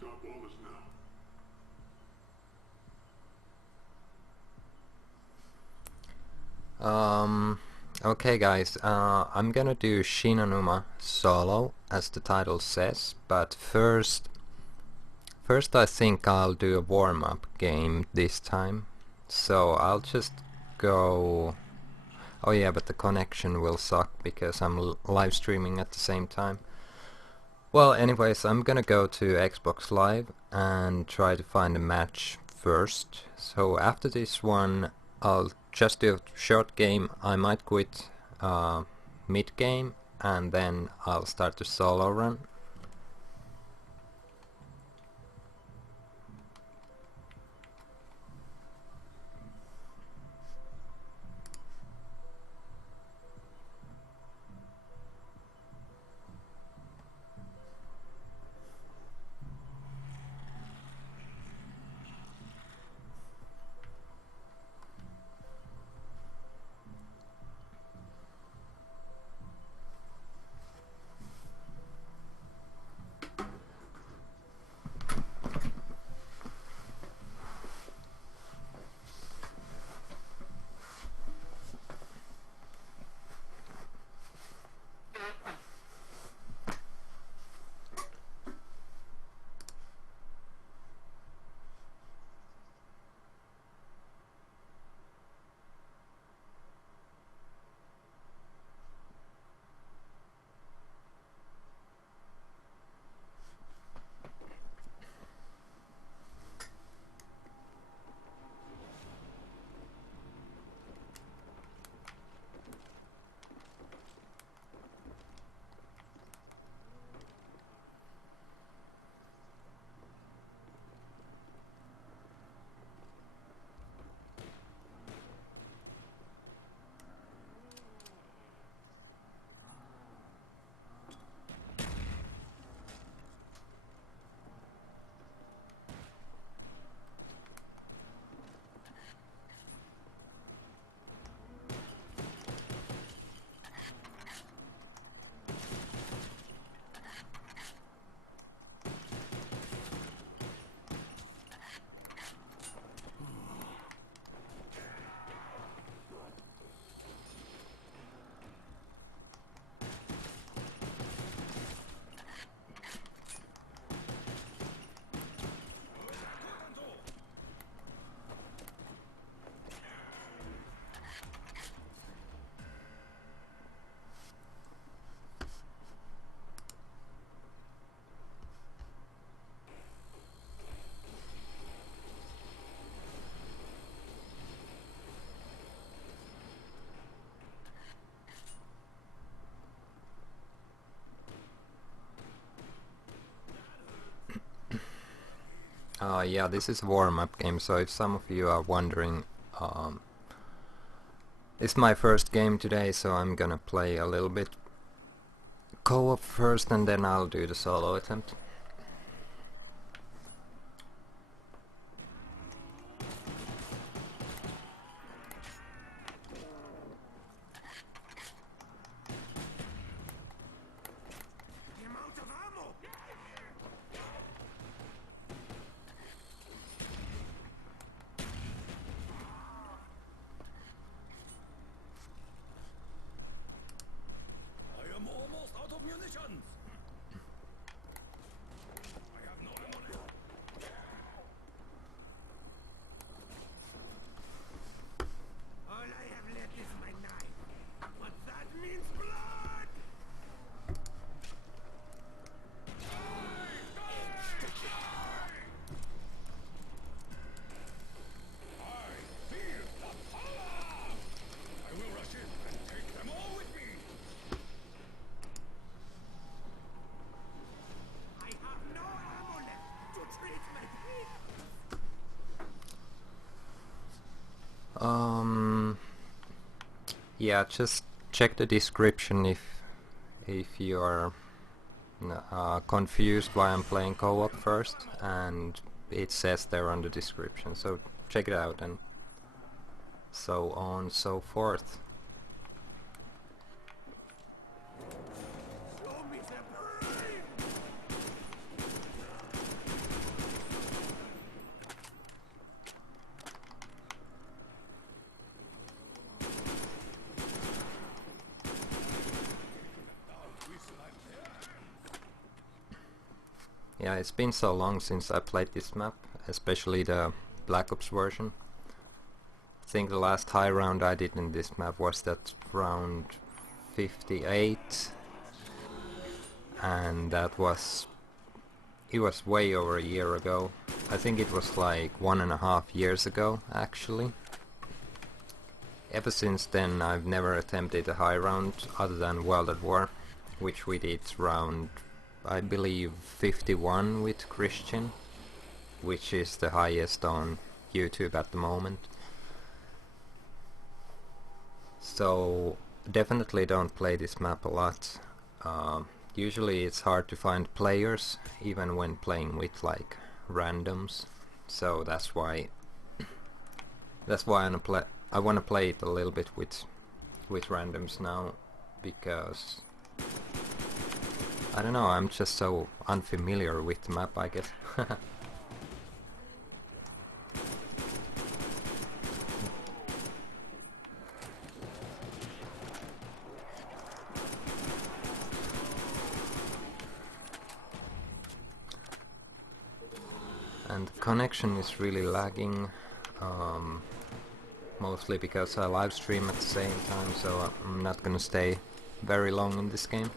stop all this now. Okay guys, I'm gonna do Numa solo, as the title says, but first I think I'll do a warm-up game this time. So I'll just go... Oh yeah, but the connection will suck because I'm live streaming at the same time. Well, anyways, I'm gonna go to Xbox Live and try to find a match first. So after this one, I'll just do a short game. I might quit mid-game and then I'll start the solo run. Yeah, this is a warm-up game, so if some of you are wondering, it's my first game today, so I'm gonna play a little bit co-op first and then I'll do the solo attempt. Yeah, just check the description if you are confused why I'm playing co-op first, and it says there on the description, so check it out and so on so forth. Yeah, it's been so long since I played this map, especially the Black Ops version. I think the last high round I did in this map was that round 58, and it was way over a year ago. I think it was like 1.5 years ago, actually. Ever since then I've never attempted a high round other than World at War, which we did round, I believe, 51 with Christian, which is the highest on YouTube at the moment. So definitely don't play this map a lot. Usually it's hard to find players, even when playing with like randoms. So that's why I want to play it a little bit with randoms now, because I don't know, I'm just so unfamiliar with the map, I guess. And the connection is really lagging, mostly because I live stream at the same time, so I'm not gonna stay very long in this game.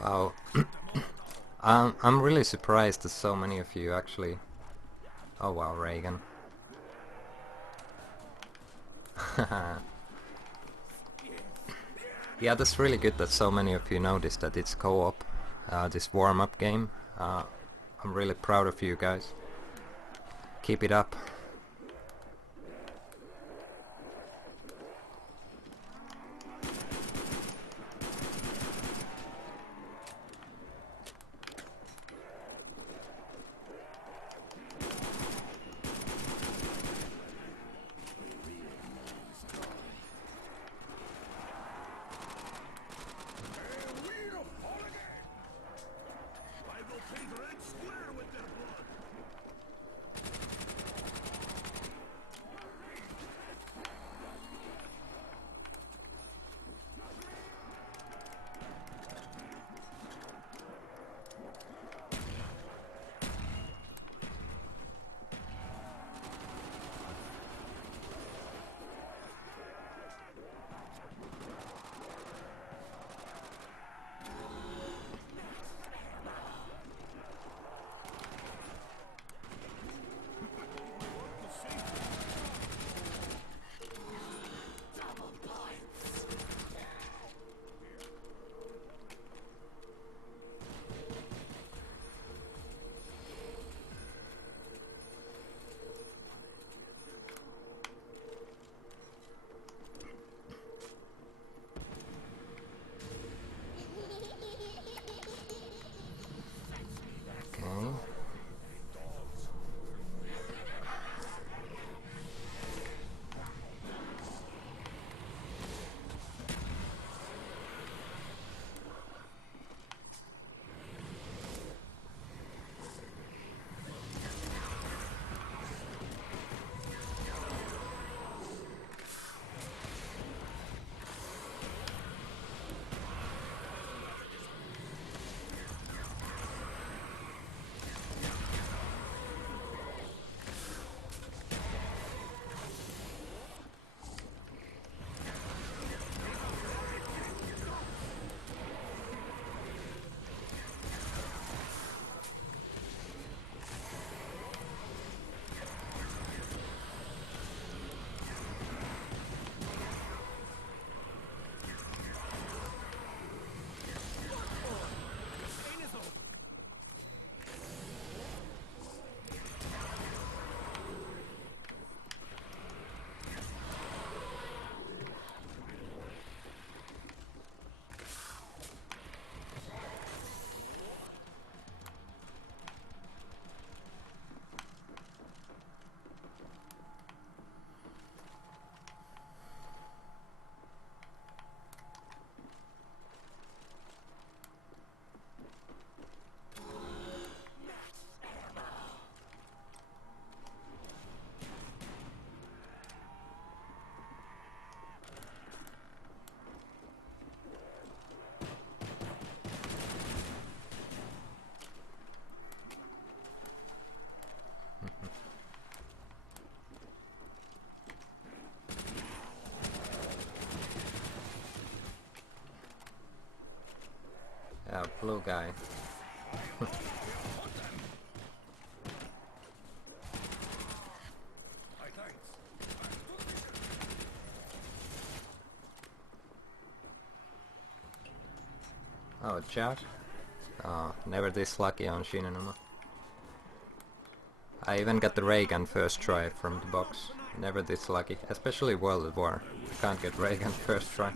Wow. I'm really surprised that so many of you actually... Oh wow, Reagan. Yeah, that's really good that so many of you noticed that it's co-op, this warm-up game. I'm really proud of you guys. Keep it up. Blue guy. Oh, Jack? Oh, never this lucky on Numa. I even got the ray gun first try from the box. Never this lucky, especially World at War. You can't get ray gun first try.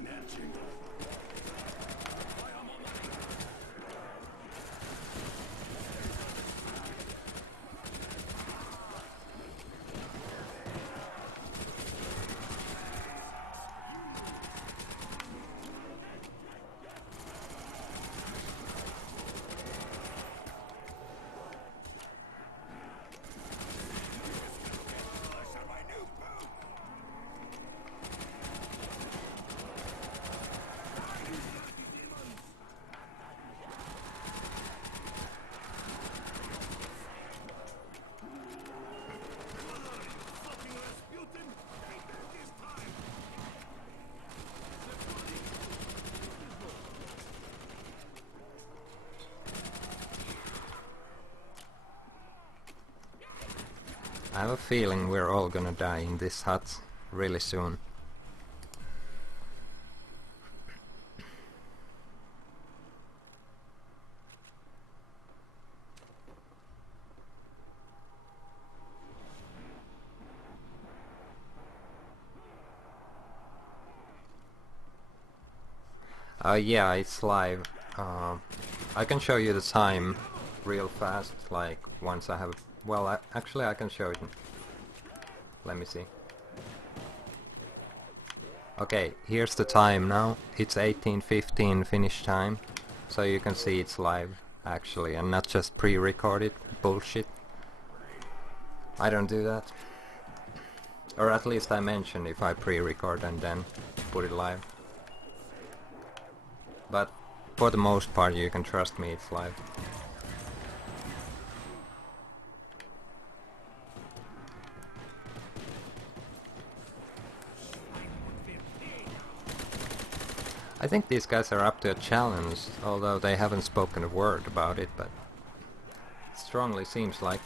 I have a feeling we're all gonna die in this hut really soon. Yeah, it's live. I can show you the time real fast, like once I have... Well, actually I can show it. Let me see. Okay, here's the time now. It's 18:15 Finnish time, so you can see it's live, actually, and not just pre-recorded bullshit. I don't do that. Or at least I mention if I pre-record and then put it live. But for the most part you can trust me, it's live. I think these guys are up to a challenge, although they haven't spoken a word about it, but it strongly seems like.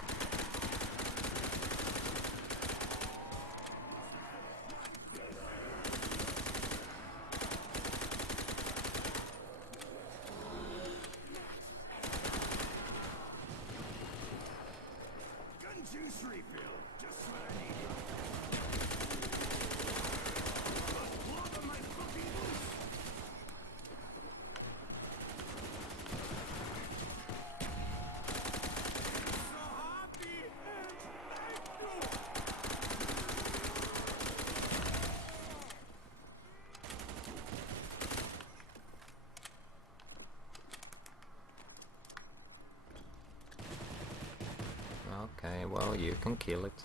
Okay, well, you can kill it.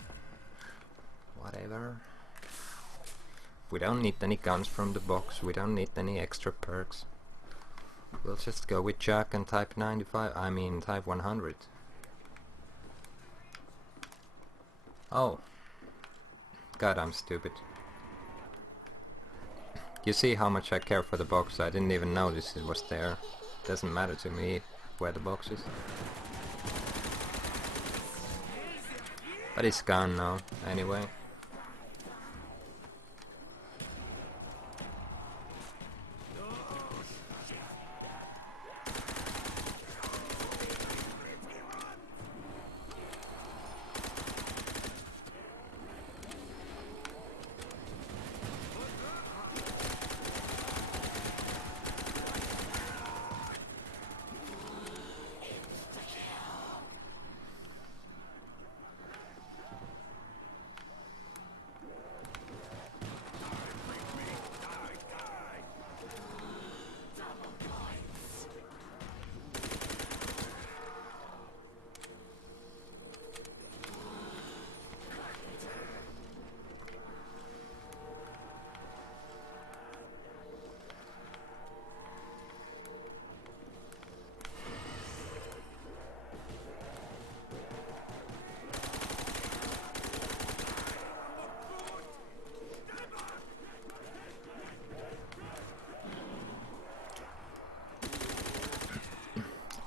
Whatever. We don't need any guns from the box, we don't need any extra perks. We'll just go with Jack and type 95, I mean type 100. Oh. God, I'm stupid. You see how much I care for the box, I didn't even notice it was there. Doesn't matter to me where the box is. But it's gone now, anyway.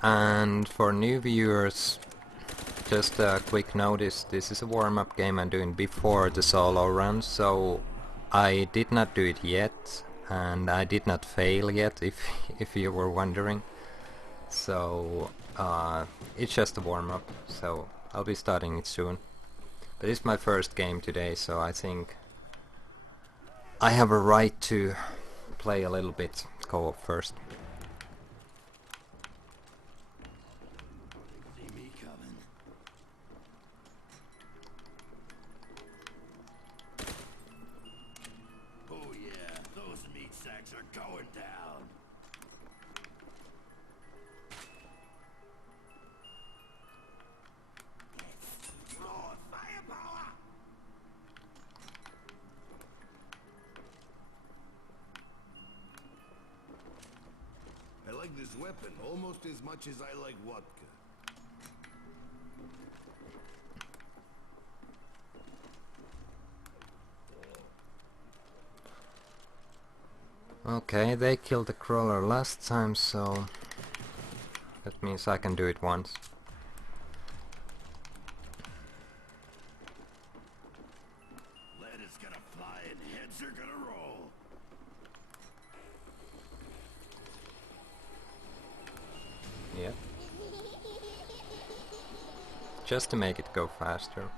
And for new viewers, just a quick notice, this is a warm-up game I'm doing before the solo run, so I did not do it yet, and I did not fail yet, if you were wondering. So it's just a warm-up, so I'll be starting it soon. But it's my first game today, so I think I have a right to play a little bit co-op first. Going down. More firepower. I like this weapon almost as much as I like vodka. Okay, they killed the crawler last time, so that means I can do it once. Lead is gonna fly and heads are gonna roll. Yep. Just to make it go faster.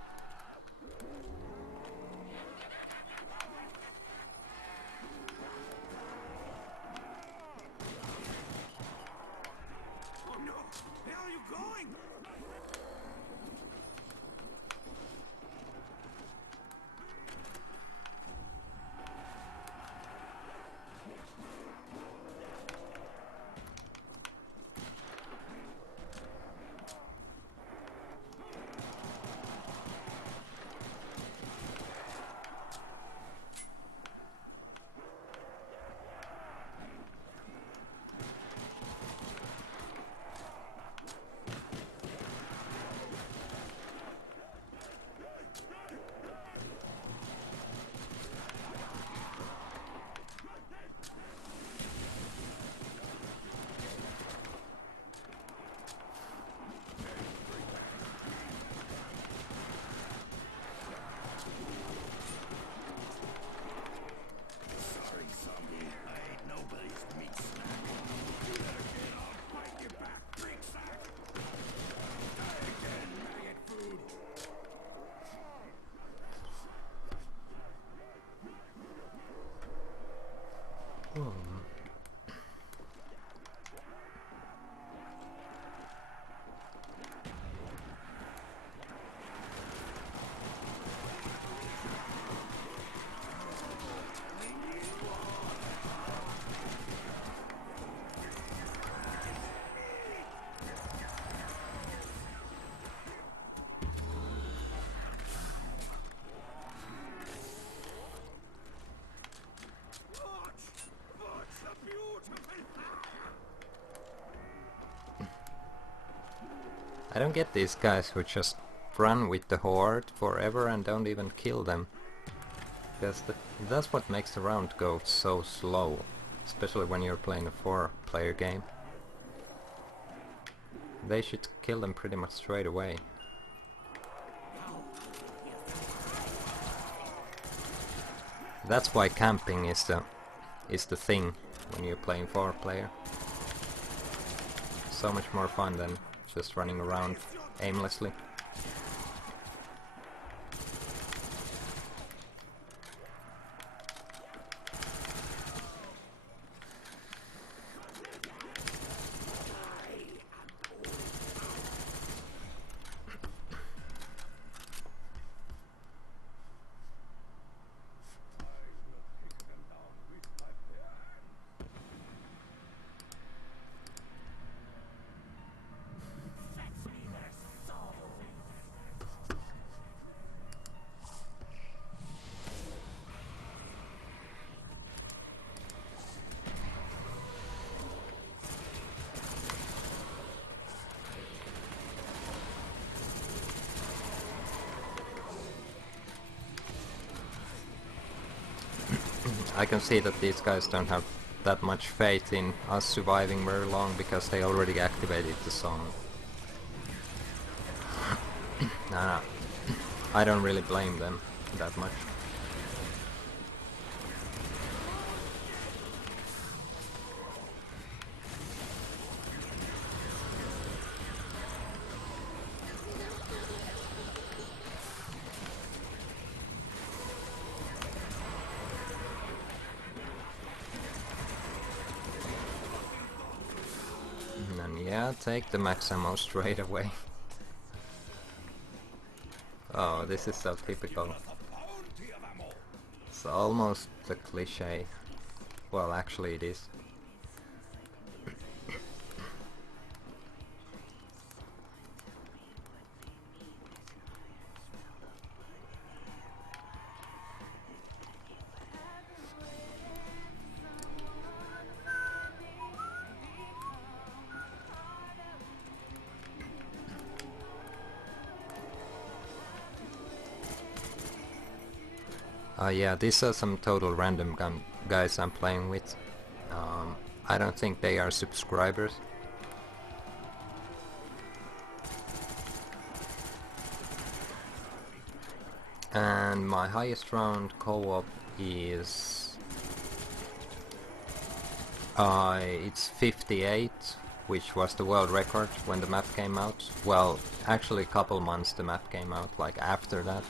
I don't get these guys who just run with the horde forever and don't even kill them. Because that's what makes the round go so slow, especially when you're playing a 4-player game. They should kill them pretty much straight away. That's why camping is the thing when you're playing 4-player. So much more fun than just running around aimlessly. I can see that these guys don't have that much faith in us surviving very long because they already activated the song. Nah, I don't really blame them that much. And yeah, take the max ammo straight away. Oh, this is so typical. It's almost a cliche. Well, actually it is. Yeah, these are some total random guys I'm playing with. I don't think they are subscribers. And my highest round co-op is... it's 58, which was the world record when the map came out. Well, actually a couple months the map came out, like after that.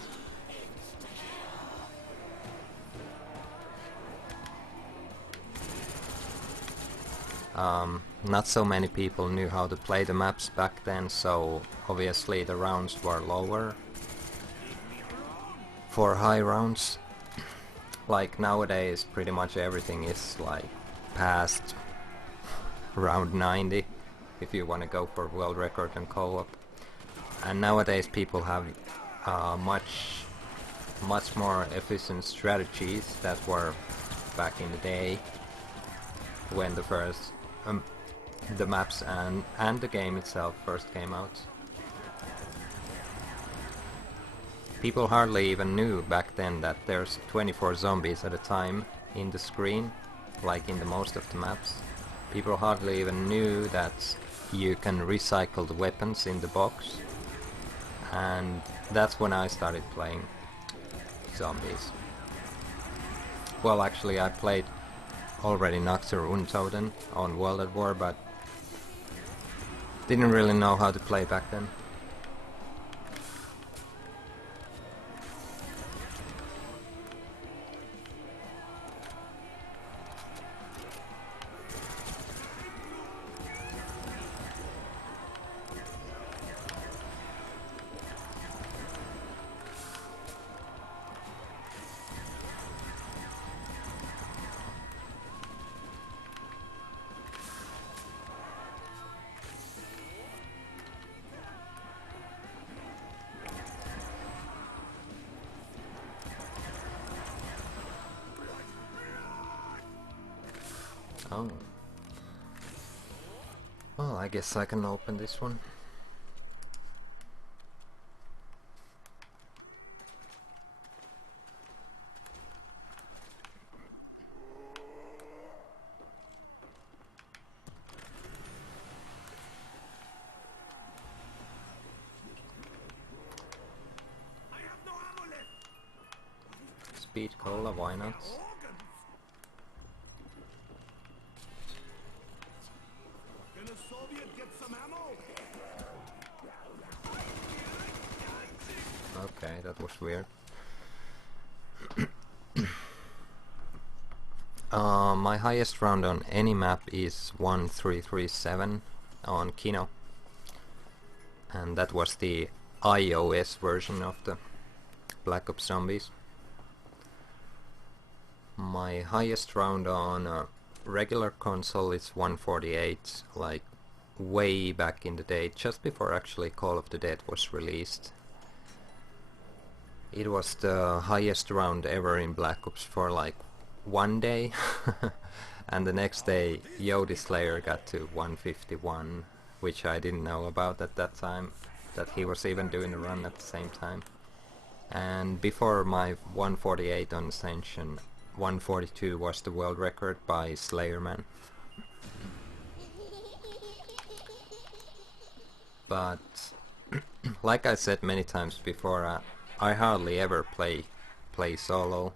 Not so many people knew how to play the maps back then, so obviously the rounds were lower for high rounds. Like nowadays pretty much everything is like past round 90 if you want to go for world record and co-op. And nowadays people have much more efficient strategies that were back in the day when the first the maps and the game itself first came out. People hardly even knew back then that there's 24 zombies at a time in the screen, like in the most of the maps. People hardly even knew that you can recycle the weapons in the box, and that's when I started playing zombies. Well, actually I played already Naxxur Untoden on World at War, but didn't really know how to play back then. Oh. Well, I guess I can open this one. Speed cola, why not? Okay, that was weird. My highest round on any map is 1337 on Kino, and that was the iOS version of the Black Ops Zombies. My highest round on a regular console is 148, like way back in the day, just before actually Call of the Dead was released. It was the highest round ever in Black Ops for like one day, and the next day Yodi Slayer got to 151, which I didn't know about at that time, that he was even doing a run at the same time. And before my 148 on Ascension, 142 was the world record by Slayerman. But like I said many times before, I hardly ever play solo.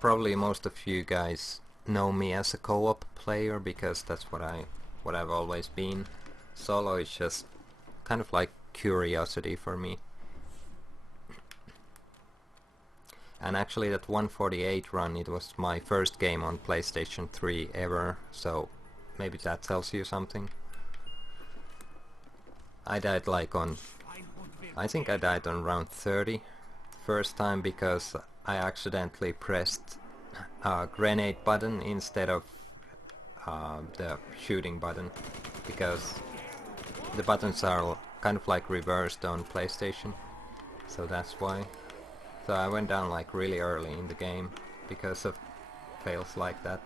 Probably most of you guys know me as a co-op player because that's what I've always been. Solo is just kind of like curiosity for me. And actually that 148 run, it was my first game on PlayStation 3 ever, so maybe that tells you something. I died like on... I think I died on round 30 first time because I accidentally pressed a grenade button instead of the shooting button, because the buttons are kind of like reversed on PlayStation, so that's why. So I went down like really early in the game because of fails like that.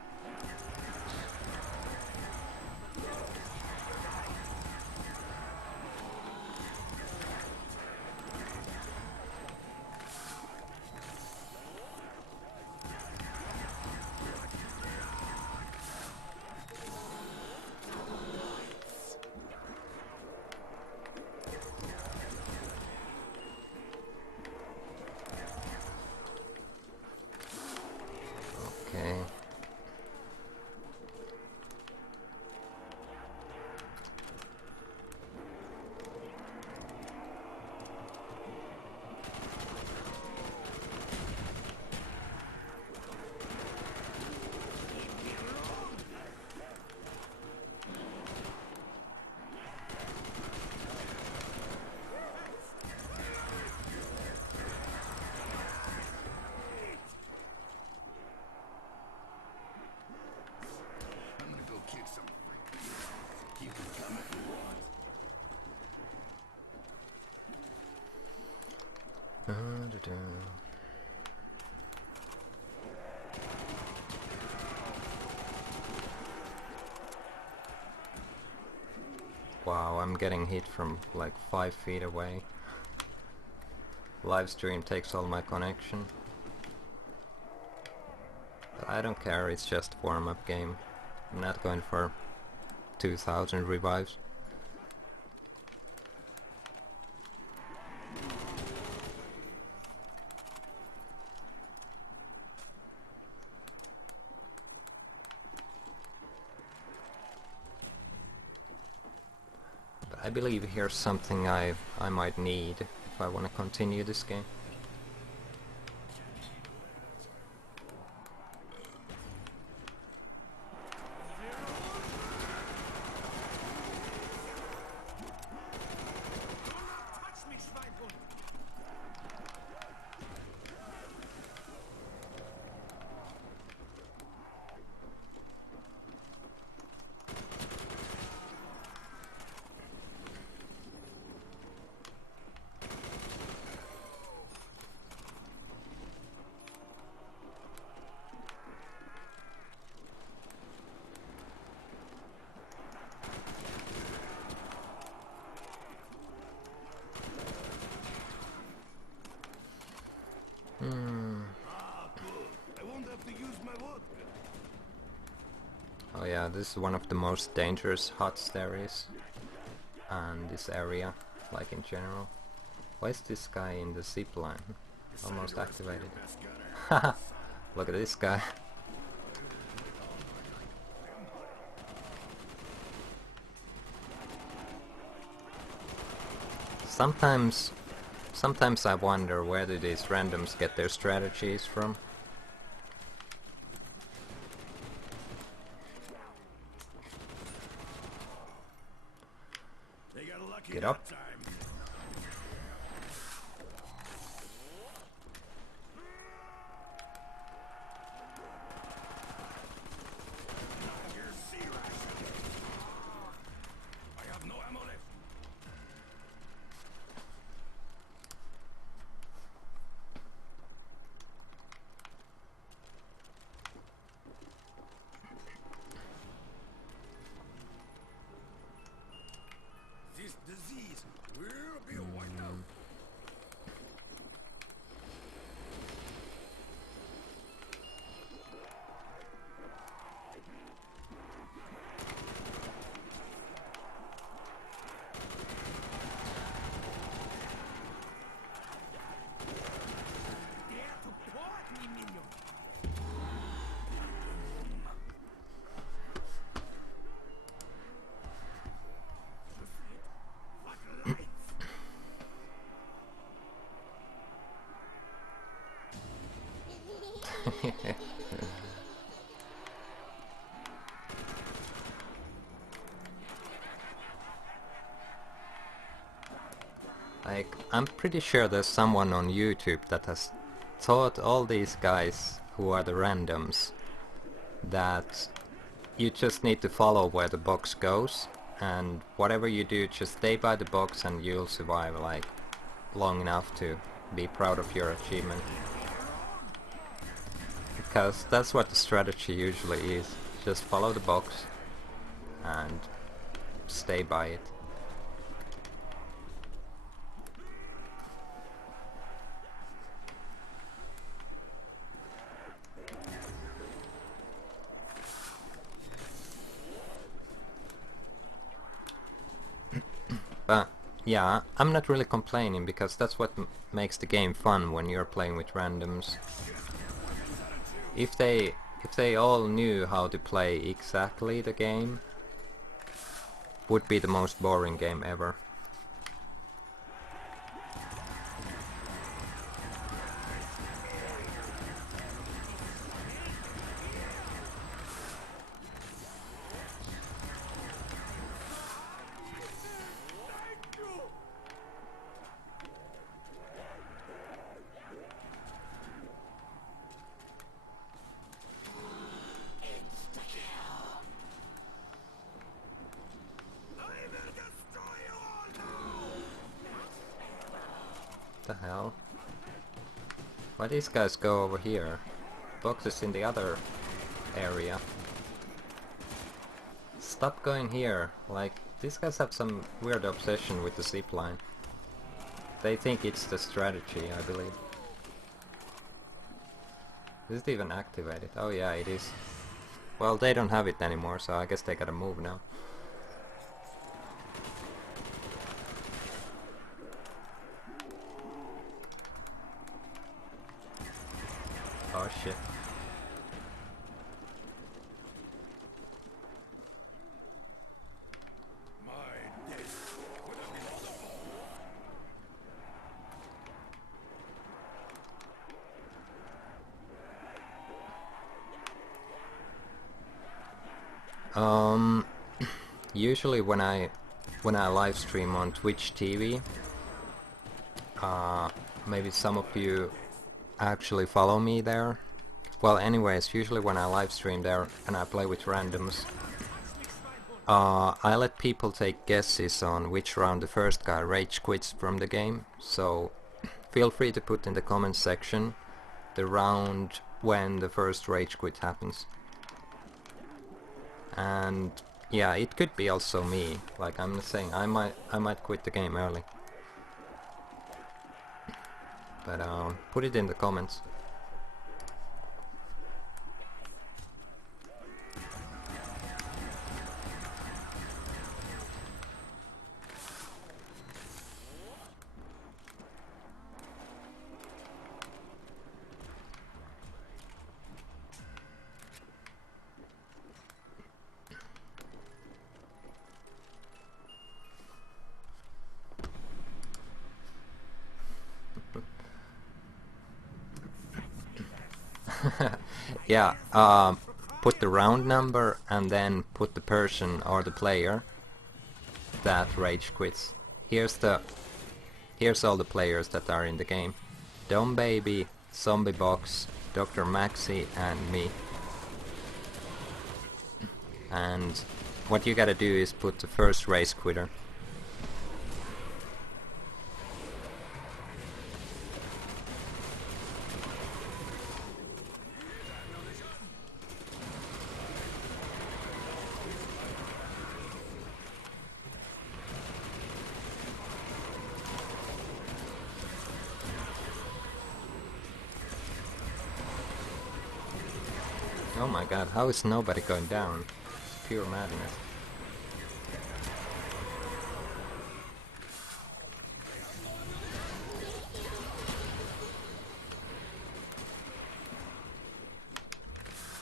Okay. I'm gonna go kick some. You can come if you want. Wow, I'm getting hit from like 5 feet away. Live stream takes all my connection. But I don't care, it's just a warm-up game. I'm not going for 2000 revives. But I believe here's something I might need if I want to continue this game. Oh yeah, this is one of the most dangerous huts there is, and this area, like in general. Why is this guy in the zip line? Almost activated. Haha! Look at this guy. Sometimes I wonder where do these randoms get their strategies from. Get up. This disease Like, I'm pretty sure there's someone on YouTube that has taught all these guys who are the randoms that you just need to follow where the box goes, and whatever you do, just stay by the box and you'll survive like long enough to be proud of your achievement. Because that's what the strategy usually is. Just follow the box and stay by it. But yeah, I'm not really complaining, because that's what makes the game fun when you're playing with randoms. If they all knew how to play exactly the game, would be the most boring game ever. The hell? Why these guys go over here? Box is in the other area. Stop going here. Like, these guys have some weird obsession with the zipline. They think it's the strategy, I believe. Is it even activated? Oh yeah, it is. Well, they don't have it anymore, so I guess they gotta move now. Oh shit. Usually when I live stream on Twitch TV, maybe some of you actually follow me there. Well, anyways, usually when I live stream there and I play with randoms, I let people take guesses on which round the first guy rage quits from the game. So feel free to put in the comments section the round when the first rage quit happens. And yeah, it could be also me. Like, I'm saying, I might quit the game early. But put it in the comments. Yeah, put the round number and then put the person or the player that rage quits. Here's all the players that are in the game: Dom Baby, Zombie Box, Dr. Maxi, and me. And what you gotta do is put the first race quitter. Oh my god, how is nobody going down? It's pure madness.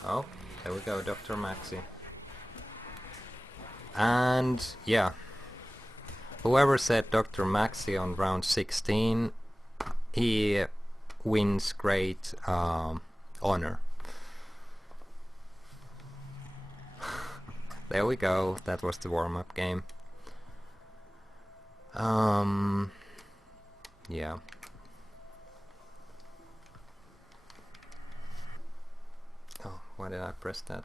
Oh, there we go, Dr. Maxi. And yeah, whoever said Dr. Maxi on round 16, he wins great honor. there we go. That was the warm-up game. Yeah. Oh, why did I press that?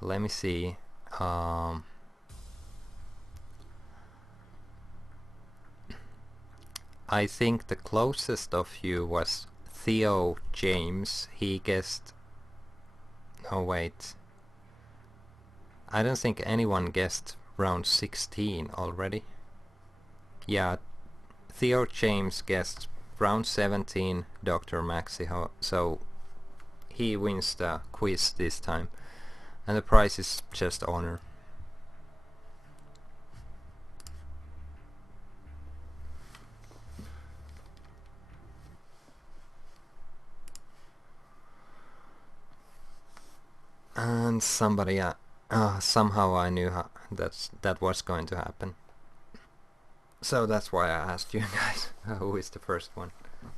Let me see. I think the closest of you was Theo James. He guessed... Oh wait. I don't think anyone guessed round 16 already. Yeah, Theo James guessed round 17, Dr. Maxi, so he wins the quiz this time. And the prize is just honor. And somebody, somehow I knew that was going to happen. So that's why I asked you guys who is the first one.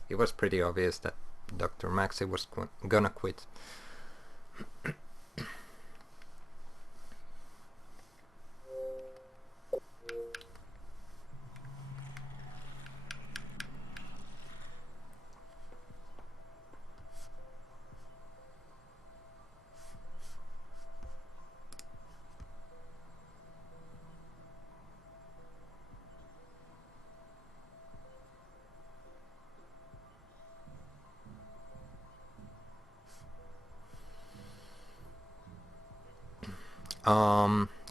It was pretty obvious that Dr. Maxi was gonna quit.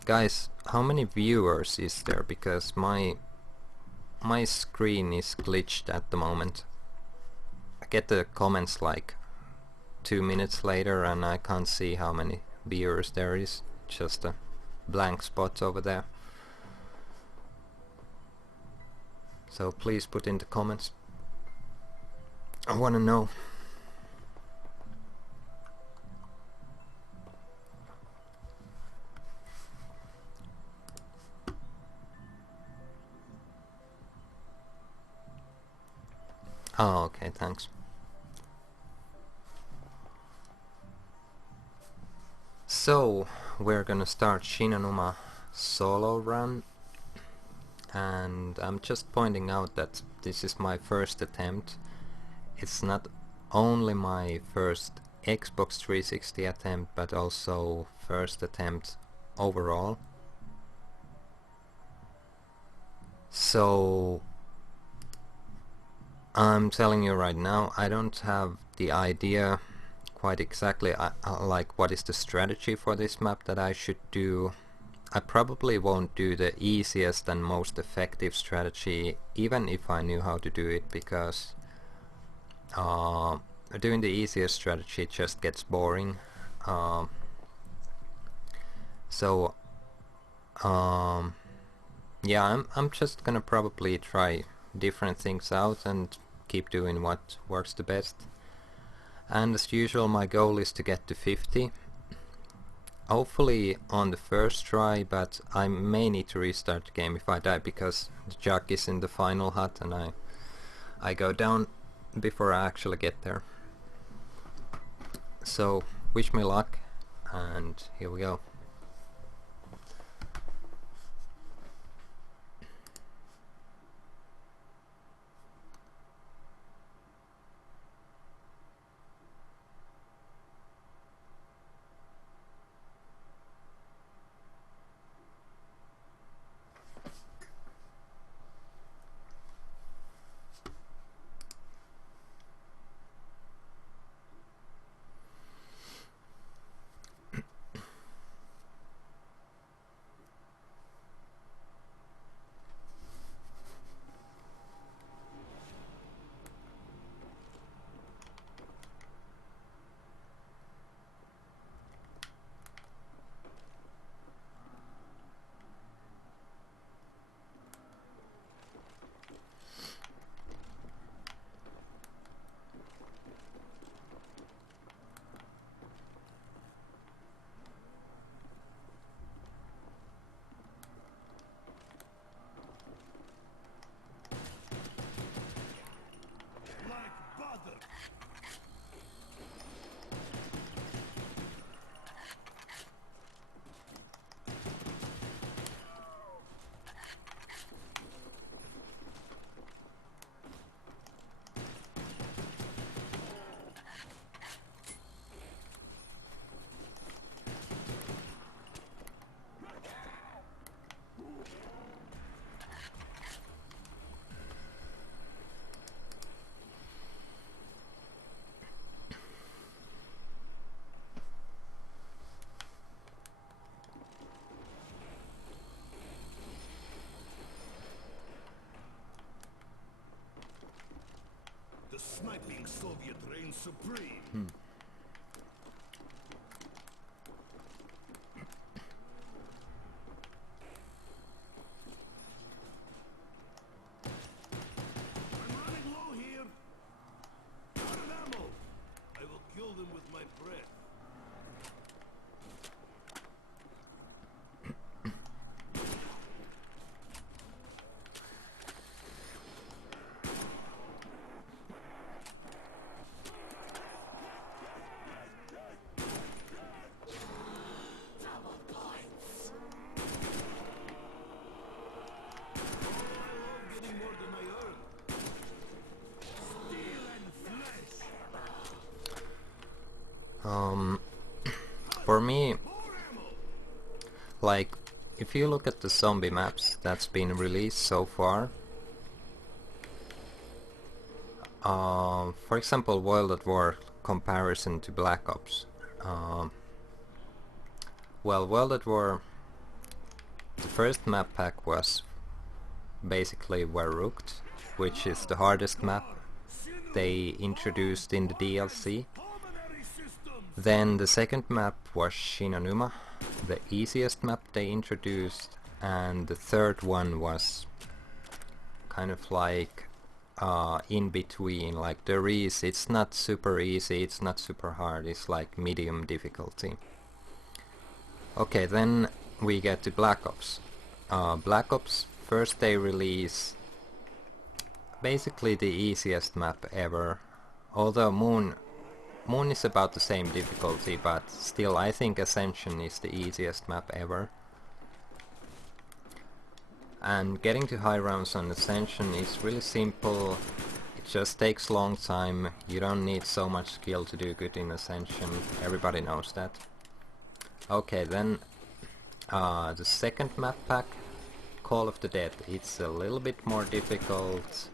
Guys, how many viewers is there? Because my screen is glitched at the moment. I get the comments like 2 minutes later and I can't see how many viewers there is. Just a blank spot over there. So please put in the comments. I wanna know. Oh, okay, thanks. So, we're gonna start Numa solo run, and I'm just pointing out that this is my first attempt. It's not only my first Xbox 360 attempt, but also first attempt overall. So, I'm telling you right now, I don't have the idea quite exactly like what is the strategy for this map that I should do. I probably won't do the easiest and most effective strategy even if I knew how to do it, because doing the easiest strategy just gets boring. Yeah, I'm just gonna probably try different things out and keep doing what works the best. And as usual, my goal is to get to 50. Hopefully on the first try, but I may need to restart the game if I die, because the jug is in the final hut and I go down before I actually get there. So wish me luck, and here we go. Sniping Soviet reigns supreme. I'm running low here. Out of ammo. I will kill them with my breath. Getting more than I earn. Steel and flesh. For me, More ammo. like, if you look at the zombie maps that's been released so far, for example, World at War comparison to Black Ops. Well, World at War, the first map pack was basically Verrucht, which is the hardest map they introduced in the DLC. Pulmonary systems. Then the second map was Numa, the easiest map they introduced, and the third one was kind of like in between, like it's not super easy, it's not super hard, it's like medium difficulty. Okay, then we get to Black Ops. Black Ops, first they release basically the easiest map ever, although Moon is about the same difficulty, but still I think Ascension is the easiest map ever. And getting to high rounds on Ascension is really simple, it just takes a long time, you don't need so much skill to do good in Ascension, everybody knows that. Okay, then the second map pack, Call of the Dead, it's a little bit more difficult,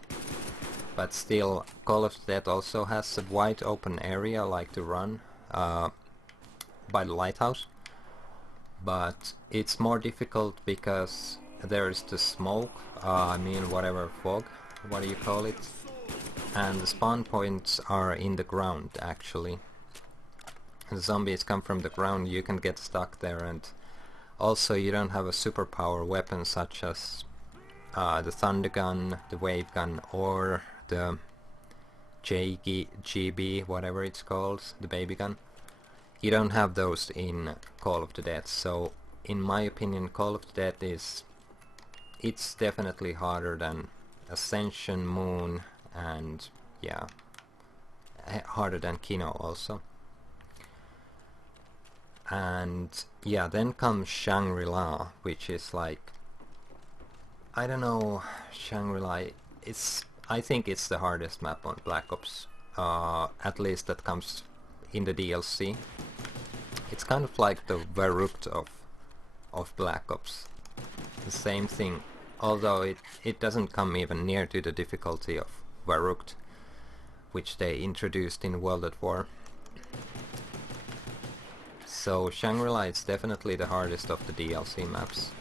but still Call of the Dead also has a wide open area like to run by the lighthouse, but it's more difficult because there's the smoke, whatever fog, what do you call it, and the spawn points are in the ground actually. The zombies come from the ground, you can get stuck there, and also you don't have a superpower weapon such as the thunder gun, the wave gun, or the GB, whatever it's called, the baby gun. You don't have those in Call of the Dead, so in my opinion Call of the Dead it's definitely harder than Ascension, Moon, and yeah, harder than Kino also. And yeah, then comes Shangri-La, which is like, I don't know, Shangri-La, I think it's the hardest map on Black Ops, at least that comes in the DLC. It's kind of like the Verrucht of Black Ops, the same thing, although it doesn't come even near to the difficulty of Verrucht, which they introduced in World at War. So Shangri-La is definitely the hardest of the DLC maps,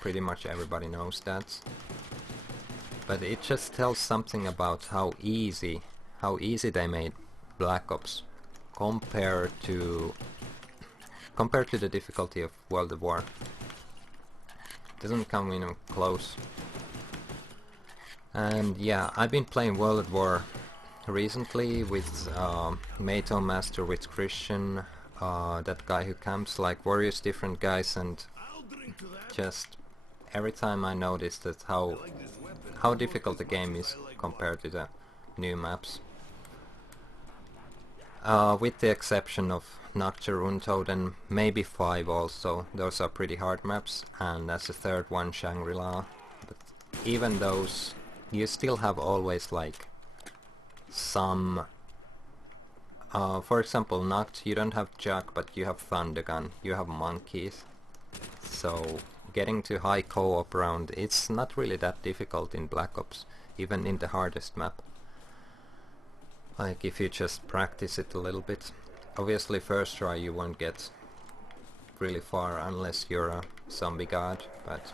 pretty much everybody knows that. But it just tells something about how easy they made Black Ops compared to the difficulty of World at War. Doesn't come even close. And yeah, I've been playing World at War recently with Mato Master, with Christian, that guy who camps like various different guys, and just every time I notice that how difficult the game is compared to the new maps. With the exception of Nocturne, Untold, and maybe 5 also, those are pretty hard maps, and that's the third one, Shangri-La. But even those, you still have always like some, for example Noct, you don't have Jug, but you have Thunder Gun, you have monkeys, so getting to high co-op round, it's not really that difficult in Black Ops, even in the hardest map. Like if you just practice it a little bit. Obviously first try you won't get really far unless you're a zombie god, but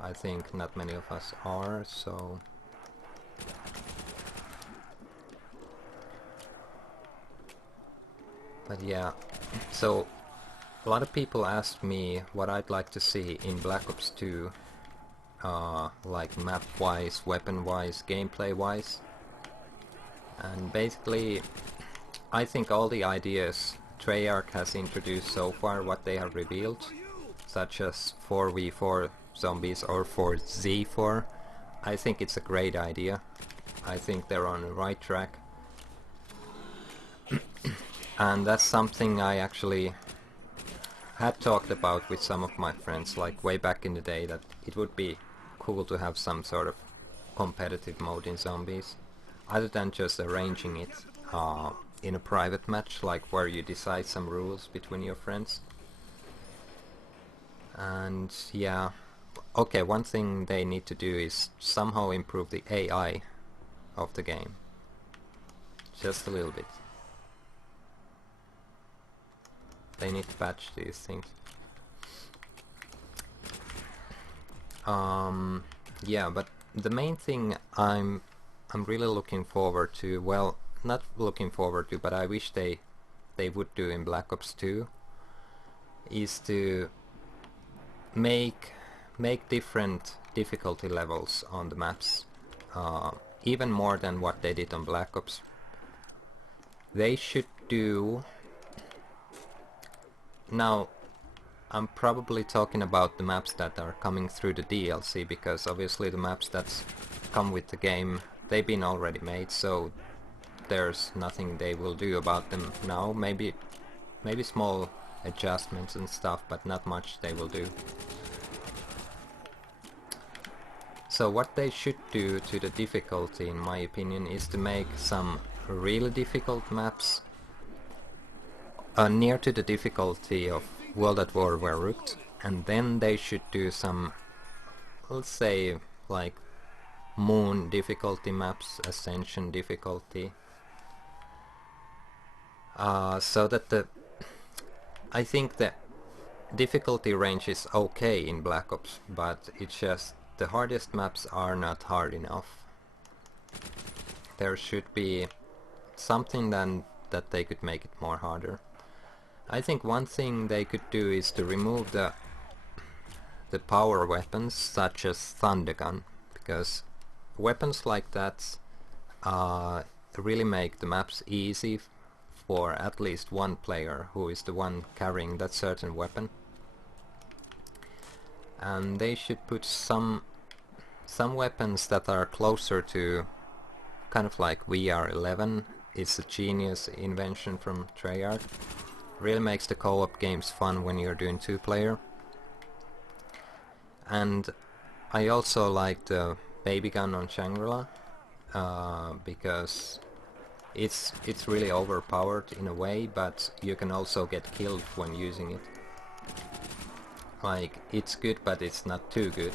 I think not many of us are, so But yeah, so a lot of people ask me what I'd like to see in Black Ops 2, like map-wise, weapon-wise, gameplay-wise. And basically, I think all the ideas Treyarch has introduced so far, what they have revealed, such as 4v4 zombies or 4z4, I think it's a great idea. I think they're on the right track. And that's something I actually had talked about with some of my friends, like way back in the day, that it would be cool to have some sort of competitive mode in zombies, other than just arranging it in a private match, like where you decide some rules between your friends. And yeah, okay, one thing they need to do is somehow improve the AI of the game. Just a little bit. They need to patch these things. Yeah, but the main thing I'm really looking forward to, well, not looking forward to, but I wish they would do in Black Ops 2, is to make different difficulty levels on the maps, even more than what they did on Black Ops. They should do... Now, I'm probably talking about the maps that are coming through the DLC, because obviously the maps that come with the game, they've been already made, so there's nothing they will do about them now. Maybe small adjustments and stuff, but not much they will do. So what they should do to the difficulty, in my opinion, is to make some really difficult maps near to the difficulty of World at War Verrucht, and then they should do some, let's say, like Moon difficulty maps, Ascension difficulty, so that I think the difficulty range is okay in Black Ops, but it's just the hardest maps are not hard enough. There should be something then that they could make it more harder. I think one thing they could do is to remove the power weapons such as Thundergun, because weapons like that really make the maps easy for at least one player who is the one carrying that certain weapon. And they should put some weapons that are closer to kind of like VR11. It's a genius invention from Treyarch. Really makes the co-op games fun when you're doing two-player. And I also like the baby gun on Shangri-La, because it's really overpowered in a way, but you can also get killed when using it. Like, it's good, but it's not too good.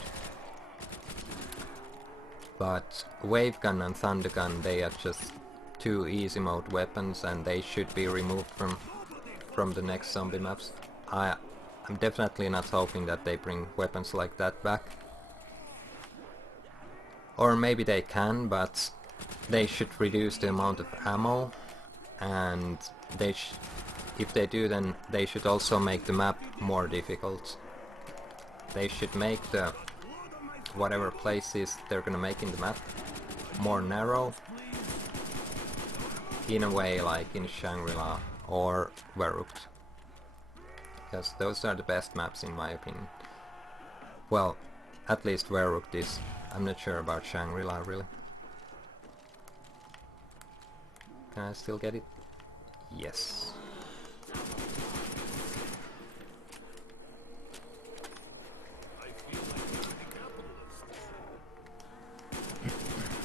But wave gun and thunder gun, they are just two easy mode weapons, and they should be removed from the next zombie maps. I'm definitely not hoping that they bring weapons like that back. Or maybe they can, but they should reduce the amount of ammo, and if they do, then they should also make the map more difficult. They should make the whatever places they're gonna make in the map more narrow, in a way like in Shangri-La or Verrucht, because those are the best maps in my opinion. Well, at least Verrucht is. I'm not sure about Shangri-La really. Can I still get it? Yes.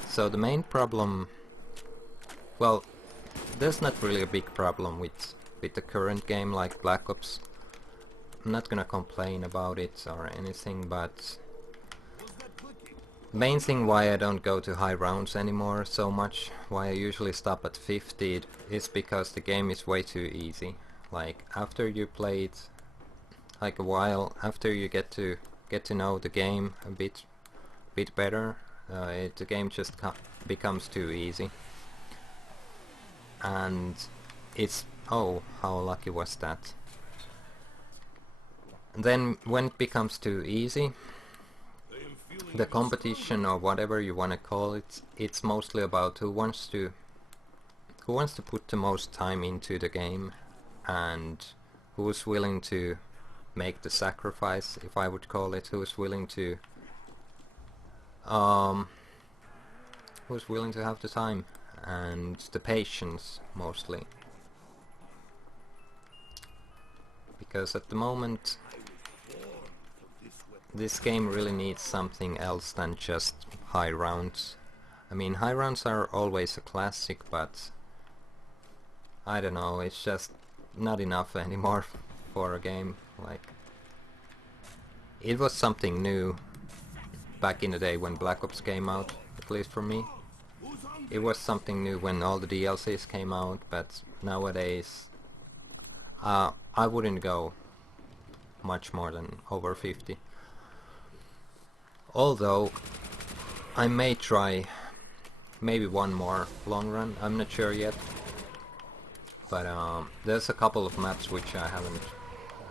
So the main problem, well, there's not really a big problem with the current game like Black Ops. I'm not gonna complain about it or anything, but main thing why I don't go to high rounds anymore so much, why I usually stop at 50, is because the game is way too easy. Like, after you play it like a while, after you get to know the game a bit better, the game just becomes too easy. And it's Oh, how lucky was that? And then when it becomes too easy, I am feeling the even competition stronger. or whatever you want to call it, it's mostly about who wants to put the most time into the game and who's willing to make the sacrifice, if I would call it, who's willing to have the time and the patience mostly. Because at the moment I was born for this weapon. this game really needs something else than just high rounds. I mean, high rounds are always a classic, but I don't know, it's just not enough anymore for a game. Like, it was something new back in the day when Black Ops came out, at least for me. Who's hungry? It was something new when all the DLCs came out, but nowadays I wouldn't go much more than over 50. Although I may try maybe one more long run, I'm not sure yet. But there's a couple of maps which I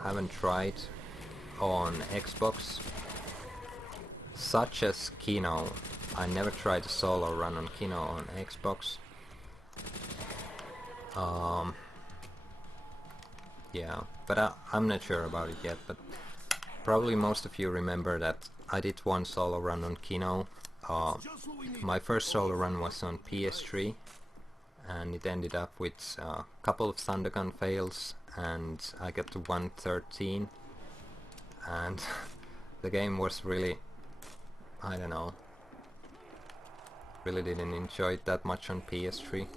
haven't tried on Xbox, such as Kino. I never tried a solo run on Kino on Xbox. Yeah, but I'm not sure about it yet. But probably most of you remember that I did one solo run on Kino. Just what we need. My first solo run was on PS3, and it ended up with a couple of Thundergun fails, and I got to 113, and the game was really, I don't know, really didn't enjoy it that much on PS3.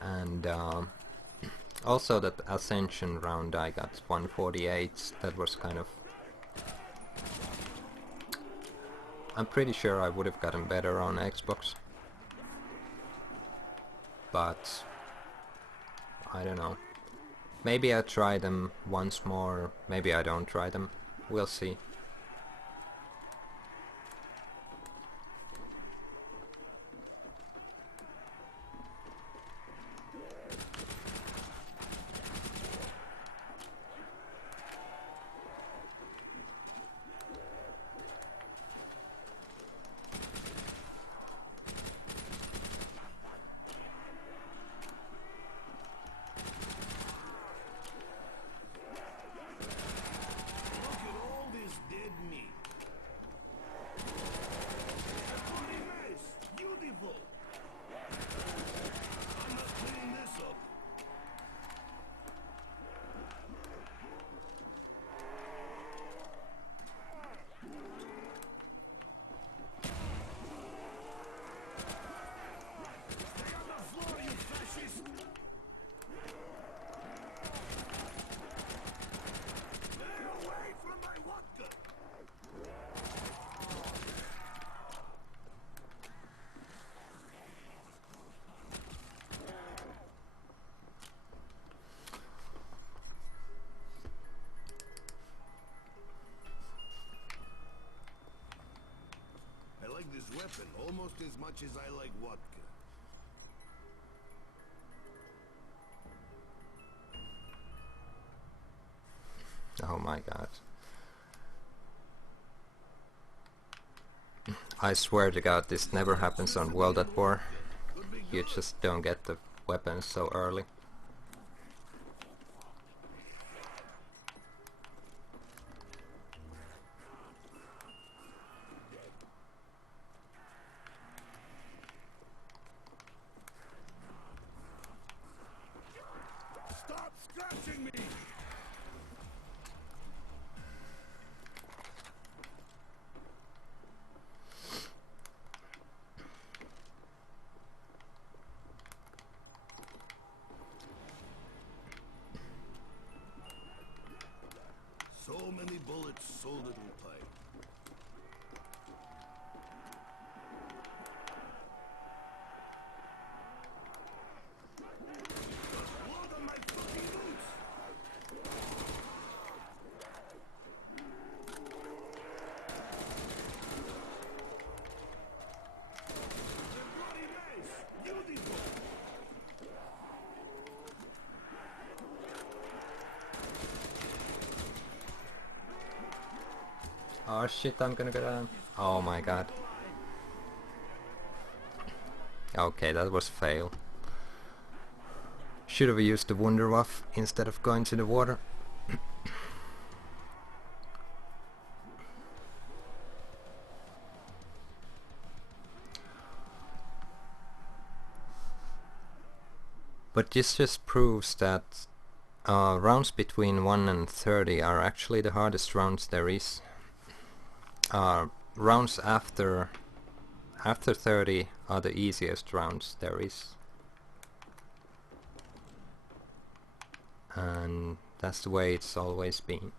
And also that Ascension round I got 148, that was kind of... I'm pretty sure I would have gotten better on Xbox. But I don't know. Maybe I try them once more, maybe I don't try them. We'll see. Look at all this dead meat. Pretty nice. Beautiful. I must clean this up. Stay on the floor, you fascist! Stay away from my vodka! I like this weapon almost as much as I like vodka. Oh my god. I swear to god this never happens on World at War. Could be You good. just don't get the weapons so early. Stop scratching me! Oh shit, I'm gonna go down. Oh my god. Okay, that was fail. Should have used the Wunderwaffe instead of going to the water. But this just proves that rounds between 1 and 30 are actually the hardest rounds there is. Rounds after 30 are the easiest rounds there is. And that's the way it's always been.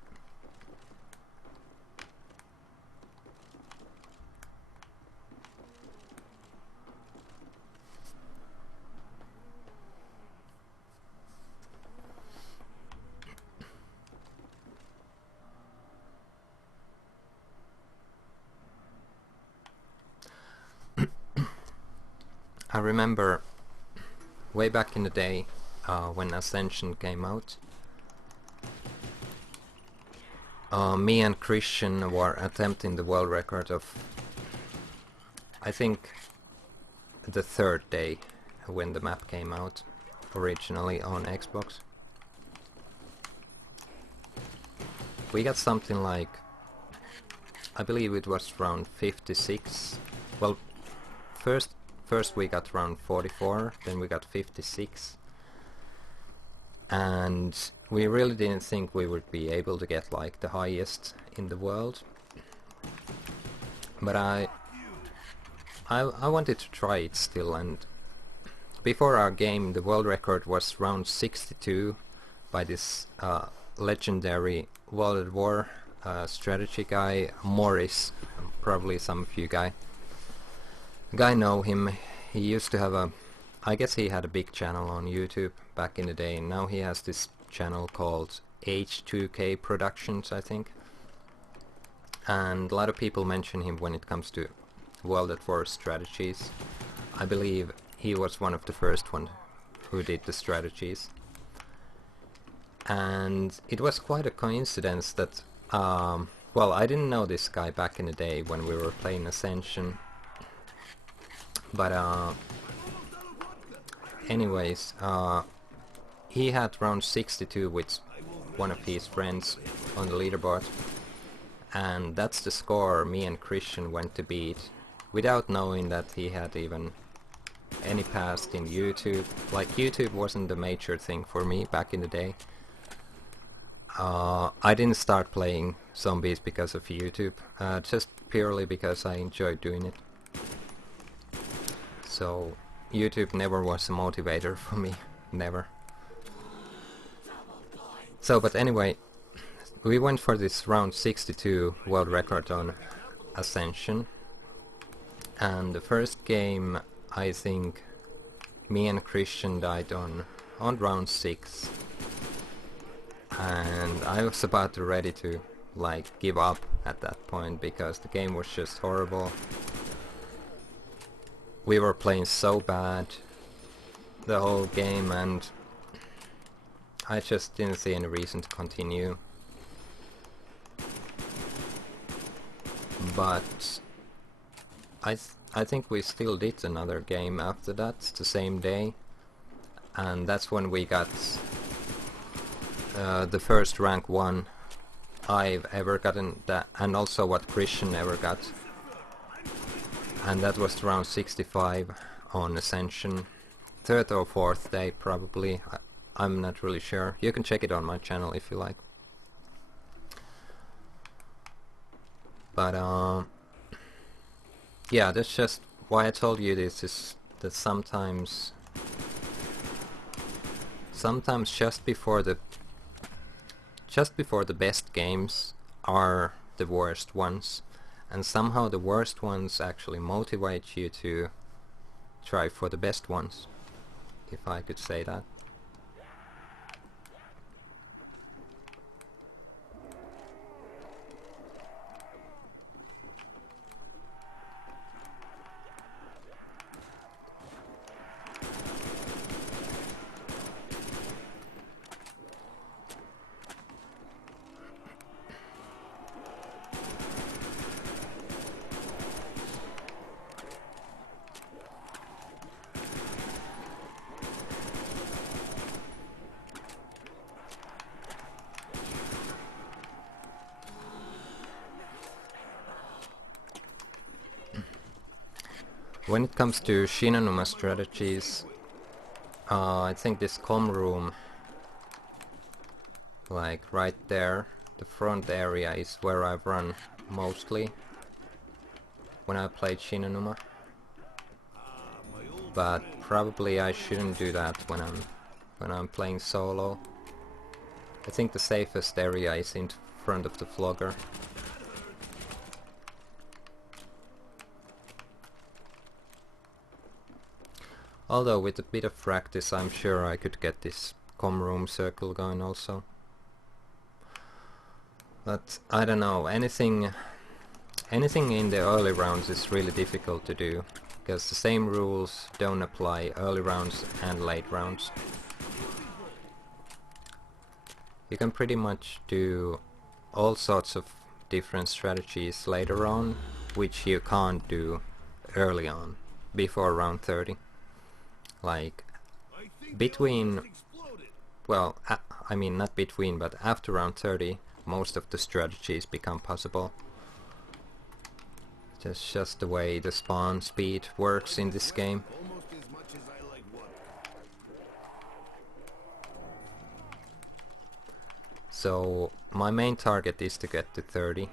I remember way back in the day when Ascension came out, me and Christian were attempting the world record of, I think, the third day when the map came out, originally on Xbox. We got something like, I believe it was around 56. Well, first we got around 44, then we got 56. And we really didn't think we would be able to get like the highest in the world. But I wanted to try it still, and before our game the world record was round 62 by this legendary World at War strategy guy, Morris. Probably some of you guys know him. He used to have I guess he had a big channel on YouTube back in the day, and now he has this channel called H2K Productions, I think. And a lot of people mention him when it comes to World at War strategies. I believe he was one of the first ones who did the strategies. And it was quite a coincidence that, well, I didn't know this guy back in the day when we were playing Ascension. But anyways, he had round 62 with one of his friends on the leaderboard, and that's the score me and Christian went to beat without knowing that he had even any past in YouTube. Like, YouTube wasn't the major thing for me back in the day. I didn't start playing zombies because of YouTube, just purely because I enjoyed doing it. So YouTube never was a motivator for me, never. So, but anyway, we went for this round 62 world record on Ascension, and the first game I think me and Christian died on round 6, and I was about ready to like give up at that point because the game was just horrible. We were playing so bad the whole game, and I just didn't see any reason to continue. But I think we still did another game after that, the same day, and that's when we got the first rank 1 I've ever gotten, that, and also what Christian ever got, and that was around 65 on Ascension, 3rd or 4th day probably. I'm not really sure. You can check it on my channel if you like. But yeah, that's just why I told you this, is that sometimes just before the best games are the worst ones, and somehow the worst ones actually motivate you to try for the best ones, if I could say that. When it comes to Shinanuma strategies, I think this com room, like right there, the front area is where I've run mostly when I played Shinanuma. But probably I shouldn't do that when I'm playing solo. I think the safest area is in front of the flogger. Although with a bit of practice I'm sure I could get this com room circle going also. But I don't know, anything in the early rounds is really difficult to do, because the same rules don't apply early rounds and late rounds. You can pretty much do all sorts of different strategies later on, which you can't do early on, before round 30. Like, between, well, I mean not between, but after round 30, most of the strategies become possible. Just the way the spawn speed works in this game. So my main target is to get to 30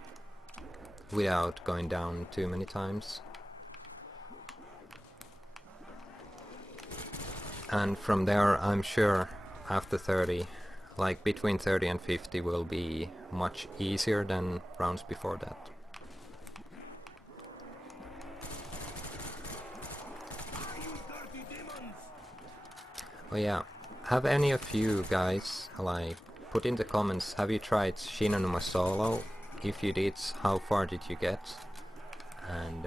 without going down too many times. And from there I'm sure after 30, like between 30 and 50 will be much easier than rounds before that. Oh yeah, have any of you guys, like, put in the comments, have you tried Shinanuma solo? If you did, how far did you get? And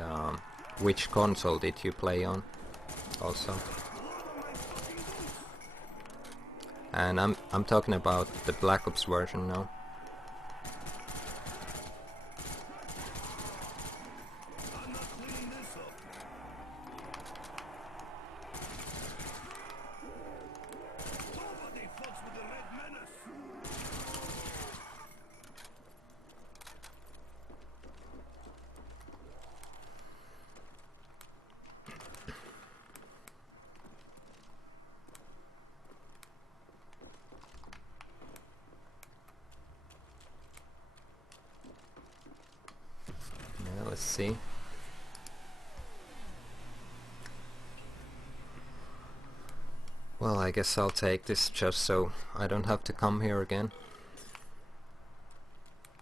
which console did you play on also? And I'm talking about the Black Ops version now. Yeah, let's see. Well, I guess I'll take this just so I don't have to come here again.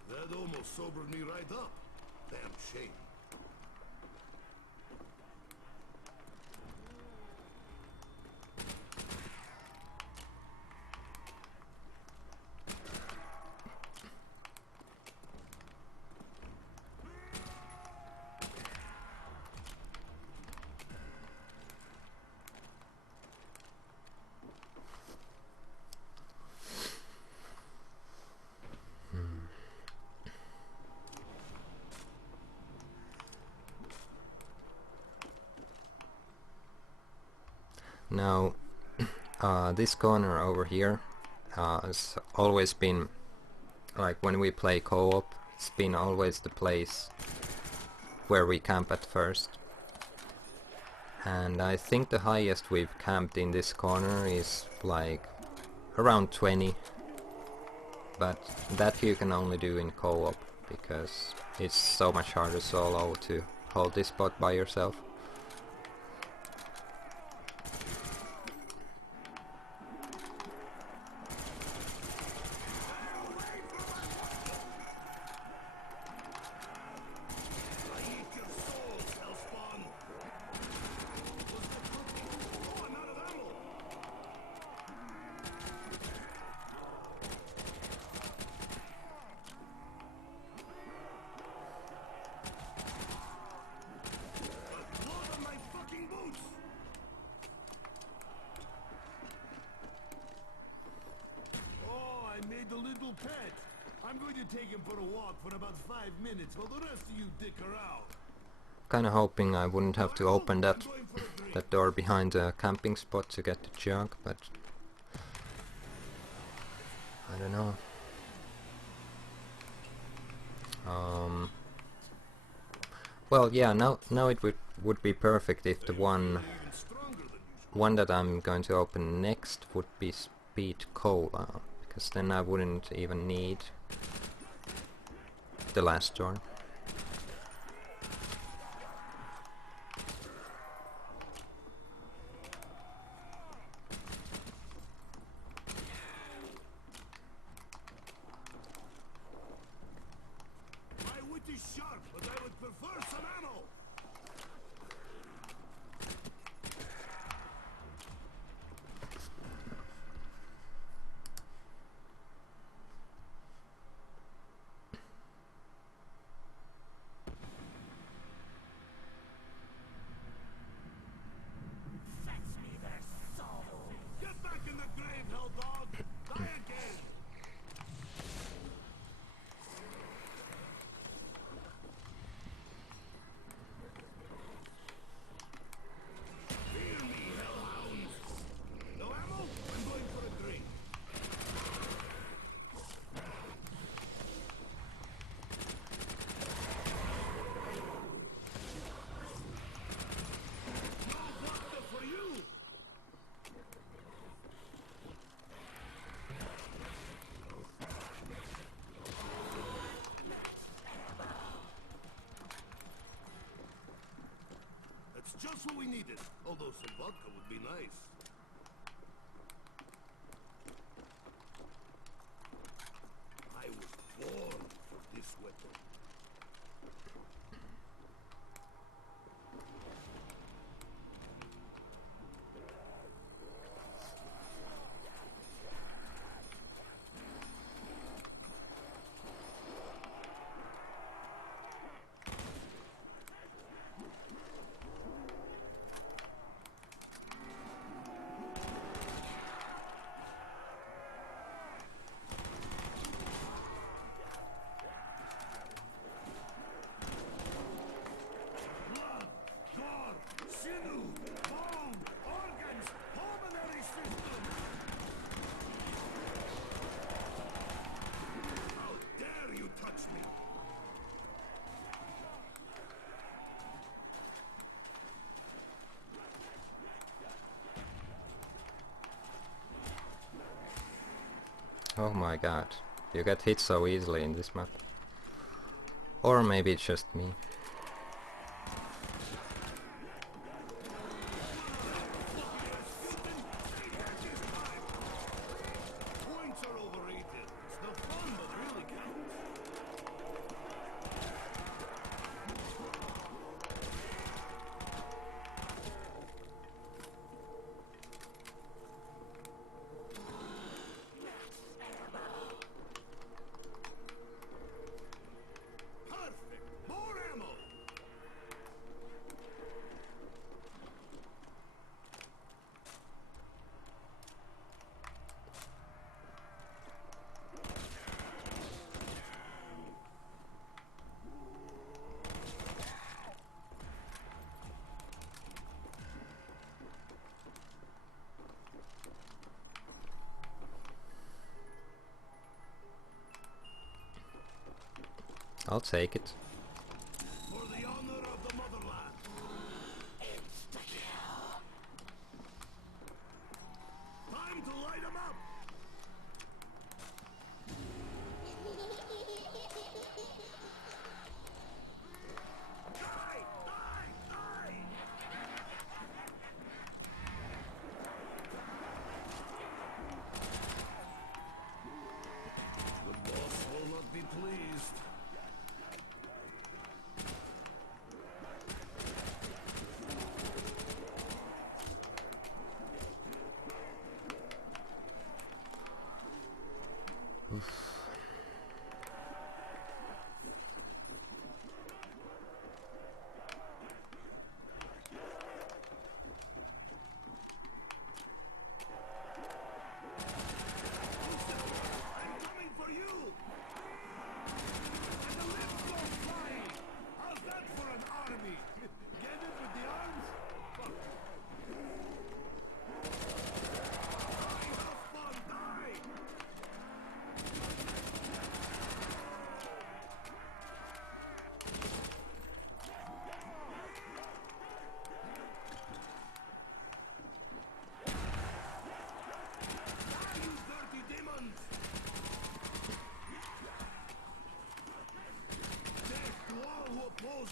That almost sobered me right up. Damn shame. Now, this corner over here has always been, like when we play co-op, it's been always the place where we camp at first. And I think the highest we've camped in this corner is like around 20. But that you can only do in co-op, because it's so much harder solo to hold this spot by yourself. I'm going to take him for a walk for about 5 minutes while the rest of you dick around. Kinda hoping I wouldn't have to open that door behind the camping spot to get the jug, but I don't know. Well, yeah, now it would be perfect if the one Even stronger than usual. one that I'm going to open next would be Speed Cola, because then I wouldn't even need the last door. My wit is sharp, but I would prefer some ammo. Get back in the grave, hell dog! Die again! Fear me, hellhounds! No ammo? I'm going for a drink. No vodka for you! That's just what we needed, although some vodka would be nice. I was born for this weapon. Blood, gore, sinew, bone, organs, pulmonary system! How dare you touch me! Oh my god, you get hit so easily in this map. Or maybe it's just me. Points are overrated. It's not fun, but really counts. Perfect! More ammo! I'll take it. For the honor of the motherland! Time to light 'em up! Die! Die! Die! The boss will not be pleased.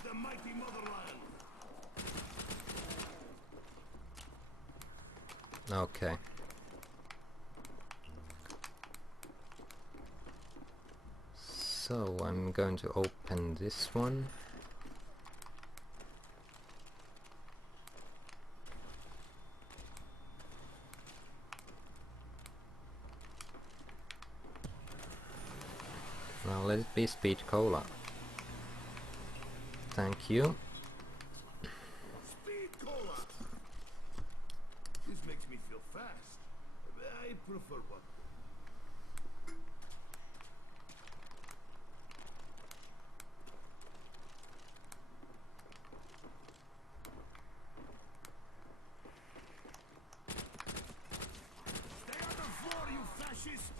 the mighty motherland. Okay. So I'm going to open this one. Now let it be speed cola. Thank you. Speed cola. This makes me feel fast. I prefer vodka. Stay on the floor, you fascist!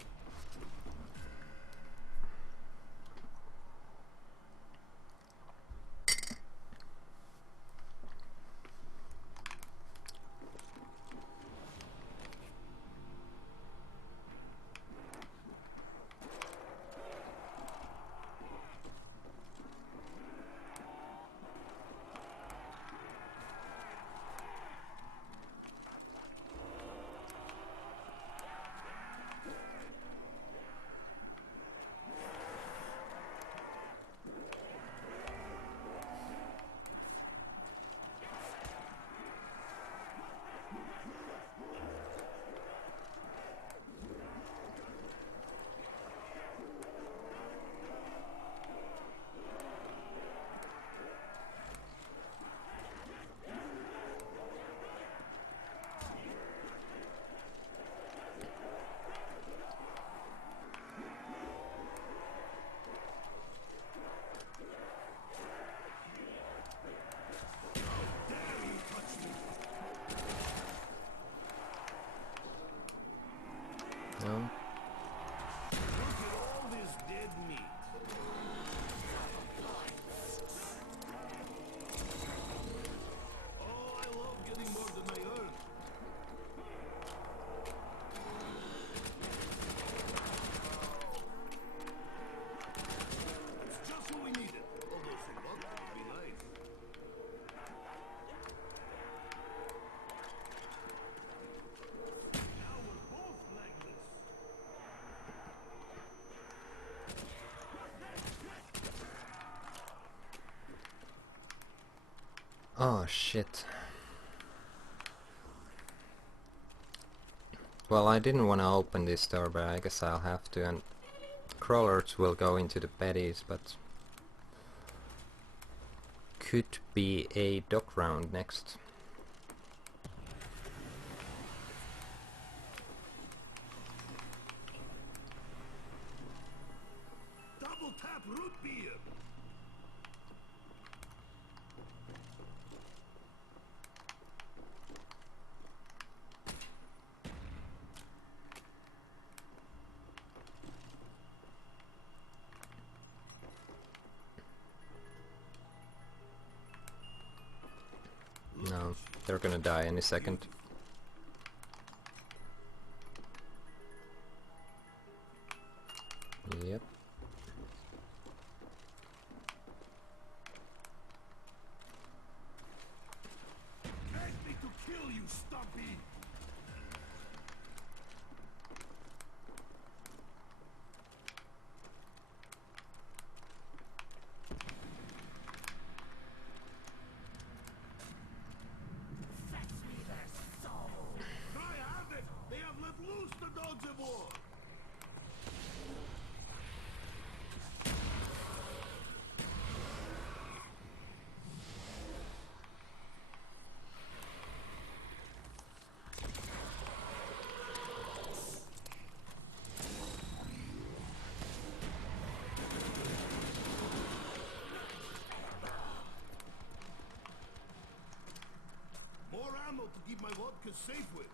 No. Look at all this dead meat. Oh, I love getting more than I earn. It's just what we needed. Although some vodka would be nice. Now we're both legless. Oh shit. Well, I didn't want to open this door, but I guess I'll have to, and crawlers will go into the beddies, but could be a dock round next. Double tap root beer. No, they're gonna die any second. Yep. Beg me to kill you, Stumpy. Try have it. They have let loose the dogs of war. More ammo to keep my vodka safe with.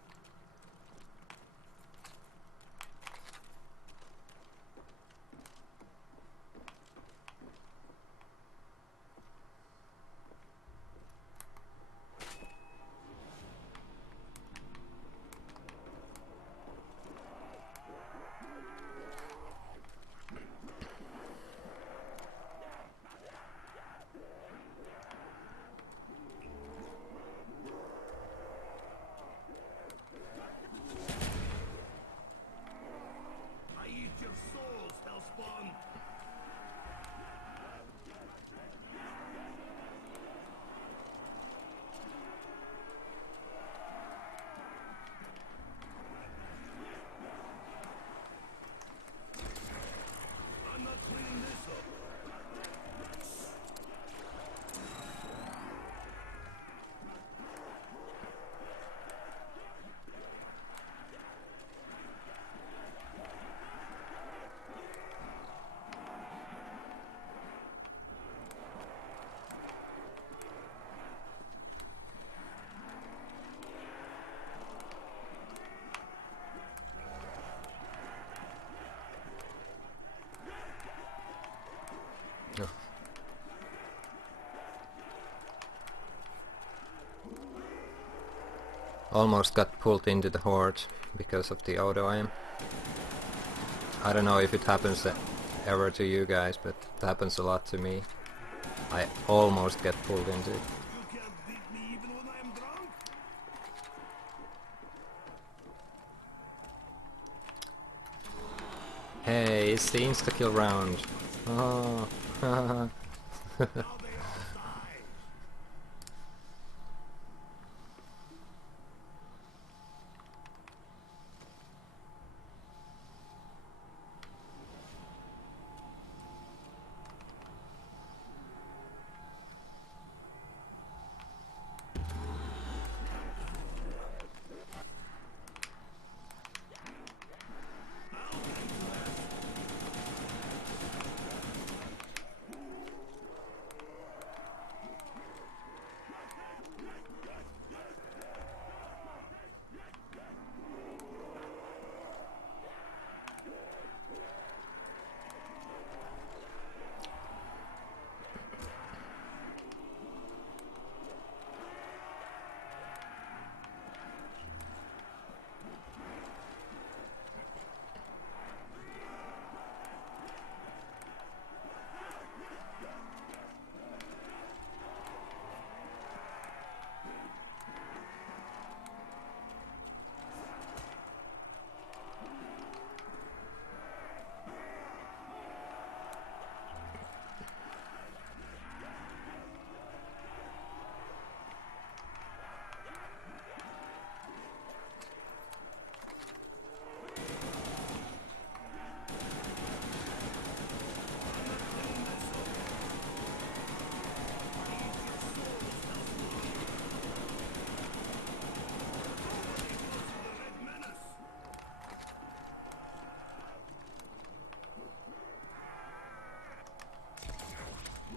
Almost got pulled into the horde because of the auto aim. I don't know if it happens ever to you guys, but it happens a lot to me. I almost get pulled into it. You can't beat me even when I am drunk. Hey, it's the insta-kill round. Oh. Now they all die.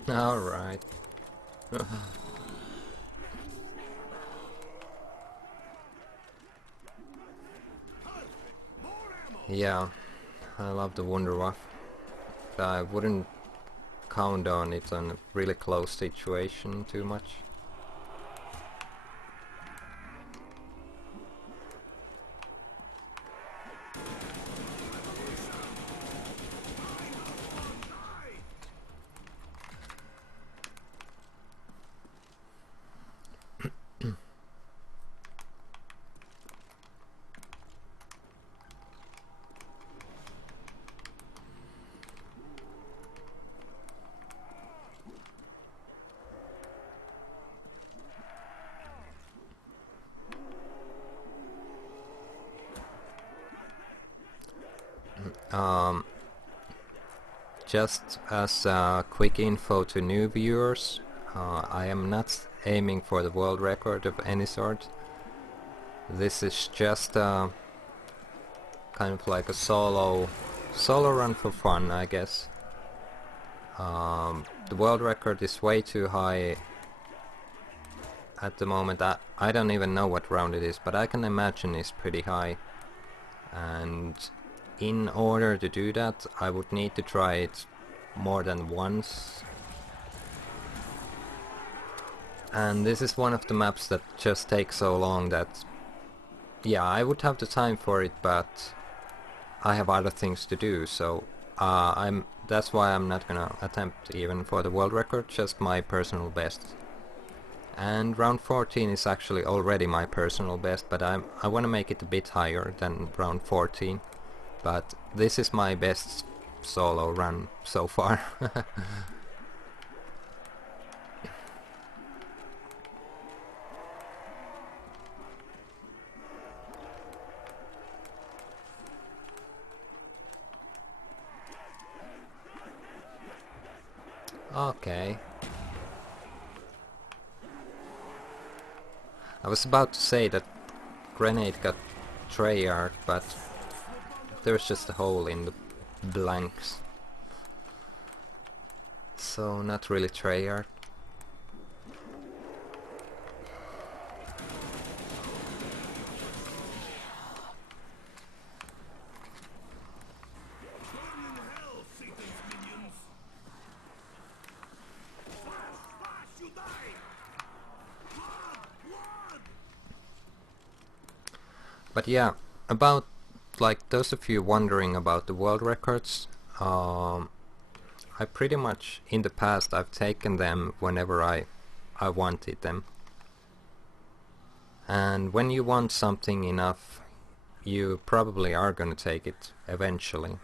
Alright. Yeah, I love the Wunderwaffe. But I wouldn't count on it on a really close situation too much. Just as quick info to new viewers, I am not aiming for the world record of any sort. This is just kind of like a solo run for fun, I guess. The world record is way too high at the moment. I don't even know what round it is, but I can imagine it's pretty high. And in order to do that, I would need to try it more than once. And this is one of the maps that just takes so long that, yeah, I would have the time for it, but I have other things to do, so that's why I'm not gonna attempt even for the world record, just my personal best. And round 14 is actually already my personal best, but I want to make it a bit higher than round 14. But this is my best solo run so far. Okay. I was about to say that grenade got Treyarch, but there's just a hole in the blanks. So not really Treyarch. But yeah, about like those of you wondering about the world records, I pretty much in the past I've taken them whenever I wanted them. And when you want something enough, you probably are going to take it eventually.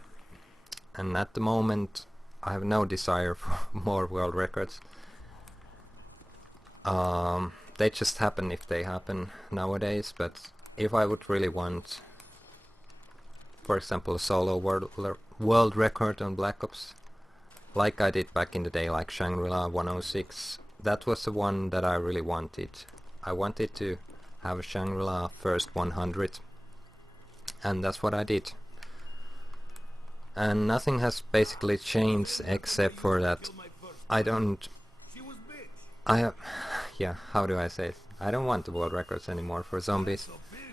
And at the moment I have no desire for more world records. They just happen if they happen nowadays, but if I would really want, for example, a solo world record on Black Ops, like I did back in the day, like Shangri-La 106, that was the one that I really wanted. I wanted to have a Shangri-La first 100, and that's what I did. And nothing has basically changed except for that yeah, how do I say it? I don't want the world records anymore for zombies.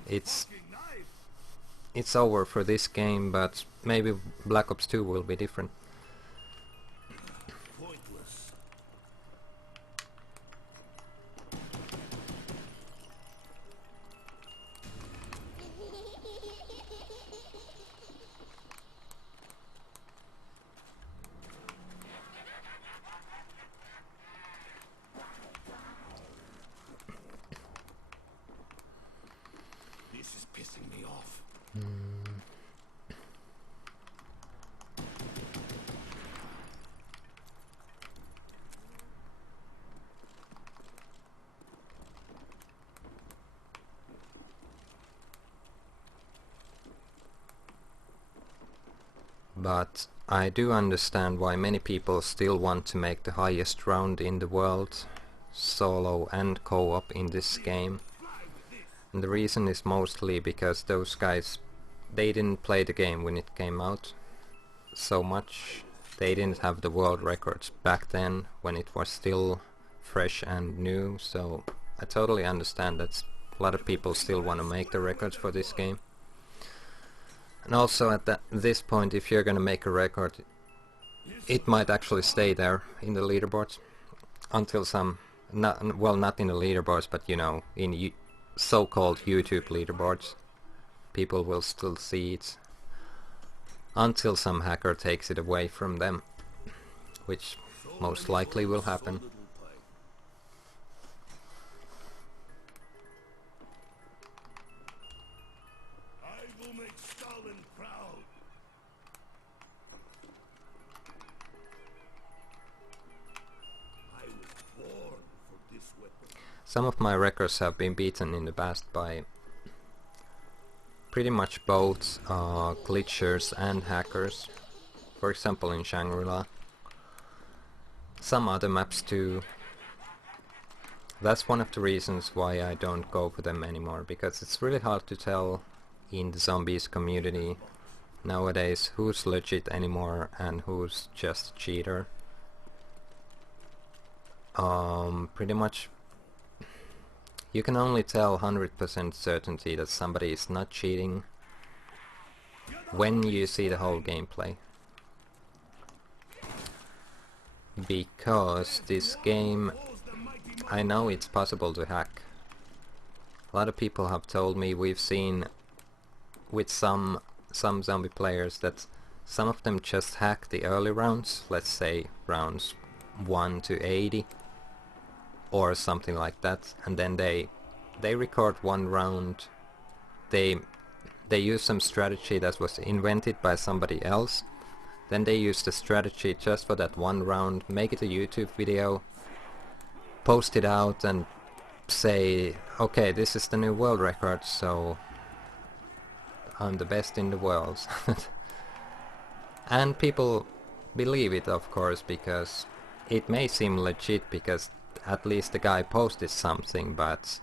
It's over for this game, but maybe Black Ops 2 will be different. This is pissing me off. But I do understand why many people still want to make the highest round in the world, solo and co-op in this game. And the reason is mostly because those guys, they didn't play the game when it came out so much. They didn't have the world records back then when it was still fresh and new, so I totally understand that a lot of people still want to make the records for this game. And also at this point, if you're gonna make a record, it might actually stay there in the leaderboards until not in the leaderboards, but you know, in so-called YouTube leaderboards. People will still see it until some hacker takes it away from them, which most likely will happen. Some of my records have been beaten in the past by pretty much both glitchers and hackers. For example, in Shangri-La. Some other maps too. That's one of the reasons why I don't go for them anymore, because it's really hard to tell in the zombies community nowadays who's legit anymore and who's just a cheater. Pretty much you can only tell 100% certainty that somebody is not cheating when you see the whole gameplay. Because this game, I know it's possible to hack. A lot of people have told me, we've seen with some zombie players that some of them just hack the early rounds, let's say rounds 1 to 80 or something like that, and then they record one round. They use some strategy that was invented by somebody else, then they use the strategy just for that one round, make it a YouTube video, post it out and say, okay, this is the new world record, so I'm the best in the world. And people believe it, of course, because it may seem legit, because at least the guy posted something, but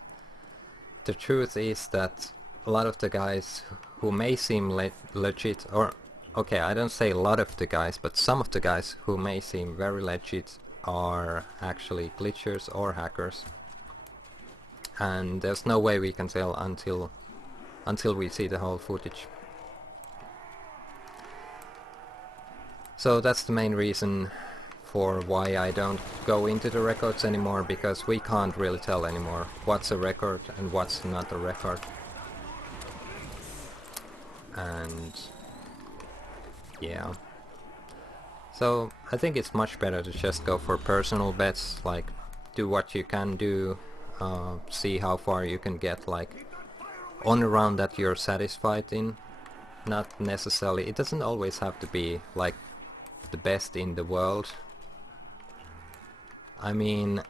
the truth is that a lot of the guys who may seem legit, or okay, I don't say a lot of the guys, but some of the guys who may seem very legit are actually glitchers or hackers. And there's no way we can tell until we see the whole footage. So that's the main reason for why I don't go into the records anymore, because we can't really tell anymore what's a record and what's not a record. and yeah. So I think it's much better to just go for personal bets, like do what you can do, see how far you can get, like on a round that you're satisfied in. Not necessarily, it doesn't always have to be like the best in the world. I mean,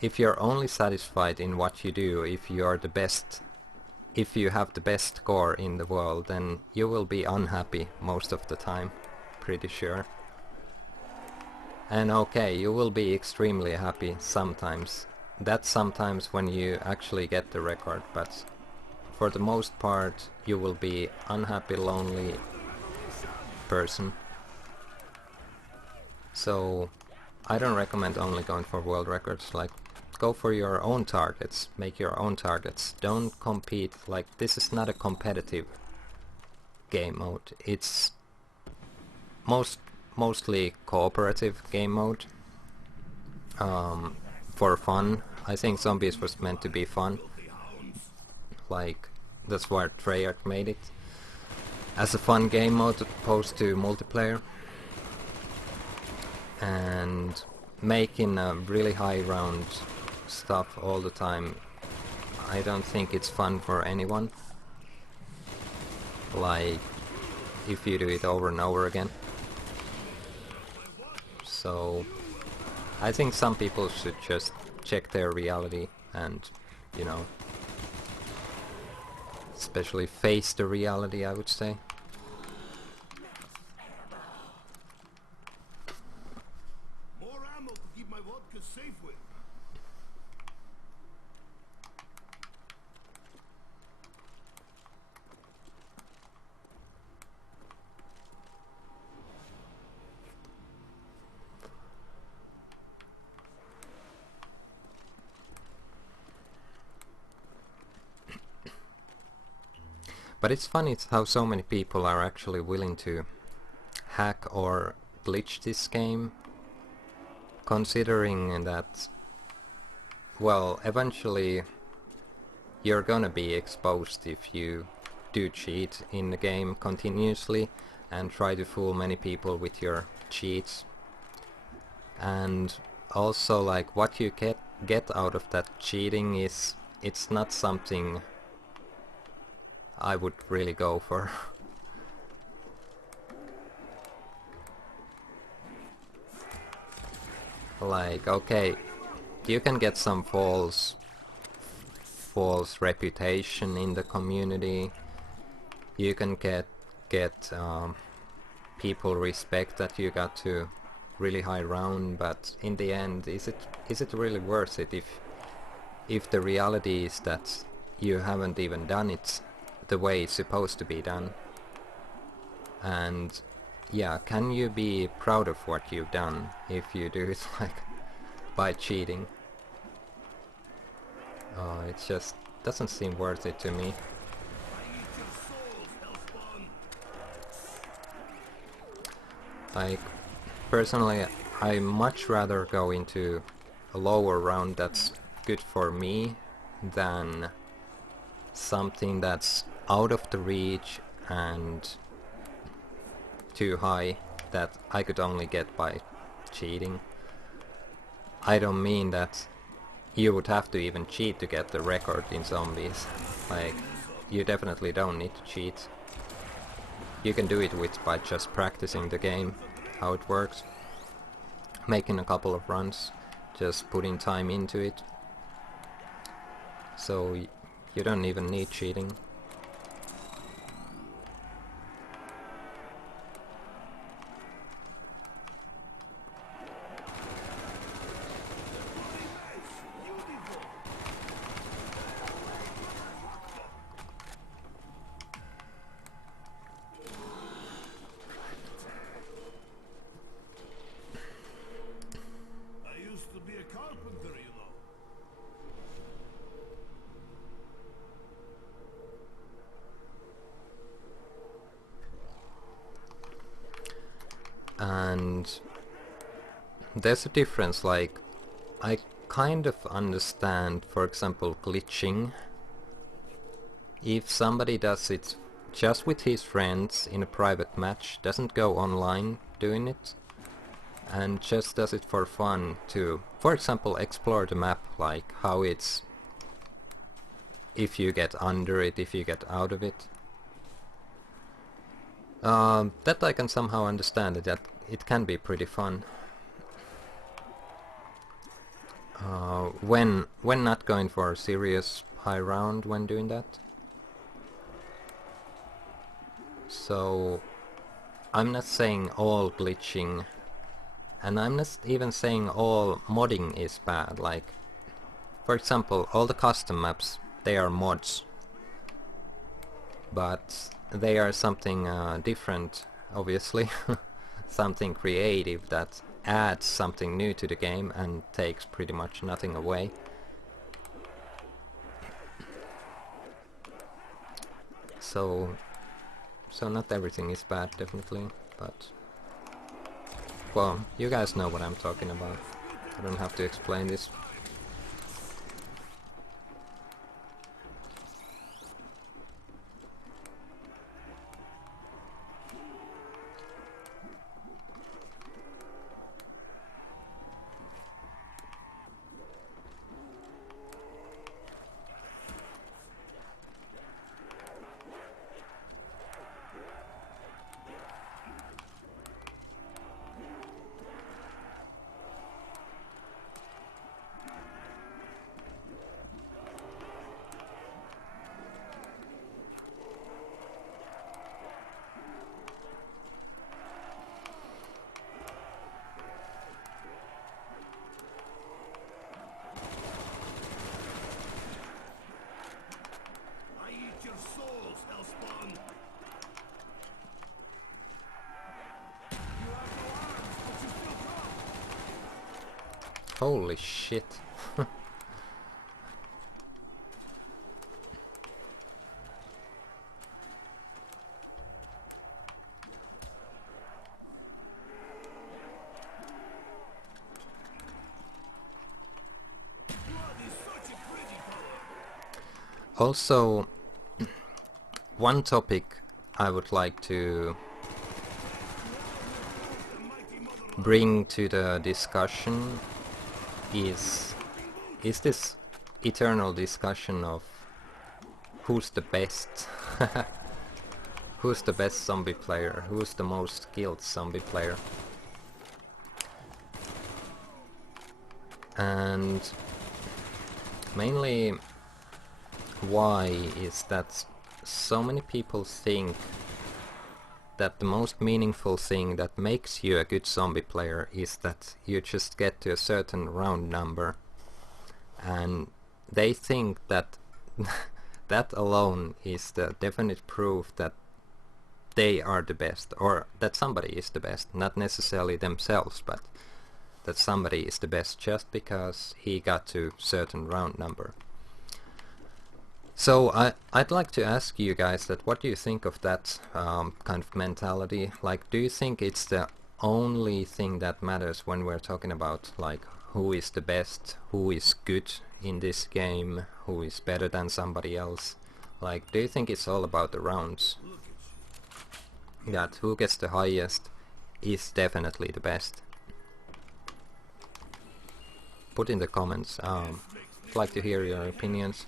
if you're only satisfied in what you do, if you're the best, if you have the best score in the world, then you will be unhappy most of the time, pretty sure. And okay, you will be extremely happy sometimes. That's sometimes when you actually get the record, but for the most part you will be unhappy, lonely person. So I don't recommend only going for world records, like go for your own targets, make your own targets. Don't compete, like this is not a competitive game mode, it's mostly cooperative game mode, for fun. I think Zombies was meant to be fun, like that's why Treyarch made it as a fun game mode opposed to multiplayer. And making a really high round stuff all the time, I don't think it's fun for anyone, like if you do it over and over again. So I think some people should just check their reality and, you know, especially face the reality, I would say. More ammo to keep my vodka safe with. But it's funny how so many people are actually willing to hack or glitch this game, considering that, well, eventually you're gonna be exposed if you do cheat in the game continuously and try to fool many people with your cheats. And also, like, what you get out of that cheating is, it's not something I would really go for. Like, okay, you can get some false reputation in the community. You can get people respect that you got to really high round, but in the end, is it really worth it if the reality is that you haven't even done it the way it's supposed to be done? And yeah, can you be proud of what you've done if you do it like by cheating? It just doesn't seem worth it to me. Like, personally, I much rather go into a lower round that's good for me than something that's out of the reach and too high that I could only get by cheating. I don't mean that you would have to even cheat to get the record in Zombies. Like, you definitely don't need to cheat. You can do it by just practicing the game, how it works, making a couple of runs, just putting time into it. So you don't even need cheating. And there's a difference, like, I kind of understand, for example, glitching. If somebody does it just with his friends in a private match, doesn't go online doing it, and just does it for fun to, for example, explore the map, like how it's, if you get under it, if you get out of it. That I can somehow understand, that it can be pretty fun. When not going for a serious high round when doing that. So I'm not saying all glitching, and I'm not even saying all modding is bad. Like, for example, all the custom maps, they are mods, but they are something different, obviously. Something creative that adds something new to the game and takes pretty much nothing away. So not everything is bad, definitely, but well, you guys know what I'm talking about. I don't have to explain this. Holy shit. Also, one topic I would like to bring to the discussion is this eternal discussion of who's the best. Who's the best zombie player? Who's the most skilled zombie player? And mainly why is that so many people think that the most meaningful thing that makes you a good zombie player is that you just get to a certain round number, and they think that that alone is the definite proof that they are the best, or that somebody is the best, not necessarily themselves, but that somebody is the best just because he got to certain round number. So I'd like to ask you guys that what do you think of that kind of mentality? Like, do you think it's the only thing that matters when we're talking about like who is the best, who is good in this game, who is better than somebody else? Like, do you think it's all about the rounds? That who gets the highest is definitely the best? Put in the comments. I'd like to hear your opinions.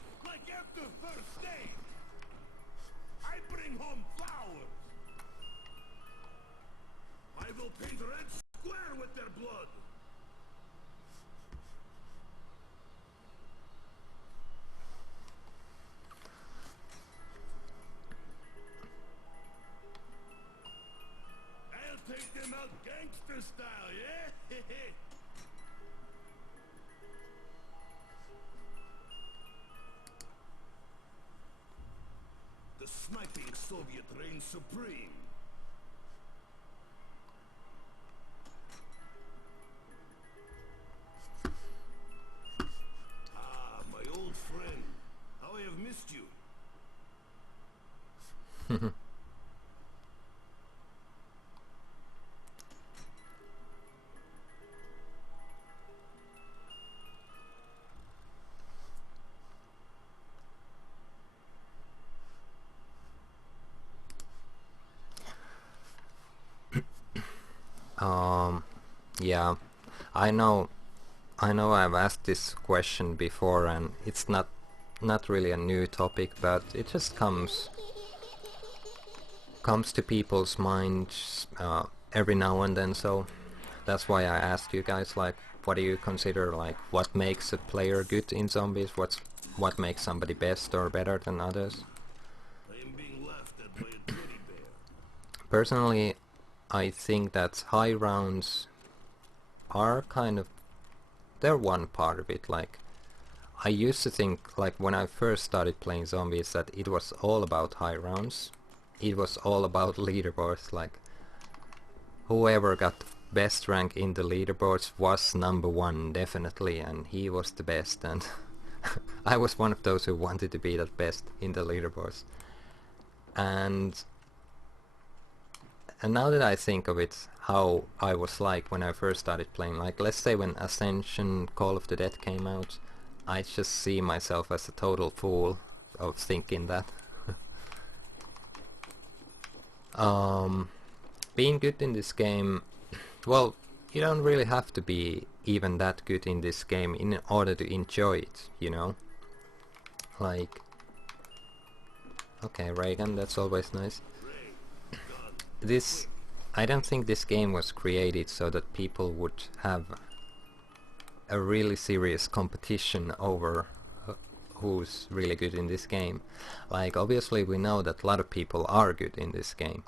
Take them out gangster style, yeah? The sniping Soviet reigns supreme. Ah, my old friend. How I have missed you. Yeah, I know. I know I've asked this question before, and it's not really a new topic, but it just comes to people's minds every now and then. So that's why I asked you guys, like, what do you consider, like, what makes a player good in zombies? What makes somebody best or better than others? I am being laughed at by a teddy bear. Personally, I think that high rounds are kind of, they're one part of it. Like, I used to think, like, when I first started playing zombies, that it was all about high rounds. It was all about leaderboards, like, whoever got the best rank in the leaderboards was number one, definitely, and he was the best, and I was one of those who wanted to be the best in the leaderboards. And now that I think of it, how I was like when I first started playing, like, let's say when Ascension Call of the Dead came out, I just see myself as a total fool of thinking that. Being good in this game, well, you don't really have to be even that good in this game in order to enjoy it, you know? Like, okay, Reagan, that's always nice. This, I don't think this game was created so that people would have a really serious competition over who's really good in this game. Like, obviously we know that a lot of people are good in this game.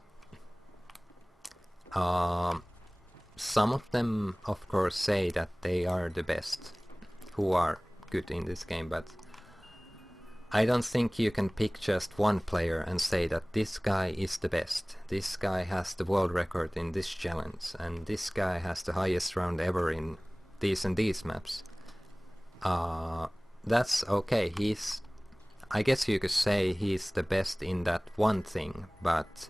Some of them, of course, say that they are the best who are good in this game, but I don't think you can pick just one player and say that this guy is the best. This guy has the world record in this challenge, and this guy has the highest round ever in these and these maps. That's okay. I guess you could say he's the best in that one thing, but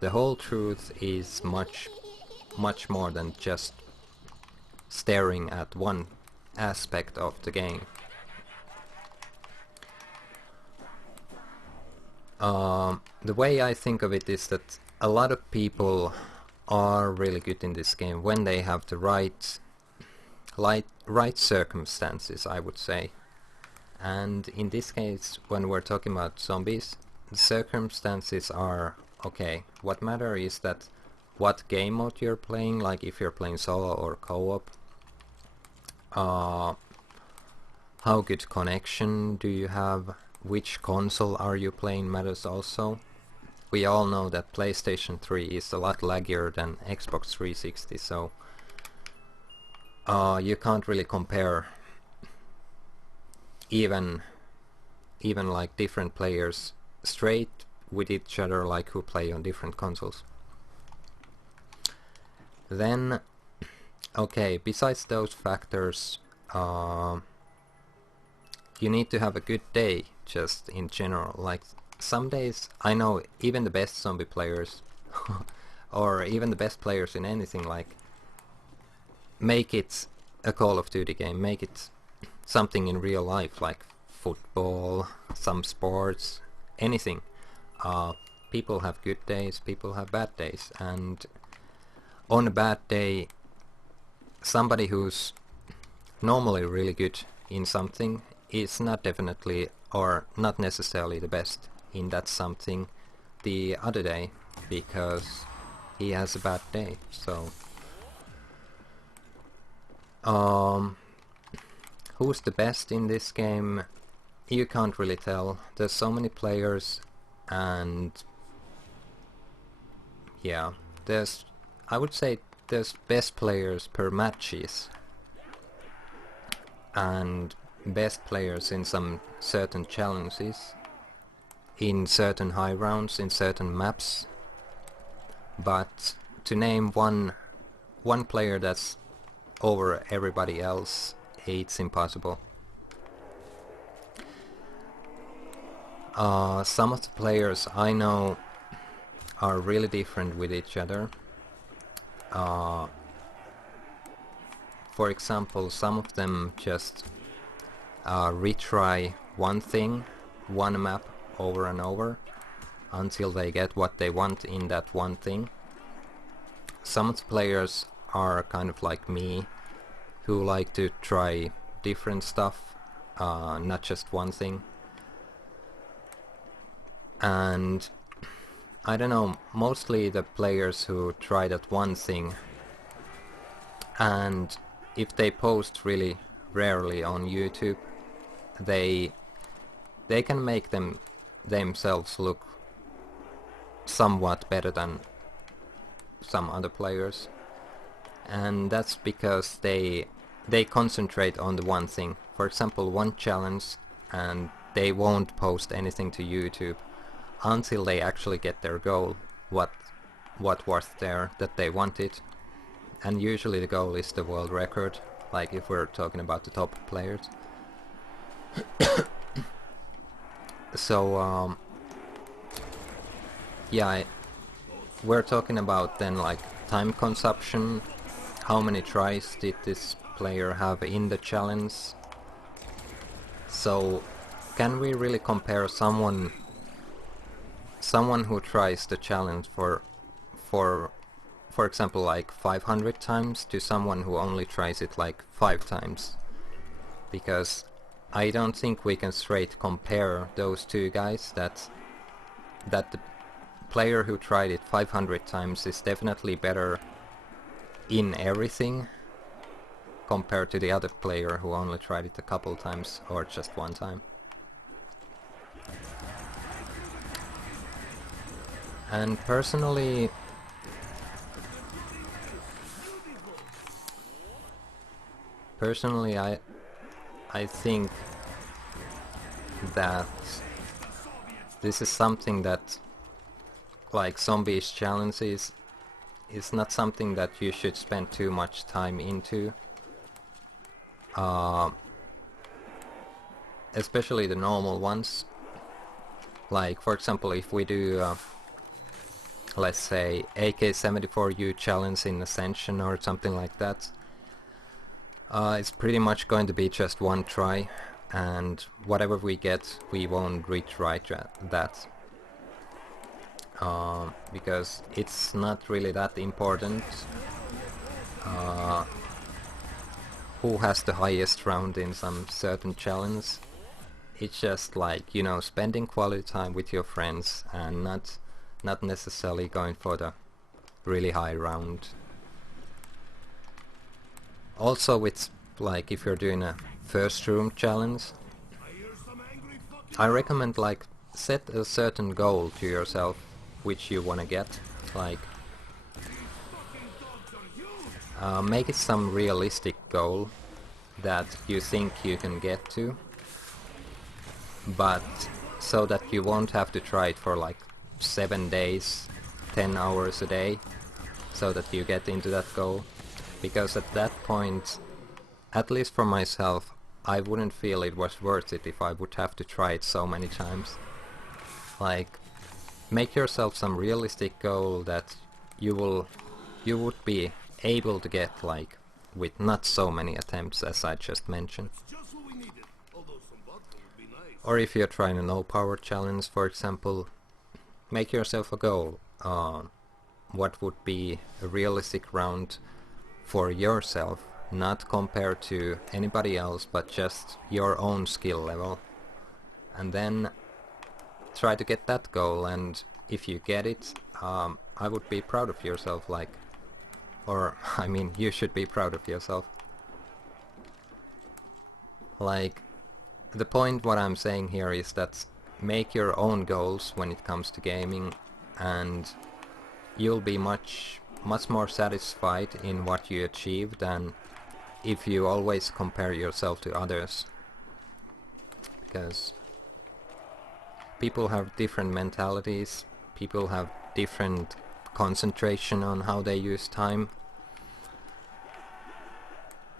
the whole truth is much more than just staring at one aspect of the game. The way I think of it is that a lot of people are really good in this game when they have the right circumstances, I would say. And in this case, when we're talking about zombies, the circumstances are okay. What matter is that what game mode you're playing, like if you're playing solo or co-op, how good connection do you have, which console are you playing matters also. We all know that PlayStation 3 is a lot laggier than Xbox 360, so you can't really compare even like different players straight with each other, like who play on different consoles. Then, okay, besides those factors, you need to have a good day, just in general. Like, some days, I know even the best zombie players, or even the best players in anything, like, make it a Call of Duty game, make it something in real life, like football, some sports, anything. People have good days, people have bad days, and on a bad day, somebody who's normally really good in something is not definitely or not necessarily the best in that something the other day, because he has a bad day. So who's the best in this game? You can't really tell. There's so many players, and yeah, I would say there's best players per matches and best players in some certain challenges, in certain high rounds, in certain maps, but to name one player that's over everybody else, it's impossible. Some of the players I know are really different with each other. For example, some of them just retry one thing, one map over and over until they get what they want in that one thing. some of the players are kind of like me, who like to try different stuff, not just one thing. And I don't know, mostly the players who try that one thing, and if they post really rarely on YouTube, they can make themselves look somewhat better than some other players, and that's because they concentrate on the one thing. For example, one challenge, and they won't post anything to YouTube until they actually get their goal, what was there that they wanted. And usually the goal is the world record, like if we're talking about the top players. So yeah, we're talking about then like time consumption, how many tries did this player have in the challenge. So can we really compare someone who tries the challenge for example like 500 times to someone who only tries it like 5 times? Because I don't think we can straight compare those two guys, that the player who tried it 500 times is definitely better in everything compared to the other player who only tried it a couple times or just one time. And personally, I think that this is something that, like zombies challenges, is not something that you should spend too much time into. Especially the normal ones. Like for example, if we do let's say AK-74U challenge in Ascension or something like that, it's pretty much going to be just one try, and whatever we get, we won't retry that. Because it's not really that important who has the highest round in some certain challenge. It's just like, you know, spending quality time with your friends and not necessarily going for the really high round. Also, it's like if you're doing a first room challenge, I recommend like set a certain goal to yourself which you wanna get. Like make it some realistic goal that you think you can get to, but so that you won't have to try it for like 7 days, 10 hours a day, so that you get into that goal. Because at that point, at least for myself, I wouldn't feel it was worth it if I would have to try it so many times. Like, make yourself some realistic goal that you would be able to get, like, with not so many attempts as I just mentioned. Or if you're trying a no power challenge, for example, make yourself a goal. What would be a realistic round for yourself, not compared to anybody else, but just your own skill level. And then try to get that goal, and if you get it, I would be proud of yourself, like, or I mean, you should be proud of yourself. Like, the point what I'm saying here is that make your own goals when it comes to gaming, and you'll be much more satisfied in what you achieve than if you always compare yourself to others. Because people have different mentalities, people have different concentration on how they use time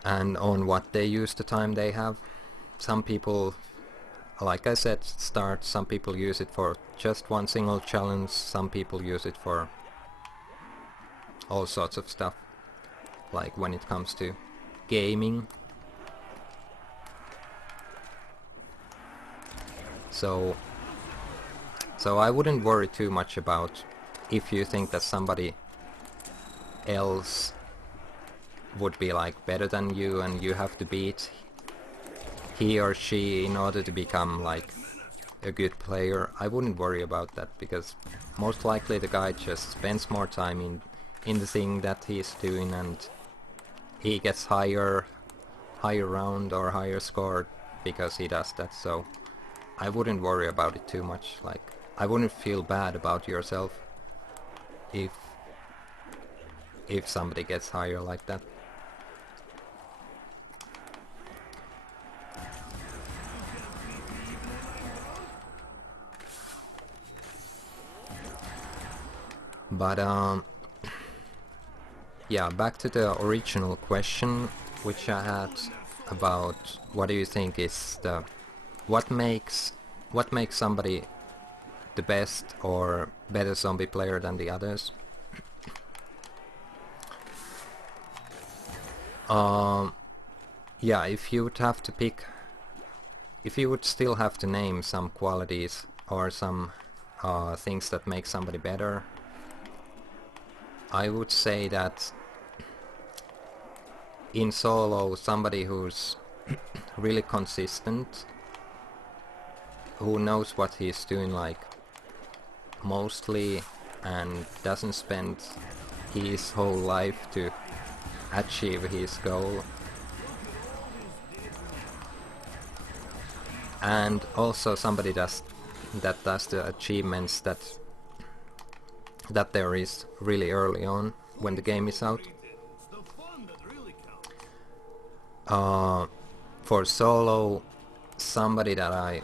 and on what they use the time they have. Some people, like I said, some people use it for just one single challenge, some people use it for all sorts of stuff, like when it comes to gaming. So I wouldn't worry too much about if you think that somebody else would be like better than you and you have to beat he or she in order to become like a good player, I wouldn't worry about that, because most likely the guy just spends more time in the thing that he's doing and he gets higher round or higher score because he does that. So I wouldn't worry about it too much. Like, I wouldn't feel bad about yourself if somebody gets higher like that. But yeah, back to the original question which I had about what do you think is the what makes somebody the best or better zombie player than the others. Yeah, if you would have to pick, if you would still have to name some qualities or some things that make somebody better, I would say that in solo, somebody who's really consistent, who knows what he's doing like mostly and doesn't spend his whole life to achieve his goal, and also somebody that does the achievements that there is really early on when the game is out. For solo, somebody that I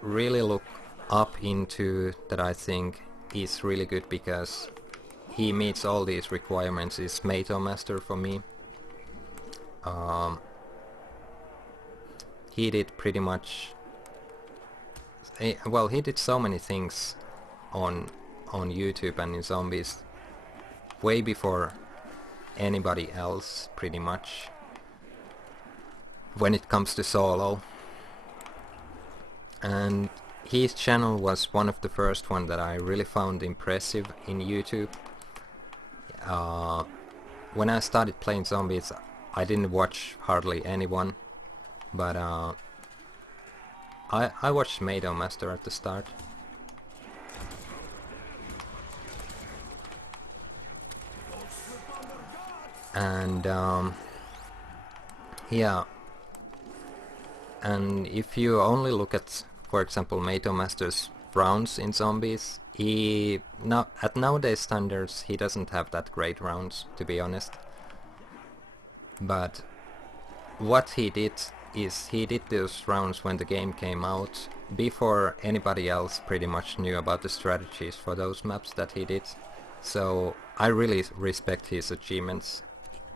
really look up into, that I think is really good because he meets all these requirements, is Mato Master for me. He did pretty much, well, he did so many things on YouTube and in Zombies way before anybody else, pretty much, when it comes to solo. And his channel was one of the first one that I really found impressive in YouTube. When I started playing Zombies, I didn't watch hardly anyone, but I watched Mato Master at the start. And yeah, and if you only look at, for example, Mato Master's rounds in Zombies, at nowadays standards he doesn't have that great rounds, to be honest. But what he did is he did those rounds when the game came out, before anybody else pretty much knew about the strategies for those maps that he did. So I really respect his achievements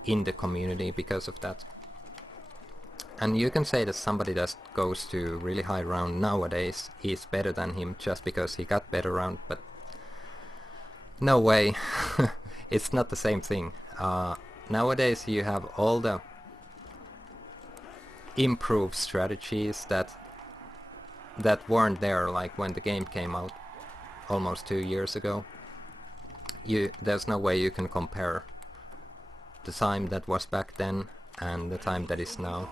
in the community because of that. And you can say that somebody that goes to really high round nowadays is better than him just because he got better round, but no way. It's not the same thing. Nowadays you have all the improved strategies that weren't there like when the game came out almost 2 years ago. There's no way you can compare the time that was back then and the time that is now.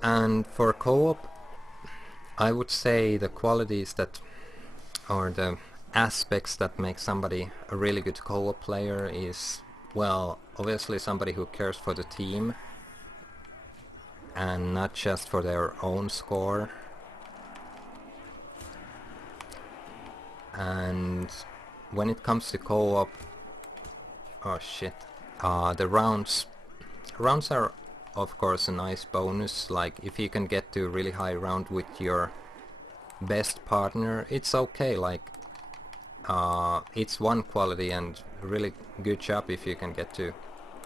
And for co-op, I would say the qualities that, or the aspects that make somebody a really good co-op player is, well, obviously somebody who cares for the team and not just for their own score. And when it comes to co-op, oh shit, the rounds are of course a nice bonus. Like if you can get to a really high round with your best partner, it's okay. Like it's one quality and really good job if you can get to,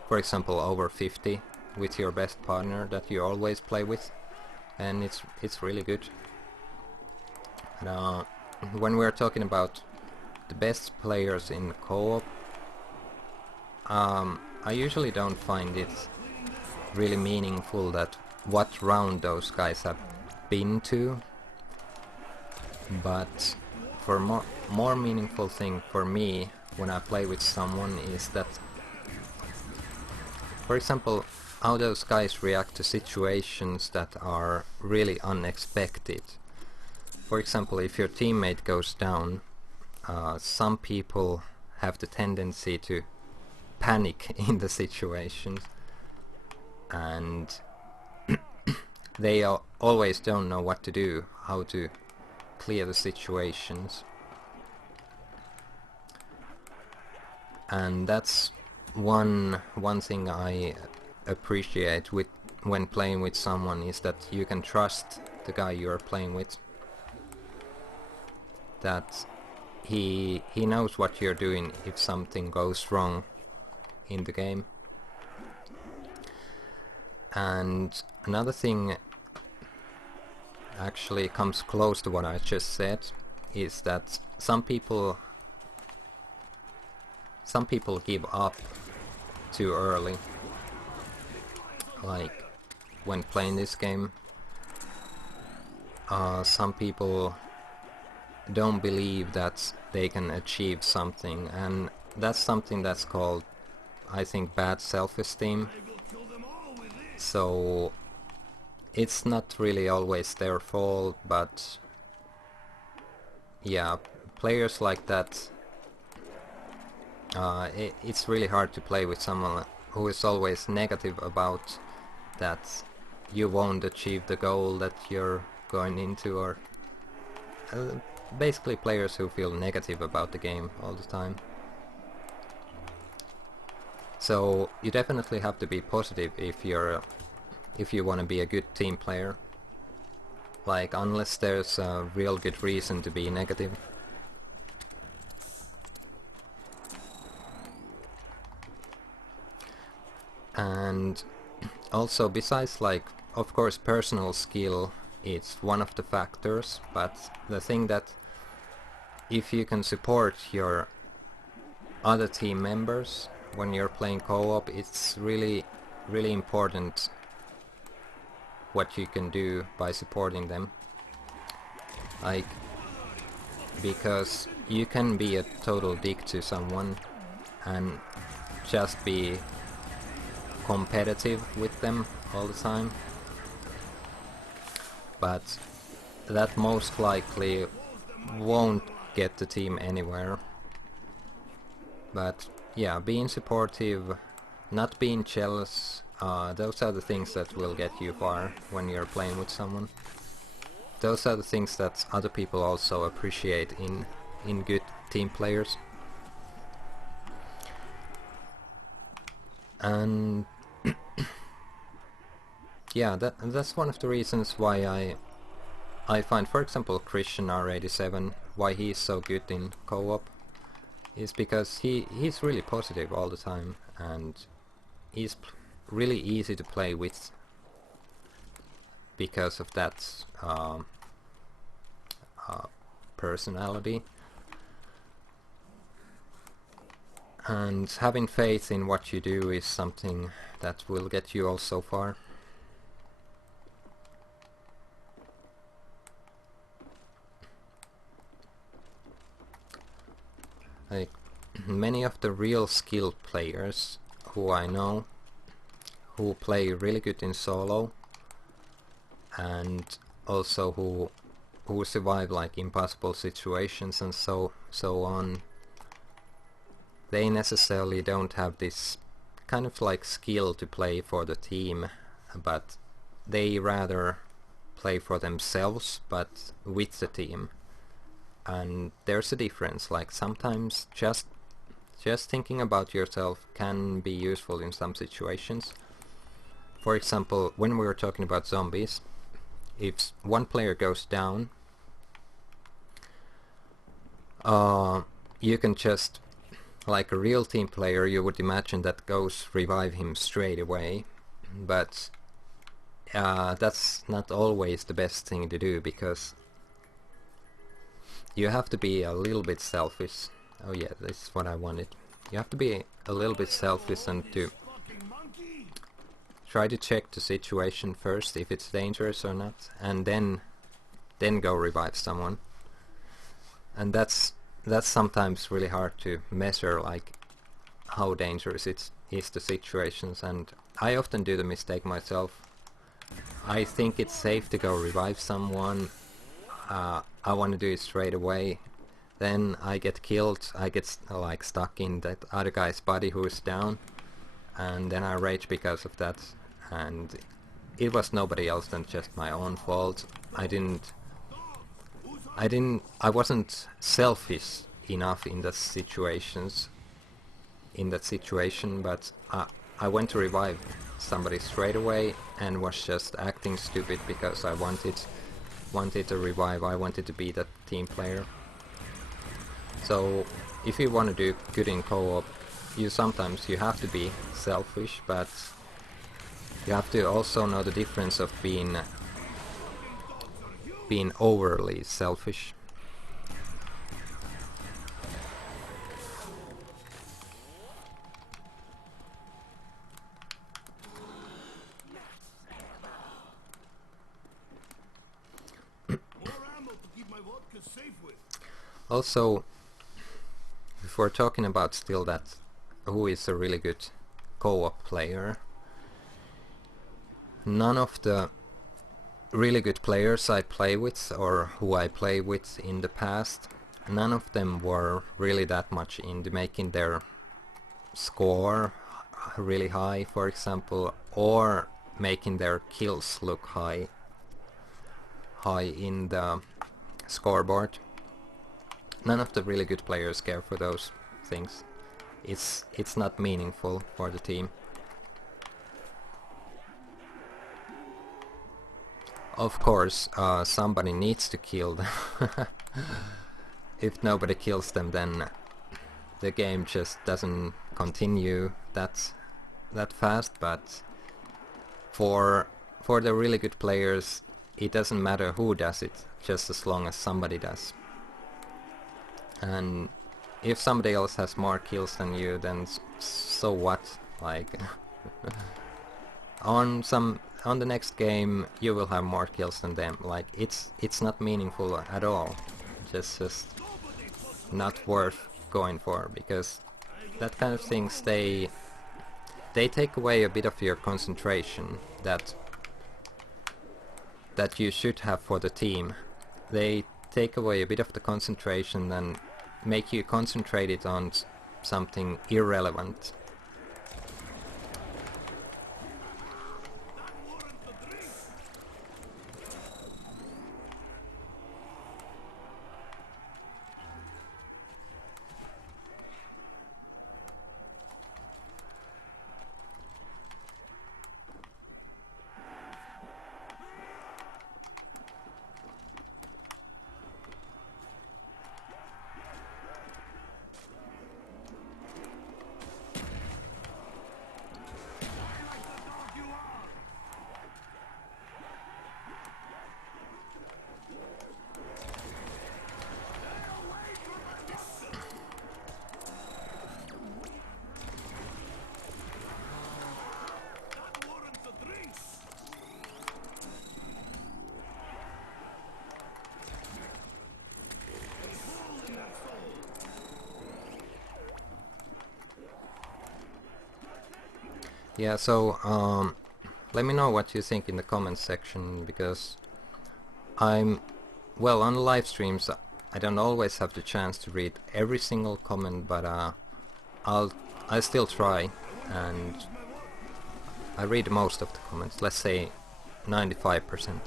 for example, over 50 with your best partner that you always play with, and it's really good. And, when we're talking about the best players in co-op, I usually don't find it really meaningful that what round those guys have been to, But for more meaningful thing for me when I play with someone is that, for example, how those guys react to situations that are really unexpected. For example, if your teammate goes down, some people have the tendency to panic in the situations, and they always don't know what to do, how to clear the situations. And that's one thing I appreciate when playing with someone, is that you can trust the guy you're playing with, that he knows what you're doing if something goes wrong in the game. And another thing actually comes close to what I just said, is that some people give up too early, like when playing this game. Some people don't believe that they can achieve something, and that's something that's called, I think, bad self-esteem. So it's not really always their fault, but yeah, players like that, it's really hard to play with someone who is always negative about that you won't achieve the goal that you're going into, or basically players who feel negative about the game all the time. So you definitely have to be positive if you want to be a good team player. Like, unless there's a real good reason to be negative. And also, besides, like, of course, personal skill is one of the factors, but the thing that if you can support your other team members when you're playing co-op, it's really important what you can do by supporting them. Like, because you can be a total dick to someone and just be competitive with them all the time, but that most likely won't get the team anywhere. But yeah, being supportive, not being jealous, those are the things that will get you far when you're playing with someone. Those are the things that other people also appreciate in good team players. And yeah, that's one of the reasons why I find, for example, Christian R87, why he's so good in co-op, is because he's really positive all the time, and he's really easy to play with because of that personality. And having faith in what you do is something that will get you all so far. Like, many of the real skilled players who I know, who play really good in solo, and also who survive like impossible situations and so on, they necessarily don't have this kind of like skill to play for the team, but they rather play for themselves but with the team. And there's a difference. Like, sometimes just thinking about yourself can be useful in some situations. For example, when we were talking about zombies, if one player goes down, you can just, like a real team player, you would imagine that goes revive him straight away, but that's not always the best thing to do, because you have to be a little bit selfish. Oh yeah, this is what I wanted. You have to be a little bit selfish and to try to check the situation first, if it's dangerous or not, and then go revive someone. and that's sometimes really hard to measure, like how dangerous it is the situations, and I often do the mistake myself. I think it's safe to go revive someone. I want to do it straight away. Then I get killed. I get like stuck in that other guy's body who's down, and then I rage because of that. And it was nobody else than just my own fault. I wasn't selfish enough in the situations, in that situation, but I went to revive somebody straight away and was just acting stupid because I wanted to revive. I wanted to be that team player. So if you want to do good in co-op, sometimes you have to be selfish, but you have to also know the difference of being overly selfish. Also, if we're talking about still that who is a really good co-op player, none of the really good players I play with or who I play with in the past, none of them were really that much into making their score really high, for example, or making their kills look high in the scoreboard. None of the really good players care for those things. It's not meaningful for the team. Of course, somebody needs to kill them. If nobody kills them, then the game just doesn't continue that fast. But for the really good players, it doesn't matter who does it, just as long as somebody does. And if somebody else has more kills than you, then so what? Like on the next game you will have more kills than them. Like it's not meaningful at all. Just not worth going for, because that kind of things, they take away a bit of your concentration that you should have for the team. They take away a bit of the concentration and make you concentrate it on something irrelevant. Yeah, so let me know what you think in the comments section, because on live streams I don't always have the chance to read every single comment, but I still try, and I read most of the comments, let's say 95%.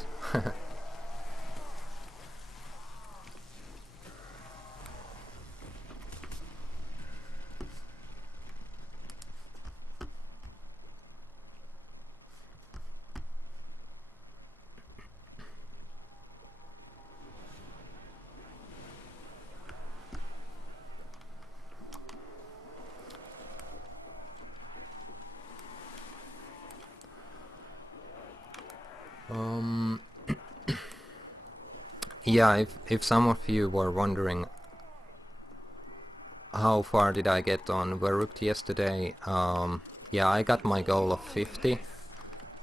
Yeah, if some of you were wondering how far did I get on Verrupt yesterday, yeah, I got my goal of 50.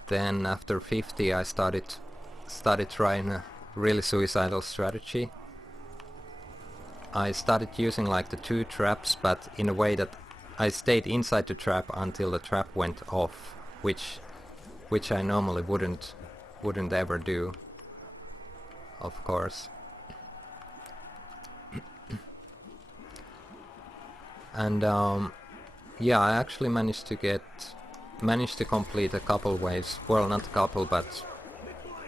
Then after 50 I started trying a really suicidal strategy. I started using like the 2 traps, but in a way that I stayed inside the trap until the trap went off, which I normally wouldn't ever do, of course. And yeah, I actually managed to complete a couple waves. Well, not a couple, but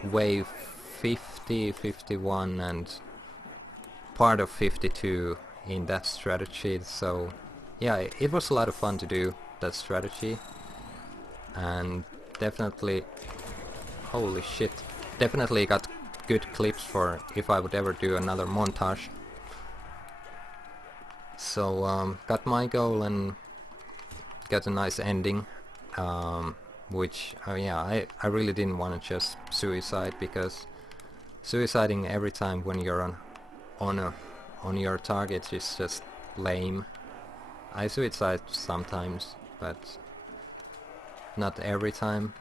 wave 50, 51, and part of 52 in that strategy. So yeah, it was a lot of fun to do that strategy, and definitely, holy shit, definitely got good clips for if I would ever do another montage. So got my goal and got a nice ending, which yeah, I really didn't want to just suicide, because suiciding every time when you're on your target is just lame. I suicide sometimes, but not every time.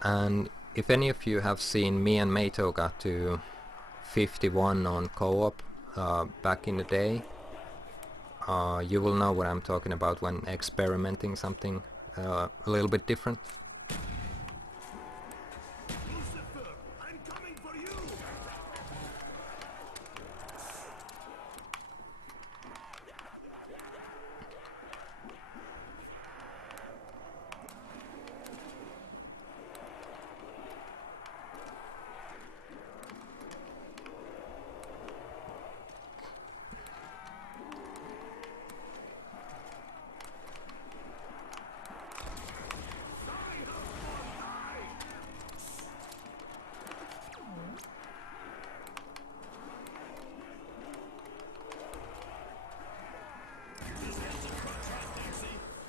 And if any of you have seen me and Mato got to 51 on co-op back in the day, you will know what I'm talking about when experimenting something a little bit different. Lucifer, I'm coming for you!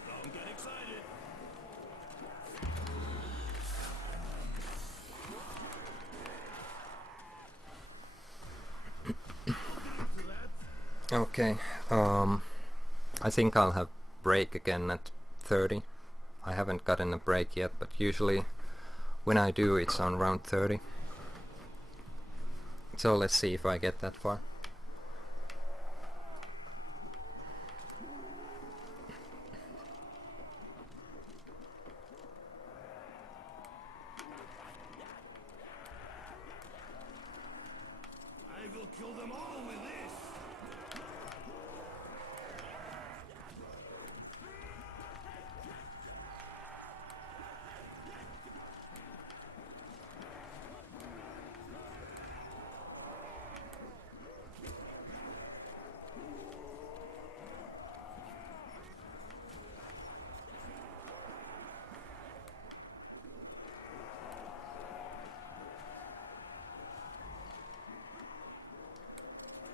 Don't get excited! Okay, I think I'll have break again at 30. I haven't gotten a break yet, but usually when I do it's on round 30. So let's see if I get that far. I will kill them all with this!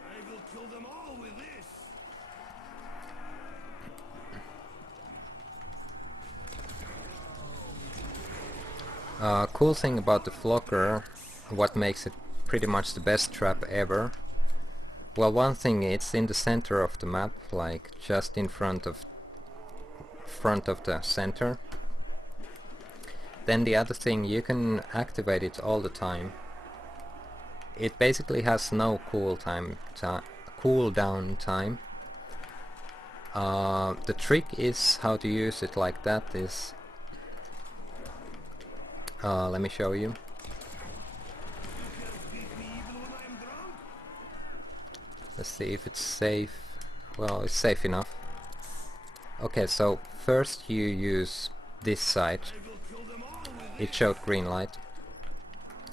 I will kill them all with this! Cool thing about the Flocker, what makes it pretty much the best trap ever. Well, one thing, it's in the center of the map, like just in front of the center. Then the other thing, you can activate it all the time. It basically has no cooldown time. The trick is how to use it like that is, let me show you. Let's see if it's safe. Well, it's safe enough. Okay, so first you use this side. It showed green light.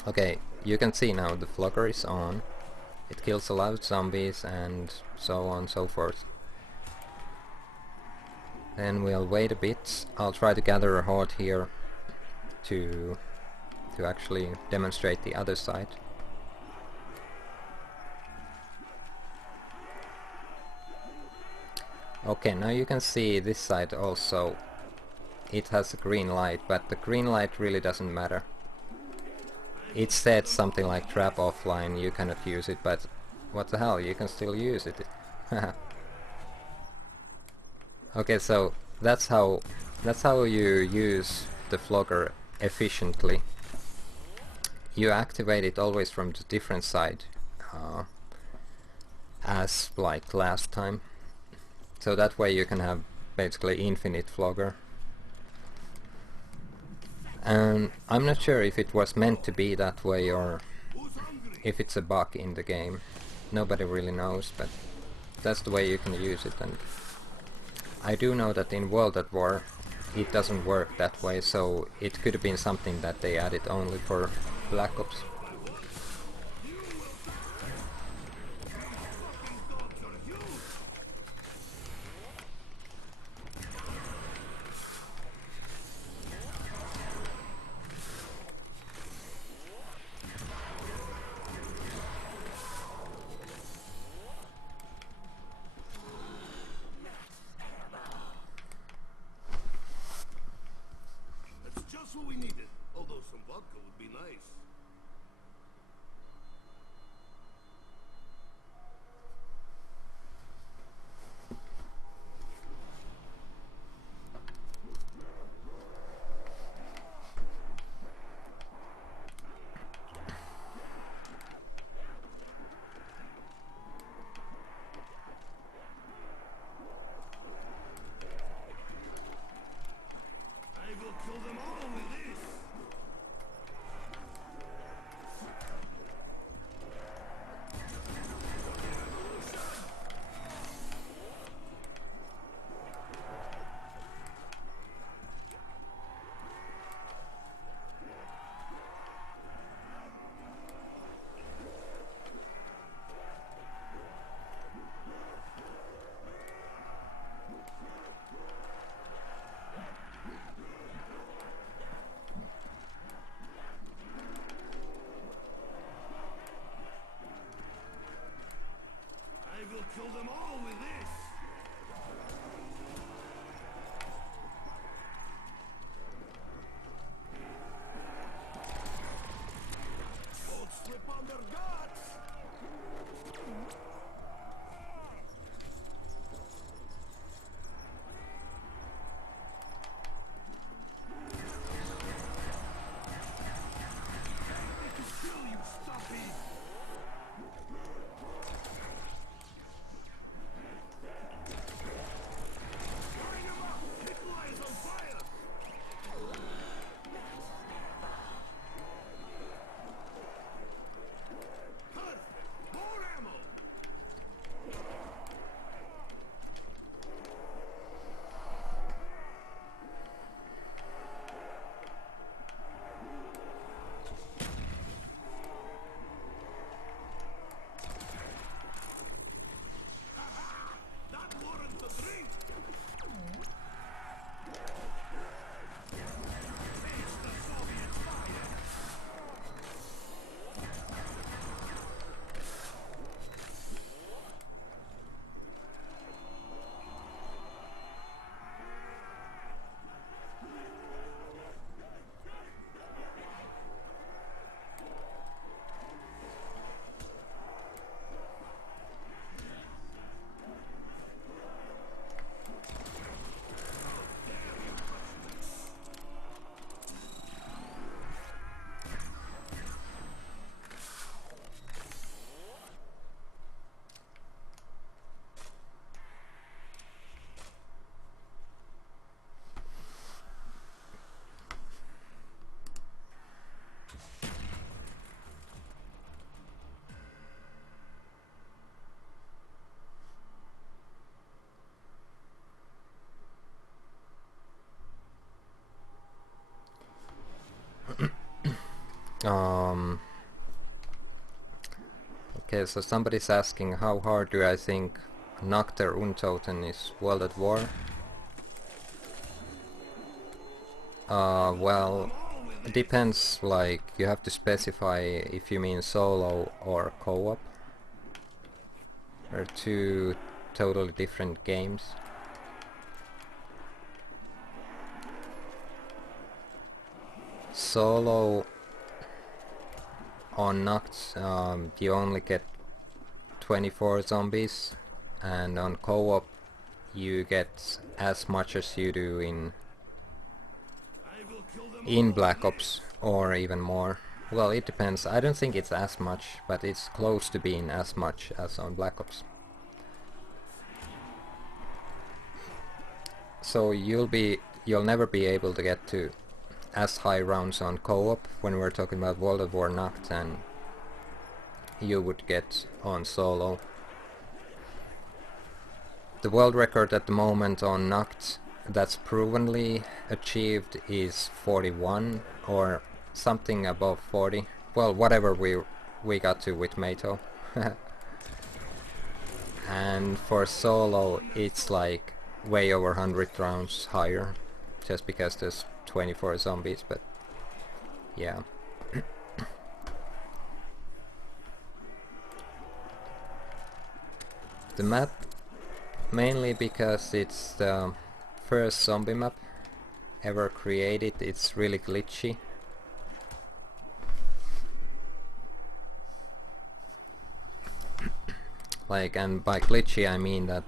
Okay, you can see now the Flocker is on. It kills a lot of zombies and so on and so forth. Then we'll wait a bit. I'll try to gather a horde here to actually demonstrate the other side. Okay, now you can see this side also. It has a green light, but the green light really doesn't matter. It said something like trap offline, you cannot use it, but what the hell, you can still use it. Okay, so that's how you use the Flocker efficiently. you activate it always from the different side, as like last time. So that way you can have basically infinite flogger. And I'm not sure if it was meant to be that way or if it's a bug in the game. Nobody really knows, but that's the way you can use it. And I do know that in World at War it doesn't work that way, so it could have been something that they added only for Black Ops. That's just what we needed. Although some vodka would be nice. I will kill them all with this. I will kill them all with this. Don't slip on their guts. Kill you, stuffy. Burn him up. Nikolai is on fire. Perfect. More ammo. That warrants a drink. Face the Soviet fire. Okay, so somebody's asking how hard do I think Nachter Untoten is World at War? Well, it depends, like, you have to specify if you mean solo or co-op. They're two totally different games. Solo on Nacht, you only get 24 zombies, and on co-op you get as much as you do in I will kill them all Black with Ops, or even more. Well, it depends. I don't think it's as much, but it's close to being as much as on Black Ops. So you'll never be able to get to as high rounds on co-op when we're talking about World at War Nacht than you would get on solo. The world record at the moment on Nacht that's provenly achieved is 41 or something above 40. Well, whatever we got to with Mato. And for solo it's like way over 100 rounds higher, just because there's 24 zombies, but yeah. The map, mainly because it's the first zombie map ever created, it's really glitchy. Like, and by glitchy I mean that,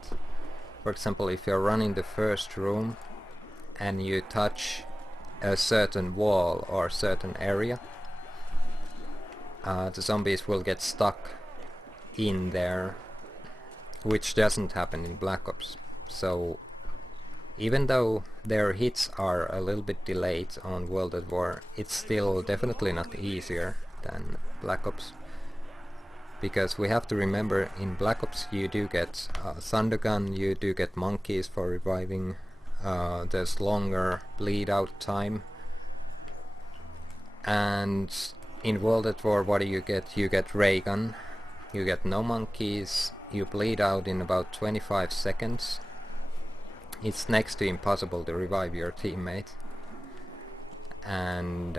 for example, if you're running the first room and you touch a certain wall or certain area, the zombies will get stuck in there, which doesn't happen in Black Ops. So even though their hits are a little bit delayed on World at War, it's still definitely not easier than Black Ops. Because we have to remember, in Black Ops you do get Thunder Gun, you do get monkeys for reviving, there's longer bleed out time, and in World at War what do you get? You get ray gun, you get no monkeys, you bleed out in about 25 seconds. It's next to impossible to revive your teammate. And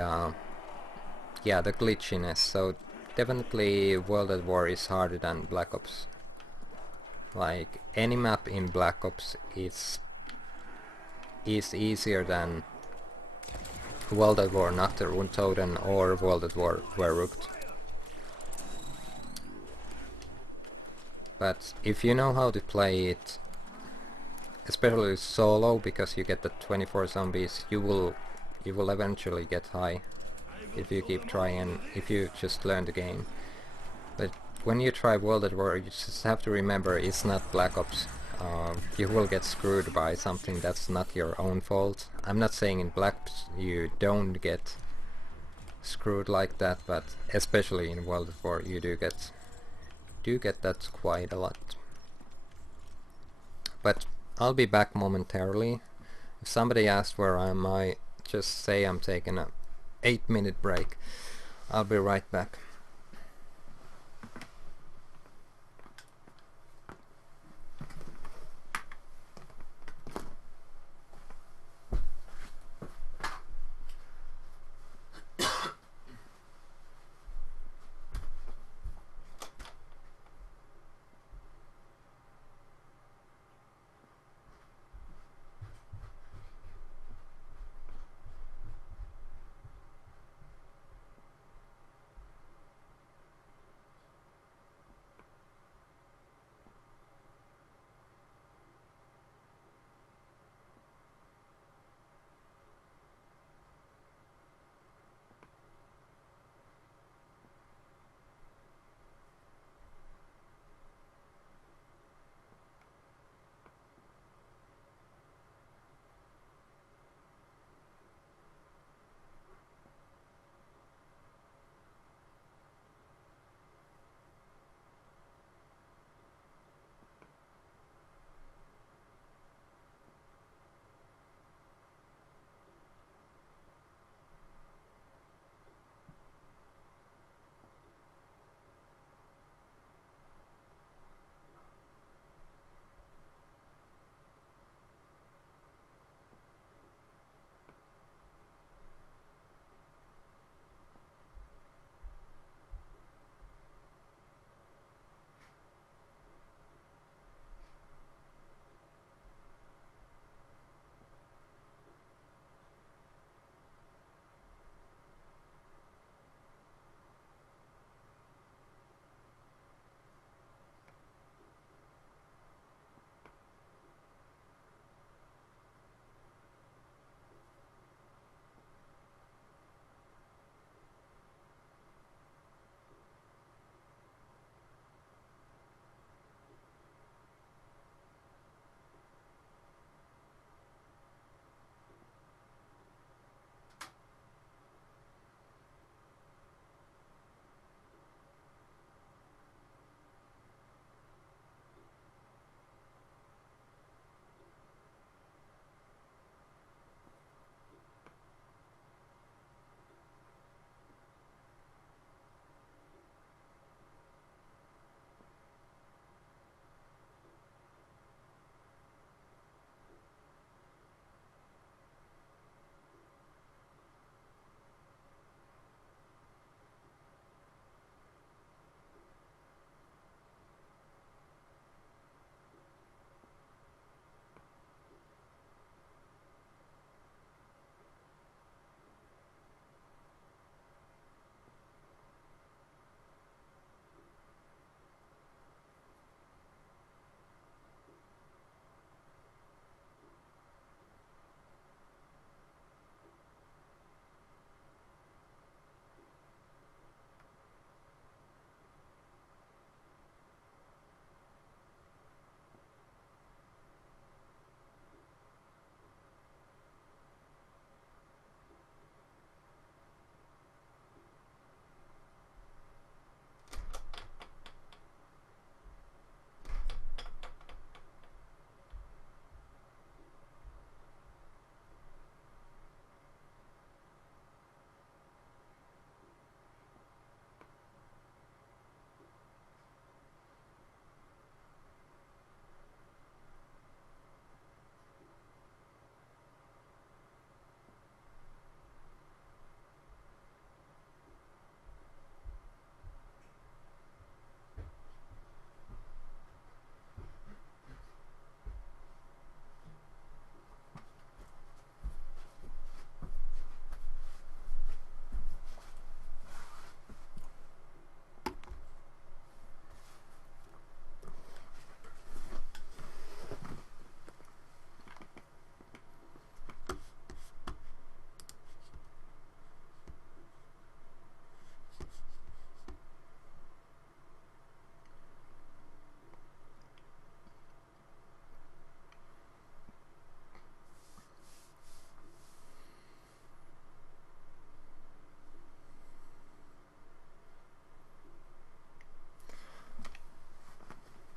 yeah, the glitchiness, so definitely World at War is harder than Black Ops. Like, any map in Black Ops is easier than World at War Nacht or Untoden or World at War Verrucht. But if you know how to play it, especially solo, because you get the 24 zombies, you will eventually get high if you keep trying, if you just learn the game. But when you try World at War, you just have to remember it's not Black Ops. You will get screwed by something that's not your own fault. I'm not saying in Black Ops you don't get screwed like that, but especially in World at War you do get that quite a lot. But I'll be back momentarily. If somebody asks where am I, just say I'm taking a 8-minute break. I'll be right back.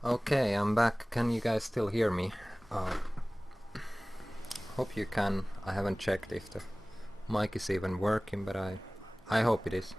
Okay, I'm back. Can you guys still hear me? Hope you can. I haven't checked if the mic is even working, but I hope it is.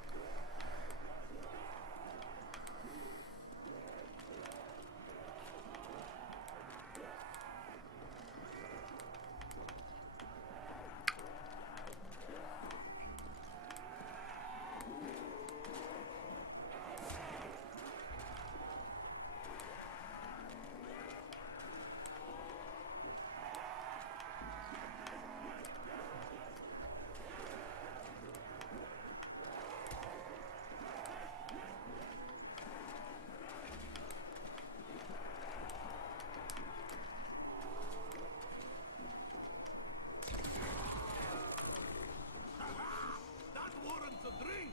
That warrants a drink!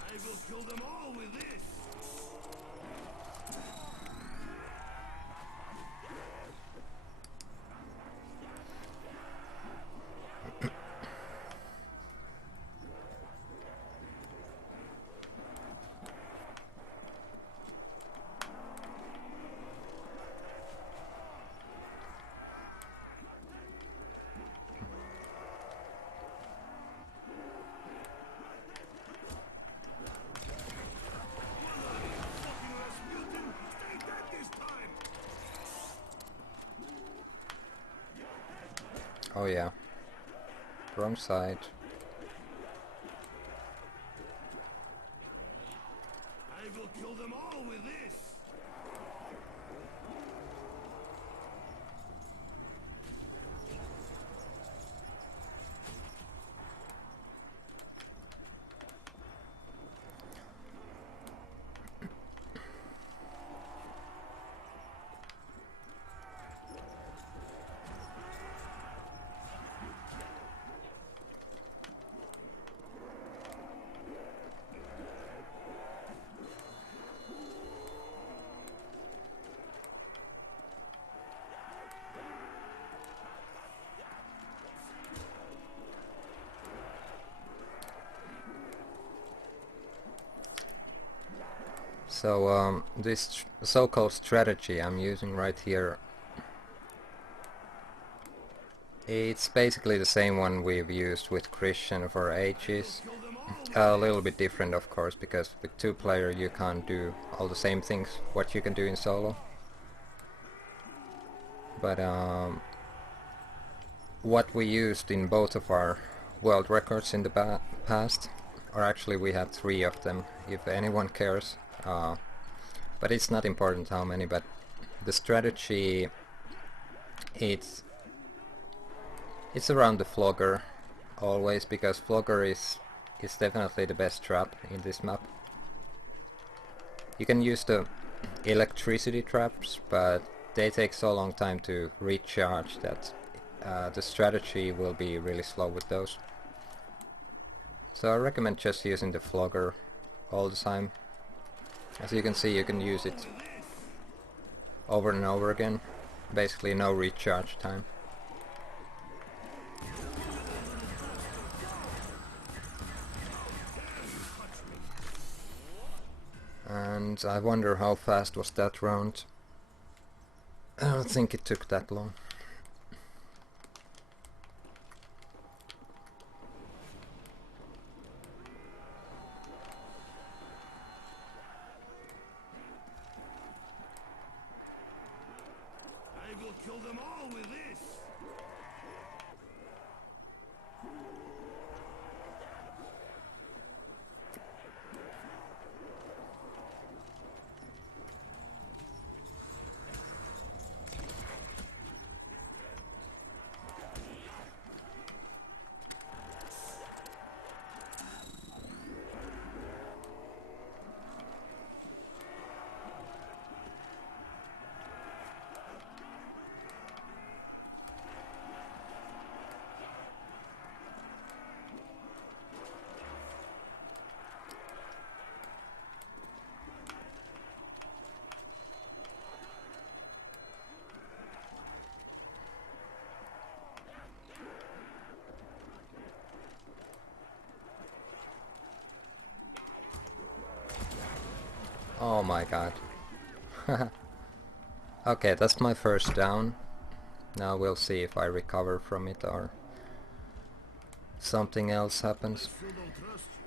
I will kill them all with this! Fucking Rasputin! Stay dead this time! Oh yeah. Wrong side. I will kill them all with this! So this so-called strategy I'm using right here, it's basically the same one we've used with Christian for ages. Kill them all with A this! little bit different, of course, because with two-player you can't do all the same things what you can do in solo. But what we used in both of our world records in the past, or actually we had 3 of them, if anyone cares. But it's not important how many, but the strategy, it's around the flogger always, because flogger is definitely the best trap in this map. You can use the electricity traps, but they take so long time to recharge that the strategy will be really slow with those. So I recommend just using the flogger all the time. As you can see, you can use it over and over again. Basically no recharge time. And I wonder how fast was that round. I don't think it took that long. I will kill them all with this! Oh my god. Okay, that's my first down. Now we'll see if I recover from it or something else happens. Still don't trust you.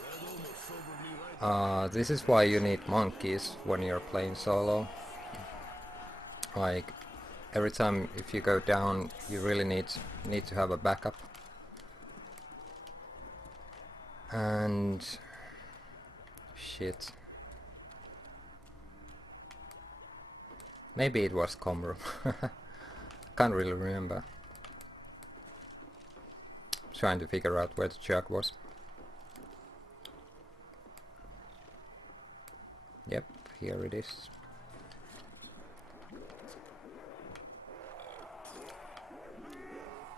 That almost sobered me right. This is why you need monkeys when you're playing solo. Like, every time if you go down, you really need to have a backup. And shit. Maybe it was Comro. Can't really remember. Trying to figure out where the jug was. Yep, here it is.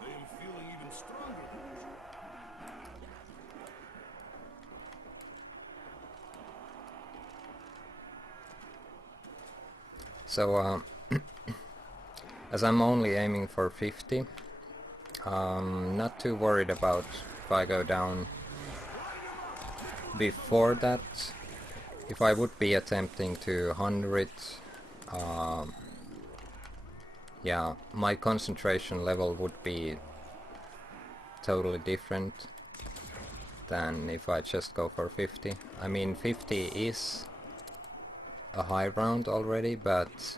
I am feeling even stronger. So, as I'm only aiming for 50, not too worried about if I go down before that. If I would be attempting to 100, yeah, my concentration level would be totally different than if I just go for 50. I mean, 50 is a high round already, but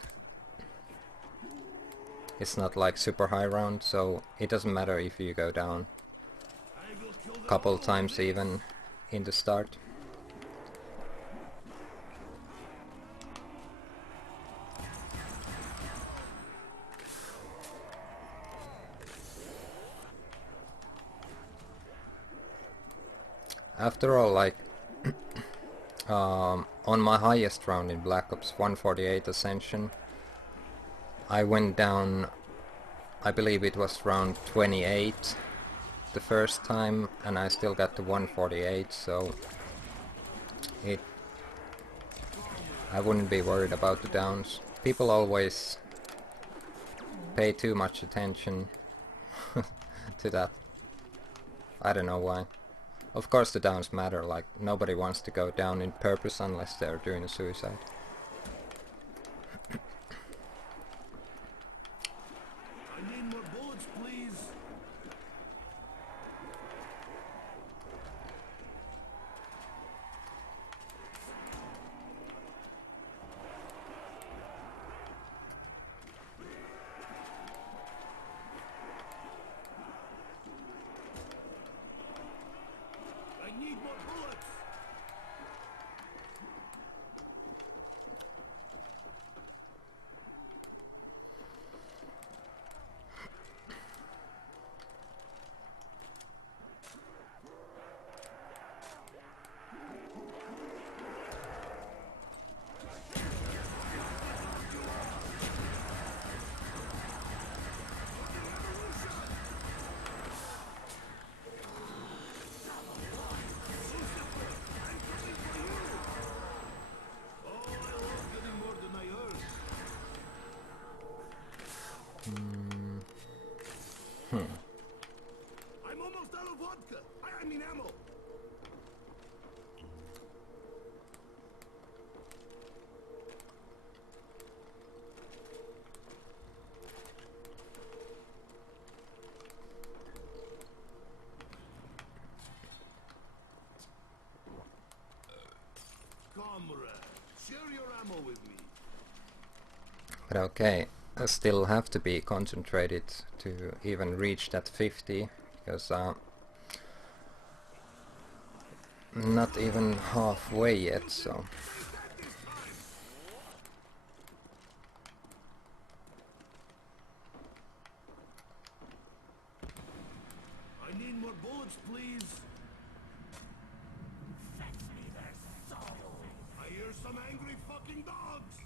it's not like super high round, so it doesn't matter if you go down I will kill a them couple all times with this. even in the start. After all, like, on my highest round in Black Ops 148 Ascension, I went down, I believe it was round 28 the first time, and I still got to 148, so I wouldn't be worried about the downs. People always pay too much attention to that. I don't know why. Of course the downs matter, like nobody wants to go down in purpose unless they're doing a suicide. I need more bullets, please. I need more bullets. I'm almost out of vodka. I mean ammo. Comrade, share your ammo with me. But okay, I still have to be concentrated to even reach that 50, because not even halfway yet, so... I need more bullets, please. I hear some angry fucking dogs.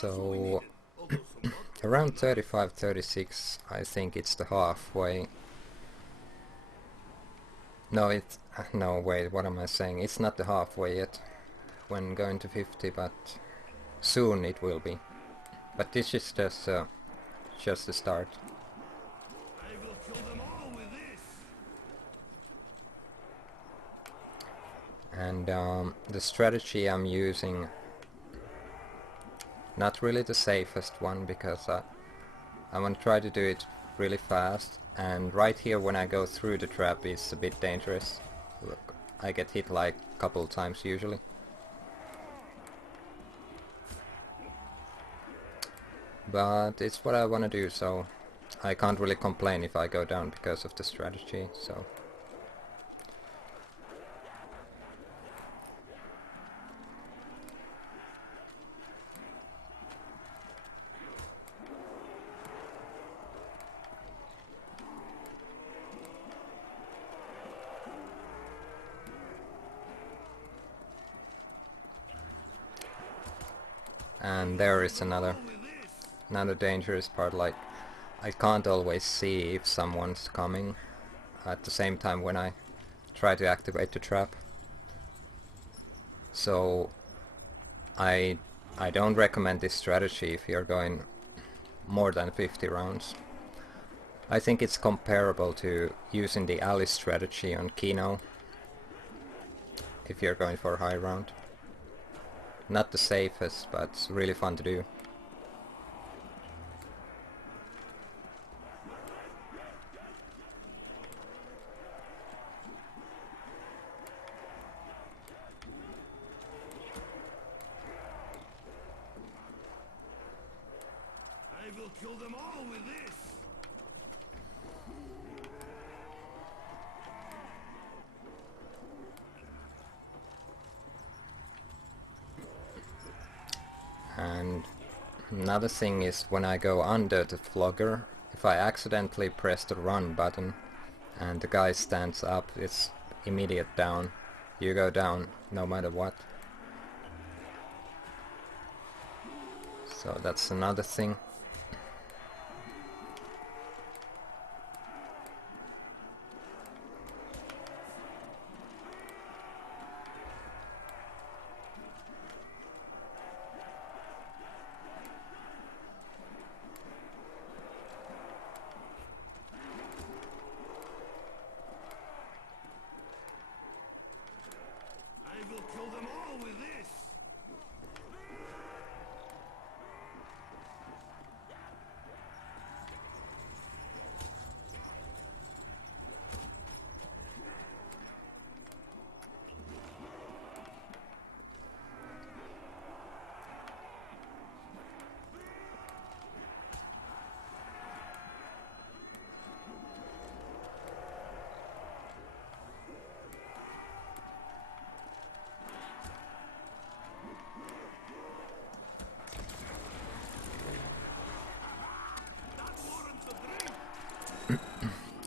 So although somewhat around 35, 36, I think it's the halfway. No, it's no, wait, what am I saying? It's not the halfway yet when going to 50, but soon it will be. But this is just the start. I will kill them all with this. And the strategy I'm using, not really the safest one, because I want to try to do it really fast, and right here when I go through the trap is a bit dangerous. Look, I get hit like a couple times usually. But it's what I want to do, so I can't really complain if I go down because of the strategy, so... And there is another dangerous part, like I can't always see if someone's coming at the same time when I try to activate the trap. So I don't recommend this strategy if you're going more than 50 rounds. I think it's comparable to using the Alice strategy on Kino if you're going for a high round. Not the safest, but it's really fun to do. I will kill them all with this. And another thing is when I go under the flogger, if I accidentally press the run button and the guy stands up, it's immediate down. You go down no matter what. So that's another thing. I will kill them all with this.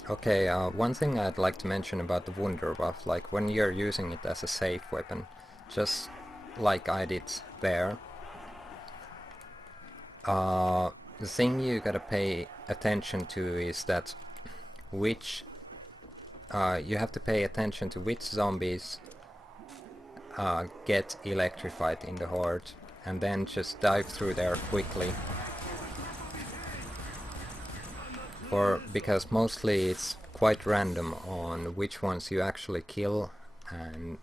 Okay, one thing I'd like to mention about the Wunderwaffe, like when you're using it as a safe weapon, just like I did there, the thing you gotta pay attention to is that you have to pay attention to which zombies get electrified in the horde, and then just dive through there quickly. Because mostly it's quite random on which ones you actually kill and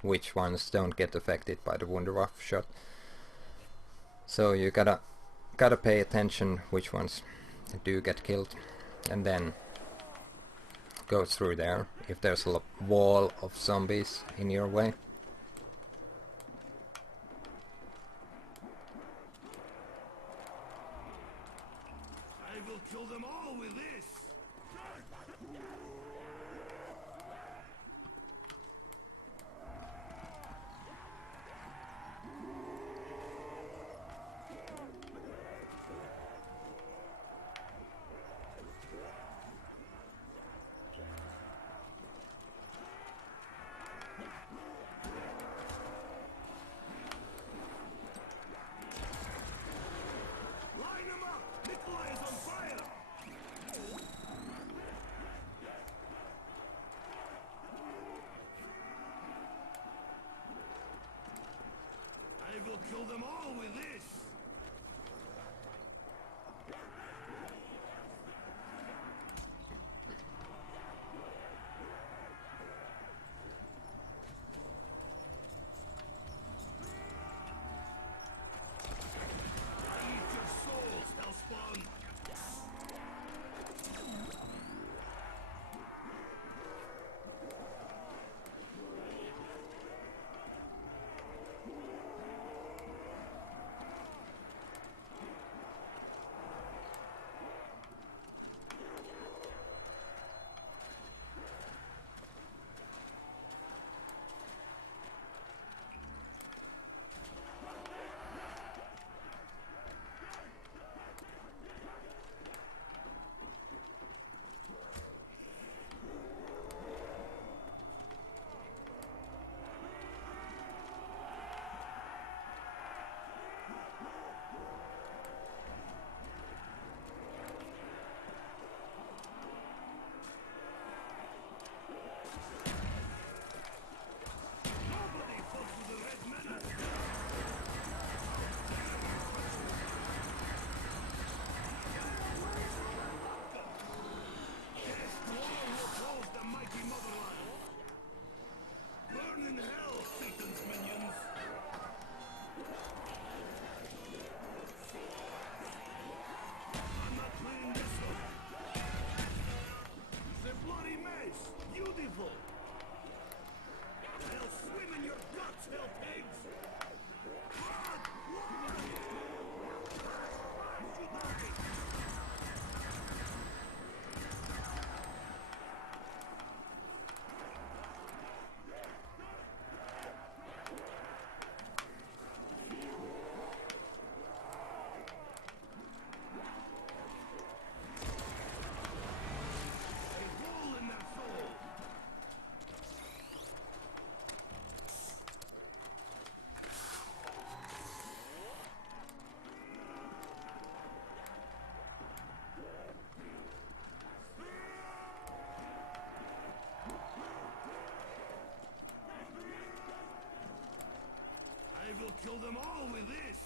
which ones don't get affected by the Wunderwaffe shot. So you gotta pay attention which ones do get killed, and then go through there if there's a wall of zombies in your way. I will kill them all with this. will kill them all with this! I eat your souls, Hellspawn! I will kill them all with this!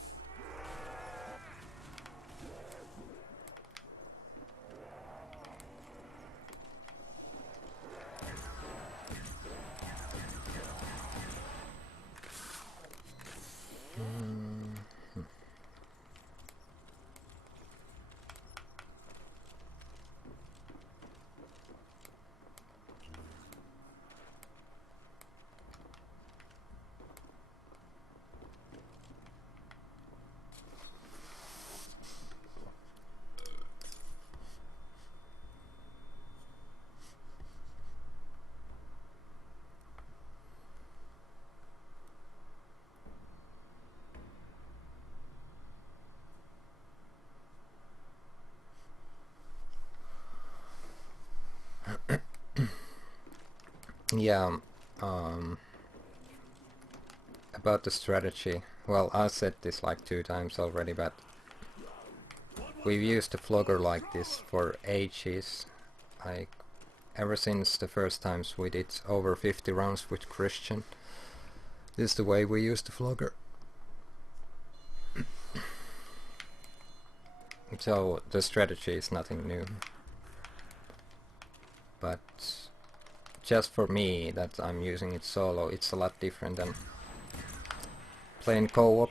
Yeah, about the strategy. Well, I said this like 2 times already, but we've used the flogger like this for ages. Like, ever since the first times we did over 50 rounds with Christian. This is the way we use the flogger. So the strategy is nothing new. But just for me, that I'm using it solo, it's a lot different than playing co-op.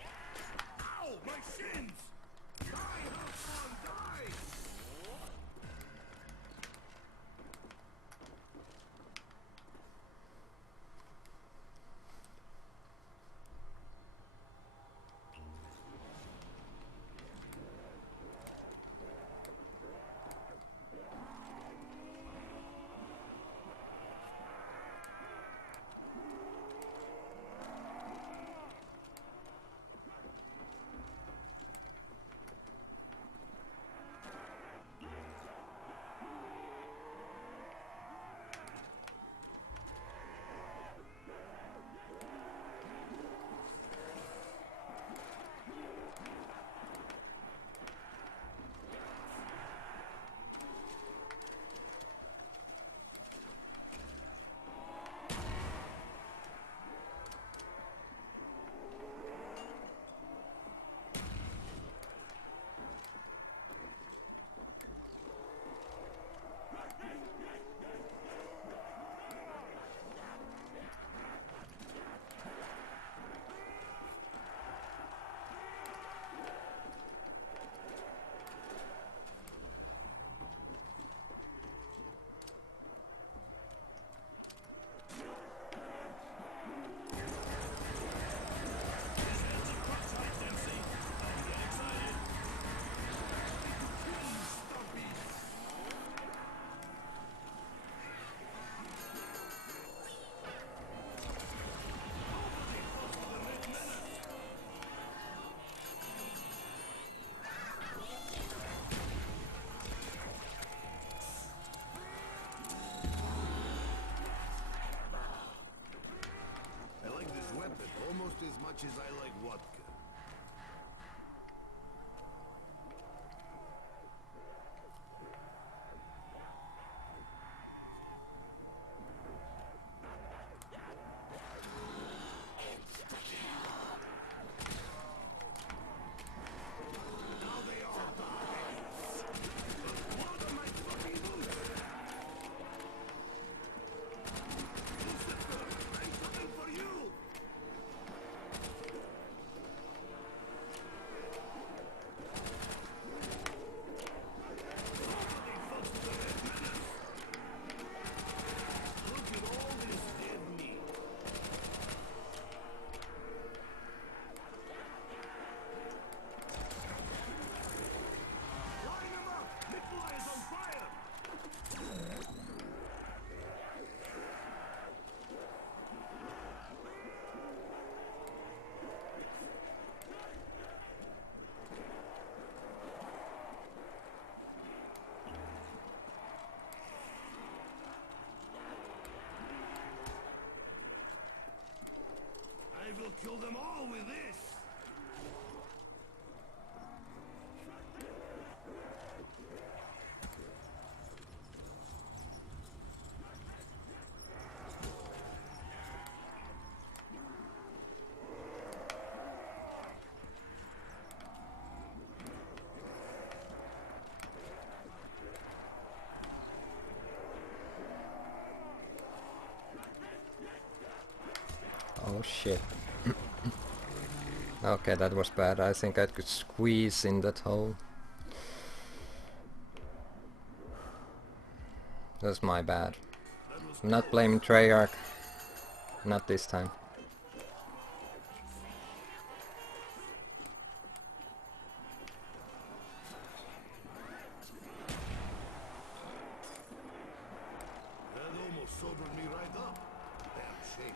I like vodka. Now they all die. What am I fucking doing? Lucifer, I'm coming for you. Nobody fucks with the Red Menace. Look at all this dead meat. Line them up! Nikolai is on fire! I will kill them all with this! Oh shit. Okay, that was bad. I think I could squeeze in that hole. That's my bad. I'm not blaming Treyarch. Not this time. That almost sobered me right up. Damn shame.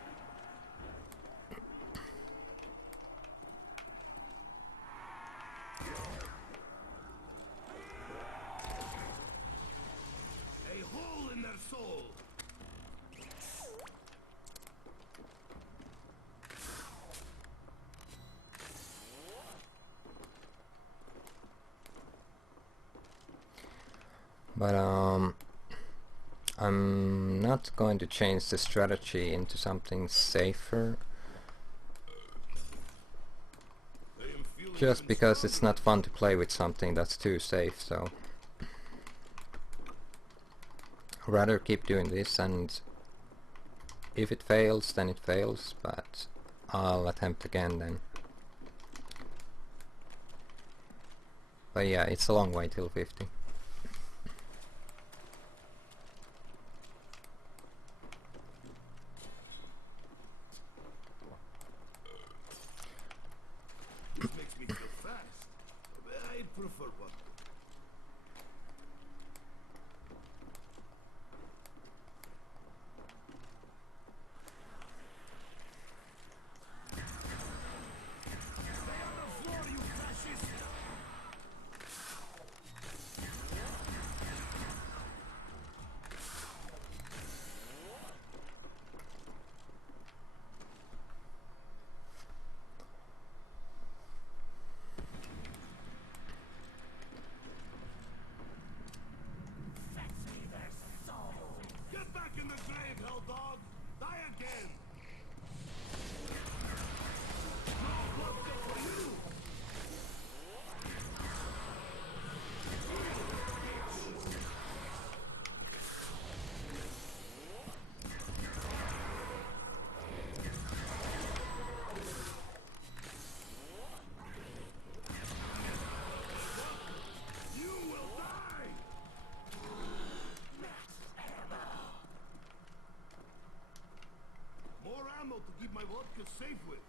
A hole in their soul. But I'm not going to change the strategy into something safer. I am feeling Just even because it's stronger. not fun to play with something that's too safe, so I'd rather keep doing this, and if it fails then it fails, but I'll attempt again then. But yeah, it's a long way till 50. This makes me feel fast. But I prefer vodka. Stay on the floor, you fascist! Get back in the grave, hell dog! Die again! No vodka for you! You will die! More ammo to keep my vodka safe with.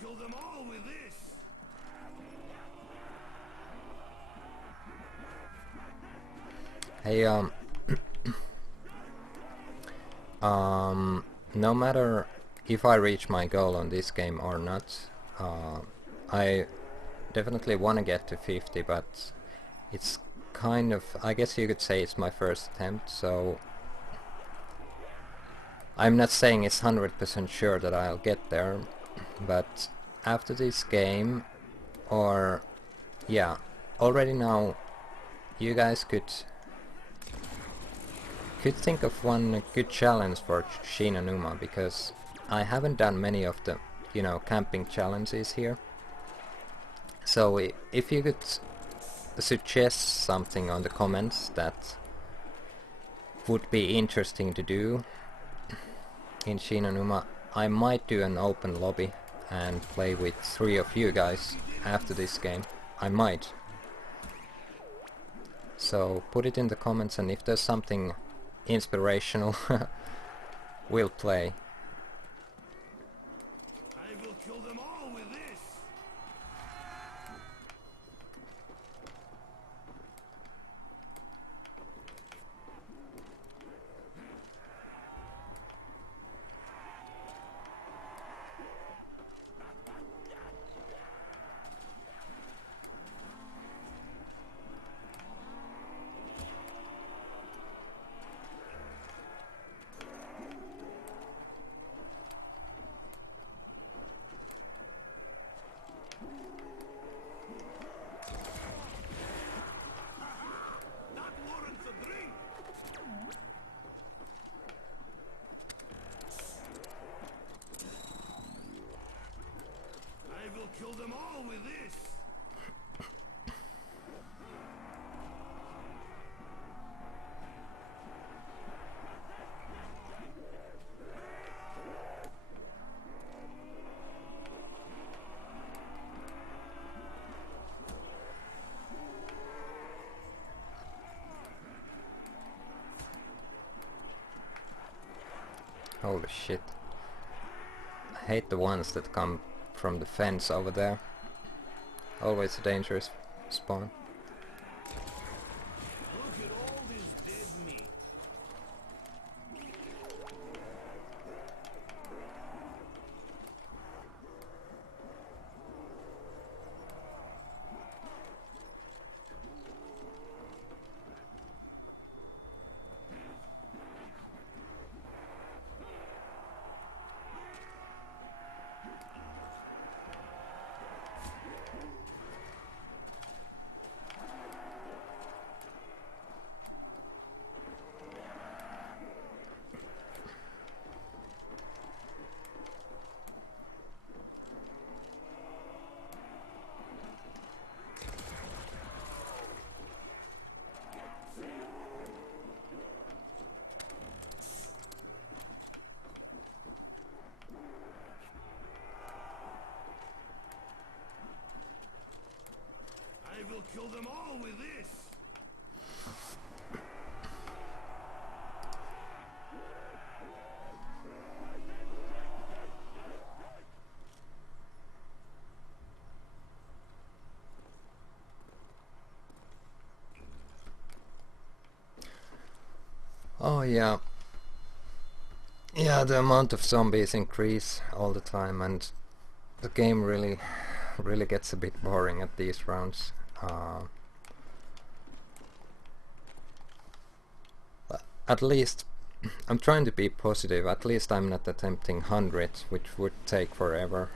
kill them all with this. Hey, no matter if I reach my goal on this game or not, I definitely want to get to 50, but it's kind of, I guess you could say it's my first attempt, so I'm not saying it's 100% sure that I'll get there, but after this game, or yeah, already now, you guys could think of one good challenge for Numa, because I haven't done many of the, you know, camping challenges here. So if you could suggest something on the comments that would be interesting to do in Numa, I might do an open lobby and play with 3 of you guys after this game. I might. So put it in the comments, and if there's something inspirational, we'll play. I will kill them all with this. That warrants a drink. I will kill them all with this. Holy shit. I hate the ones that come from the fence over there. Always a dangerous spawn. Look at all this dead meat. I will kill them all with this. Oh yeah. Yeah, the amount of zombies increase all the time, and the game really gets a bit boring at these rounds. At least I'm trying to be positive. At least I'm not attempting 100, which would take forever.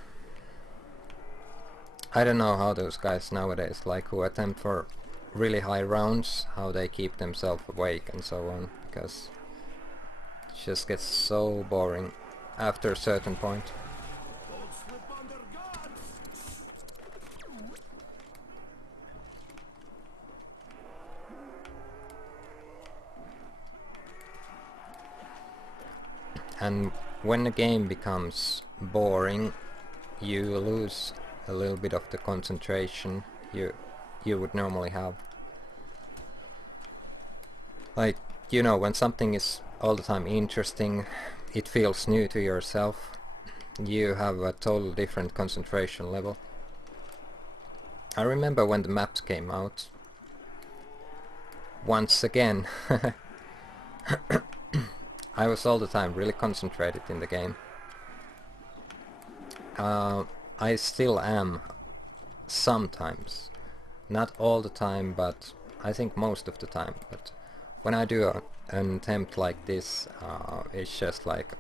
I don't know how those guys nowadays, like, who attempt for really high rounds, how they keep themselves awake and so on, because it just gets so boring after a certain point. Don't slip on their guards. And when the game becomes boring, you lose a little bit of the concentration you would normally have. Like, you know, when something is all the time interesting, it feels new to yourself. you have a total different concentration level. I remember when the maps came out. Once again, I was all the time really concentrated in the game. I still am sometimes. Not all the time, but I think most of the time. But when I do an attempt like this, it's just like...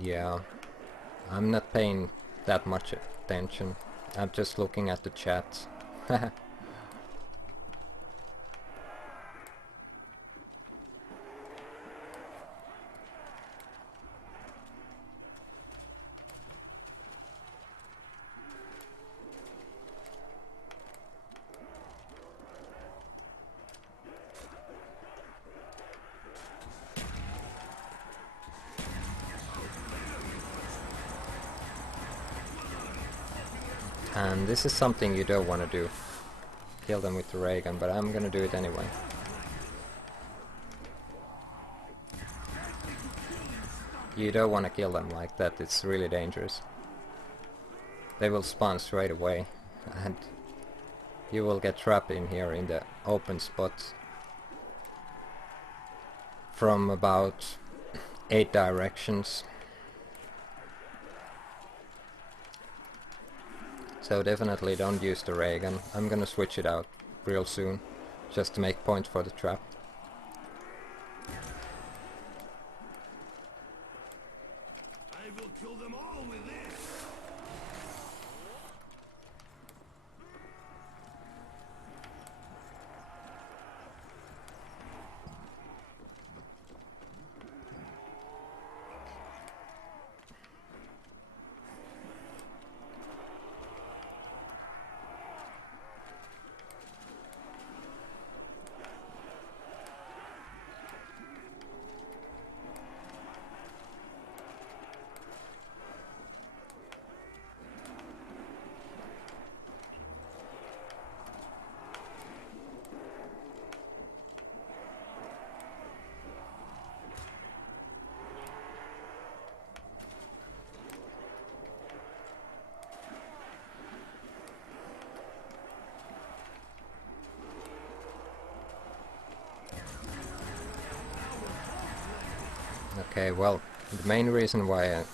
yeah, I'm not paying that much attention. I'm just looking at the chat. And this is something you don't want to do. Kill them with the ray gun, but I'm gonna do it anyway. You don't want to kill them like that, it's really dangerous. They will spawn straight away, and you will get trapped in here in the open spot from about 8 directions. So definitely don't use the ray gun. I'm gonna switch it out real soon, just to make points for the trap. I will kill them all with this. Okay, well, the main reason why I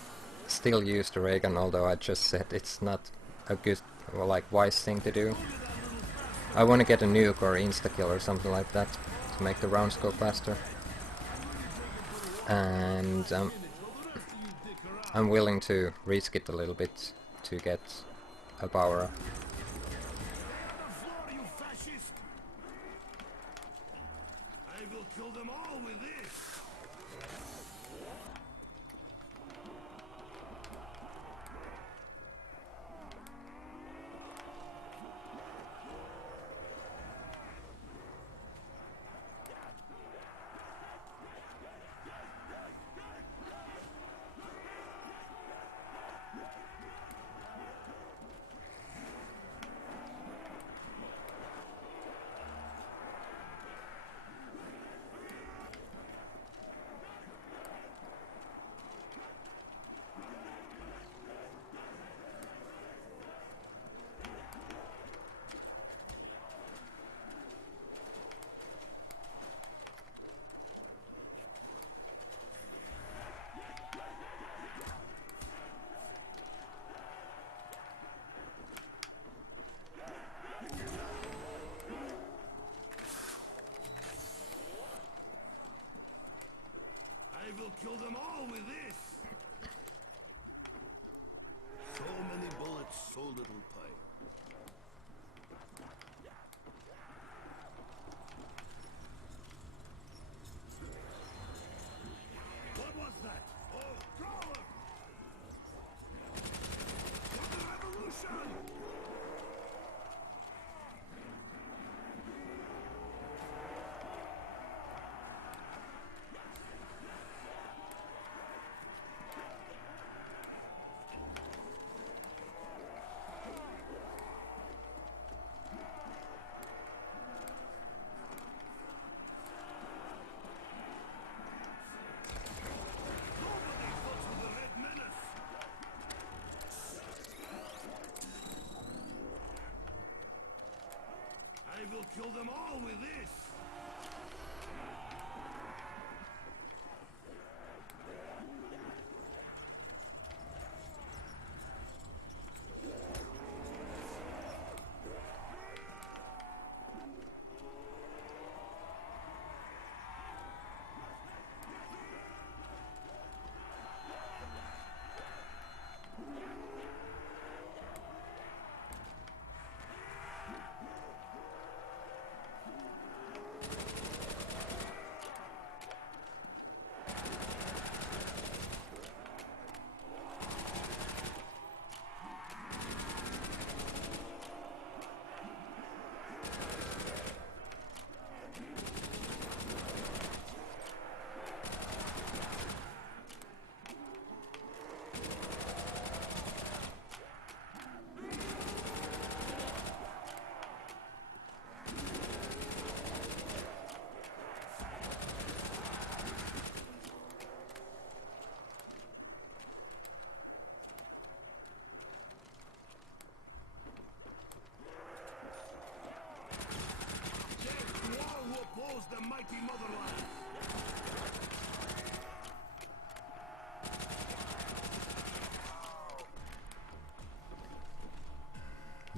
still use the ray gun, although I just said it's not a good, well, like, wise thing to do. I want to get a nuke or insta-kill or something like that to make the rounds go faster. And I'm willing to risk it a little bit to get a power up. You fascist! I will kill them all with this. I will kill them all with this. So many bullets, so little time. What was that? Oh, throw him! For the revolution!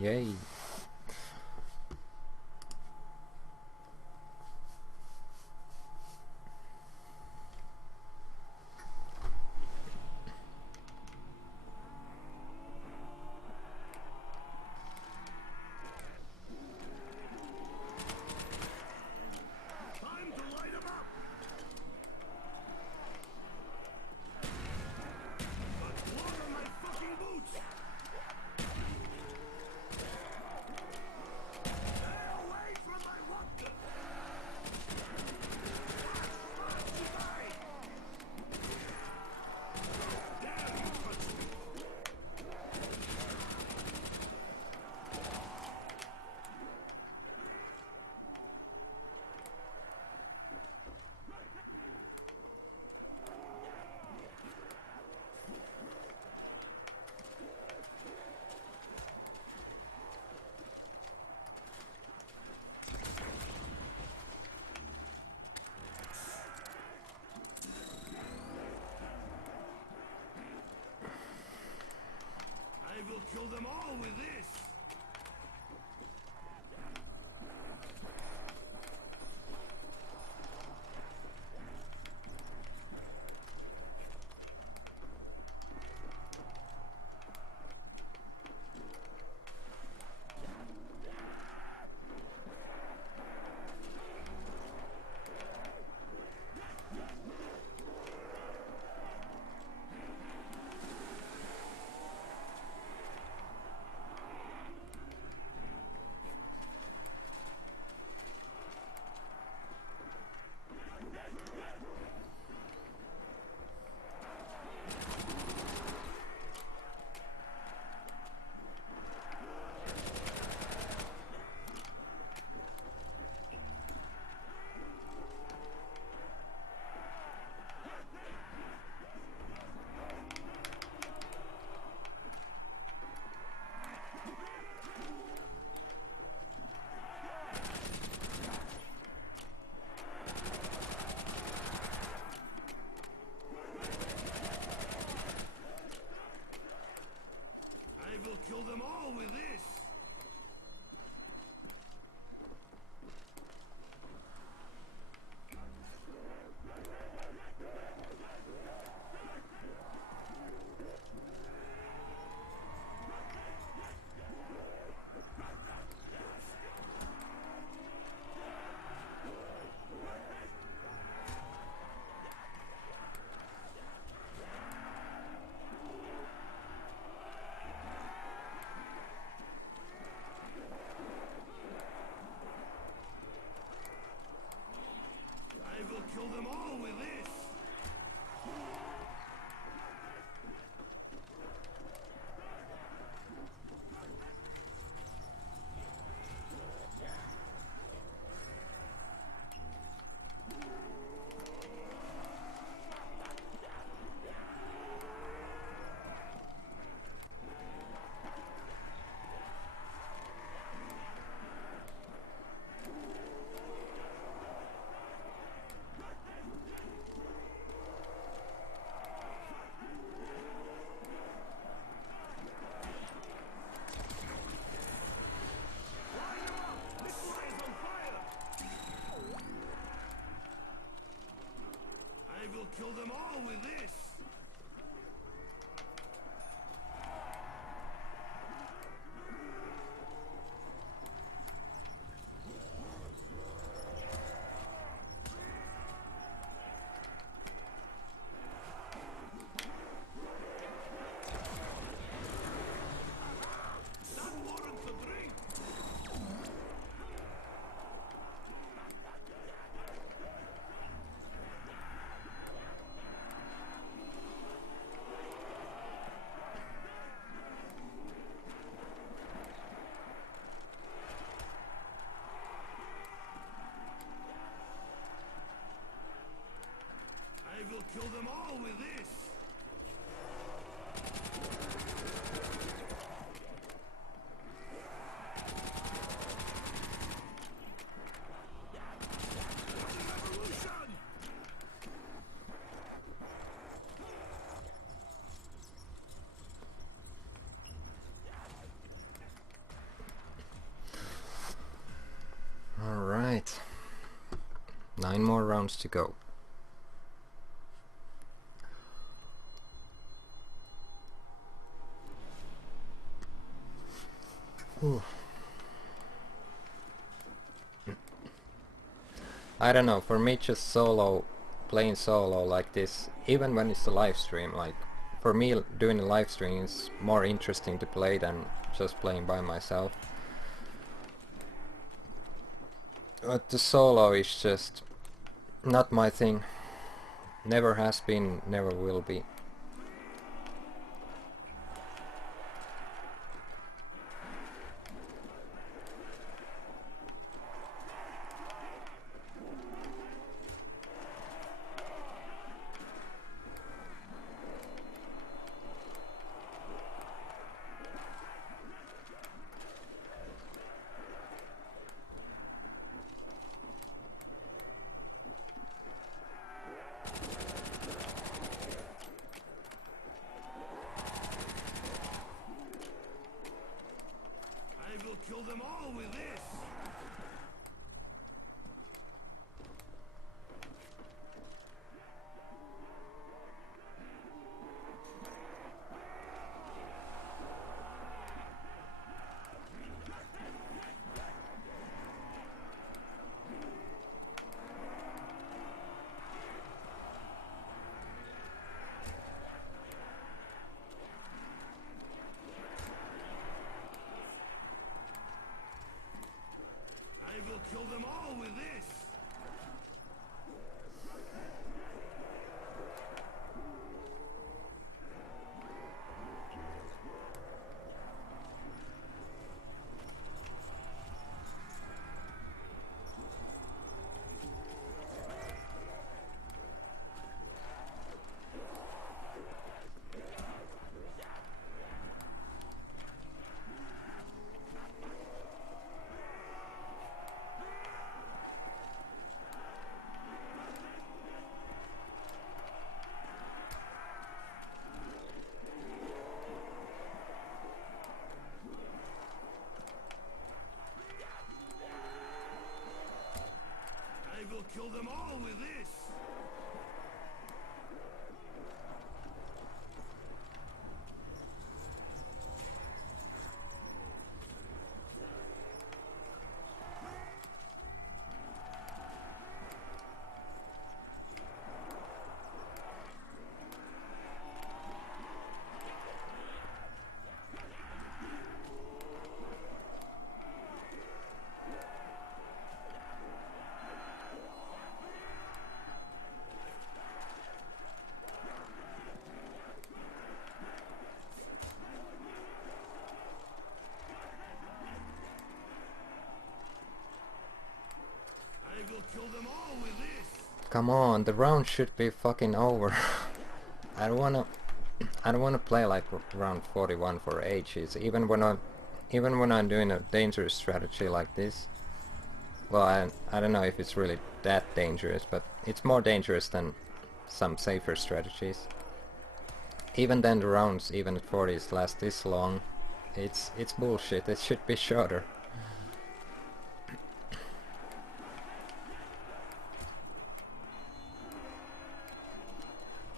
Yay. Time to light 'em up! But blood on my fucking boots! Stay away from my water! Dare you touch me! I will kill them all with this! I will kill them all with this! I will kill them all with this! I will kill them all with this! That warrants a drink! I will kill them all with this! Revolution! 9 more rounds to go. Ooh. I don't know, for me just playing solo like this, even when it's a live stream, like for me doing a live stream is more interesting to play than just playing by myself. But the solo is just not my thing. Never has been, never will be. I will kill them all with this. I will kill them all with this. I will kill them all with this. I will kill them all with this. Come on, the round should be fucking over. I don't wanna play like round 41 for ages, even when I'm doing a dangerous strategy like this. Well, I don't know if it's really that dangerous, but it's more dangerous than some safer strategies. Even then the rounds, even at 40s, last this long. It's bullshit, it should be shorter.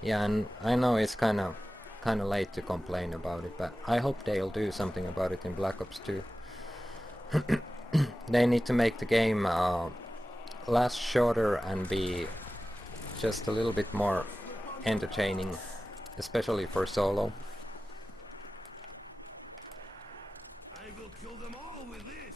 Yeah, and I know it's kinda late to complain about it, but I hope they'll do something about it in Black Ops 2. They need to make the game last shorter and be just a little bit more entertaining, especially for solo. I will kill them all with this.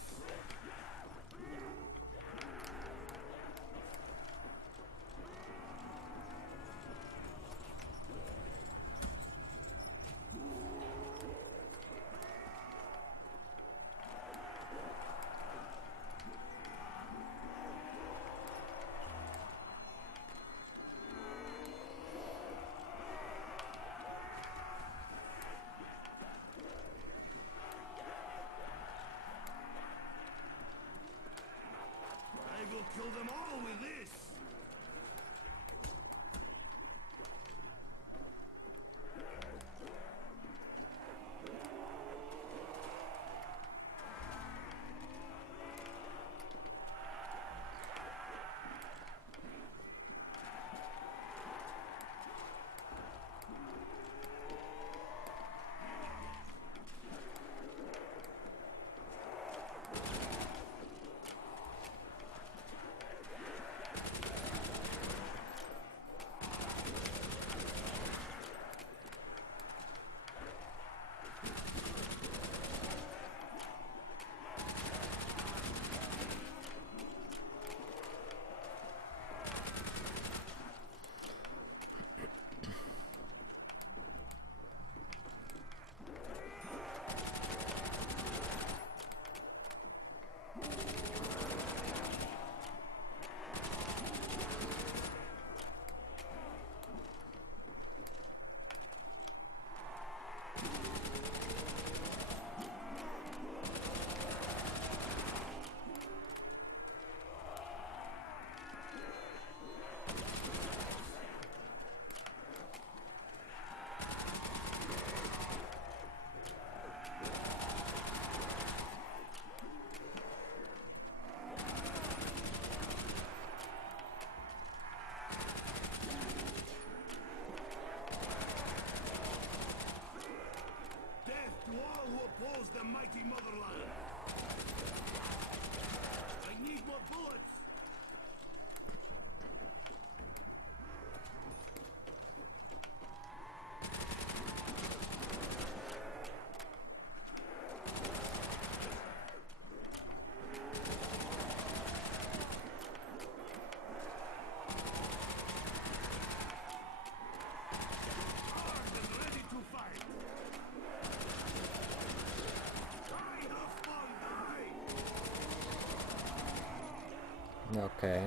Okay.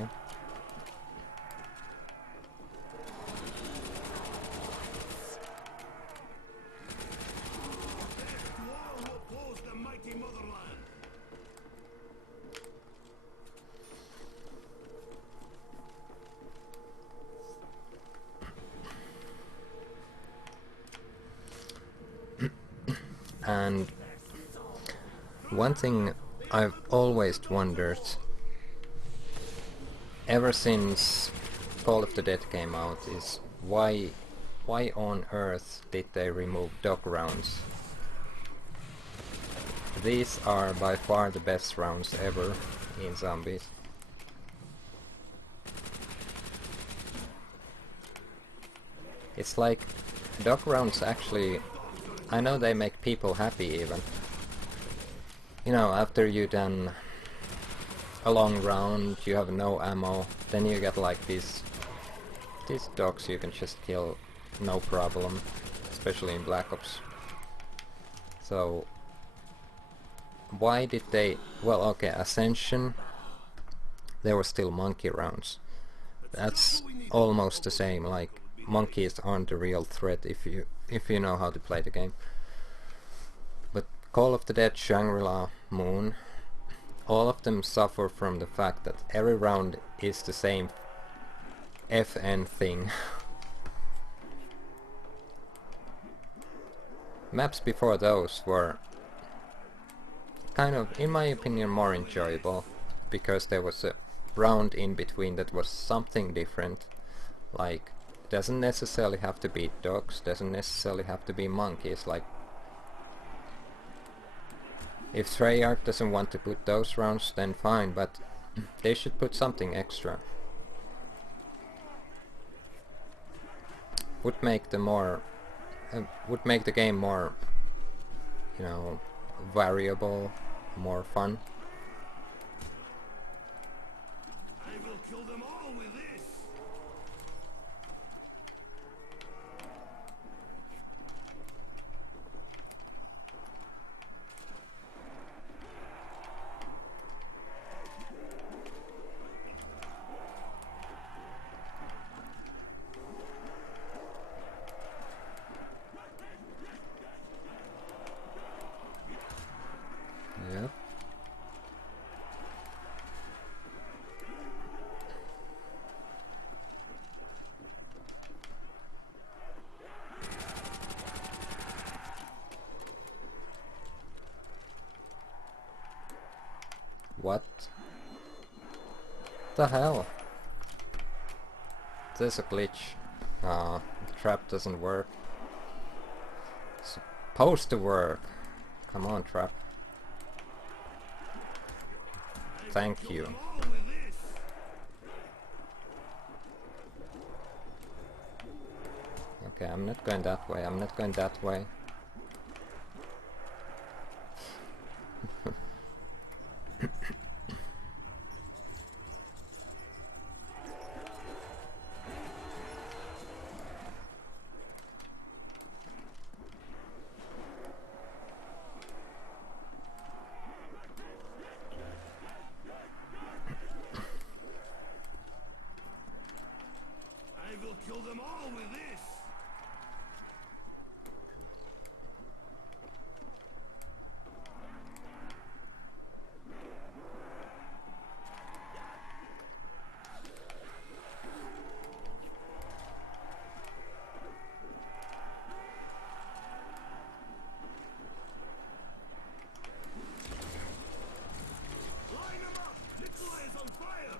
To all who oppose the mighty motherland. And one thing I've always wondered, ever since Call of the Dead came out, is why on earth did they remove dog rounds? These are by far the best rounds ever in zombies. It's like dog rounds actually, I know they make people happy even. You know, after you've done a long round, you have no ammo, then you get like these dogs you can just kill no problem, especially in Black Ops. So why did they, well, okay, Ascension, there were still monkey rounds. That's almost the same, like monkeys aren't the real threat if you know how to play the game. But Call of the Dead, Shangri-La, Moon, all of them suffer from the fact that every round is the same FN thing. Maps before those were kind of, in my opinion, more enjoyable, because there was a round in between that was something different. Like, doesn't necessarily have to be dogs, doesn't necessarily have to be monkeys. Like, if Treyarch doesn't want to put those rounds, then fine, but they should put something extra. Would make the game more, you know, variable, more fun. I will kill them all with this. Yeah. What the hell? There's a glitch. The trap doesn't work. Supposed to work. Come on, trap. Thank you. All with this. Okay, I'm not going that way. I'm not going that way. I will kill them all with this. Line them up. Nikolai is on fire.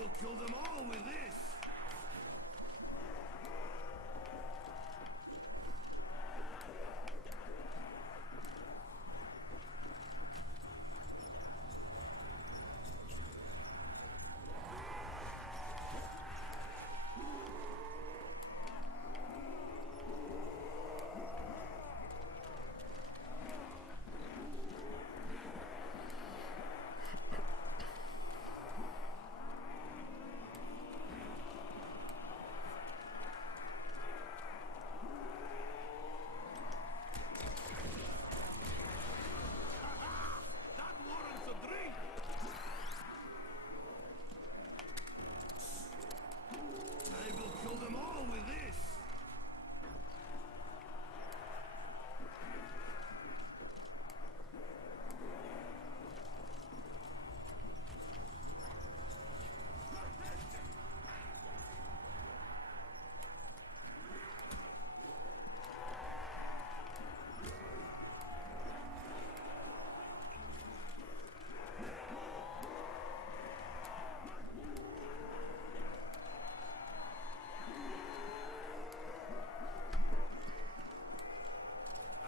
will kill them all with this.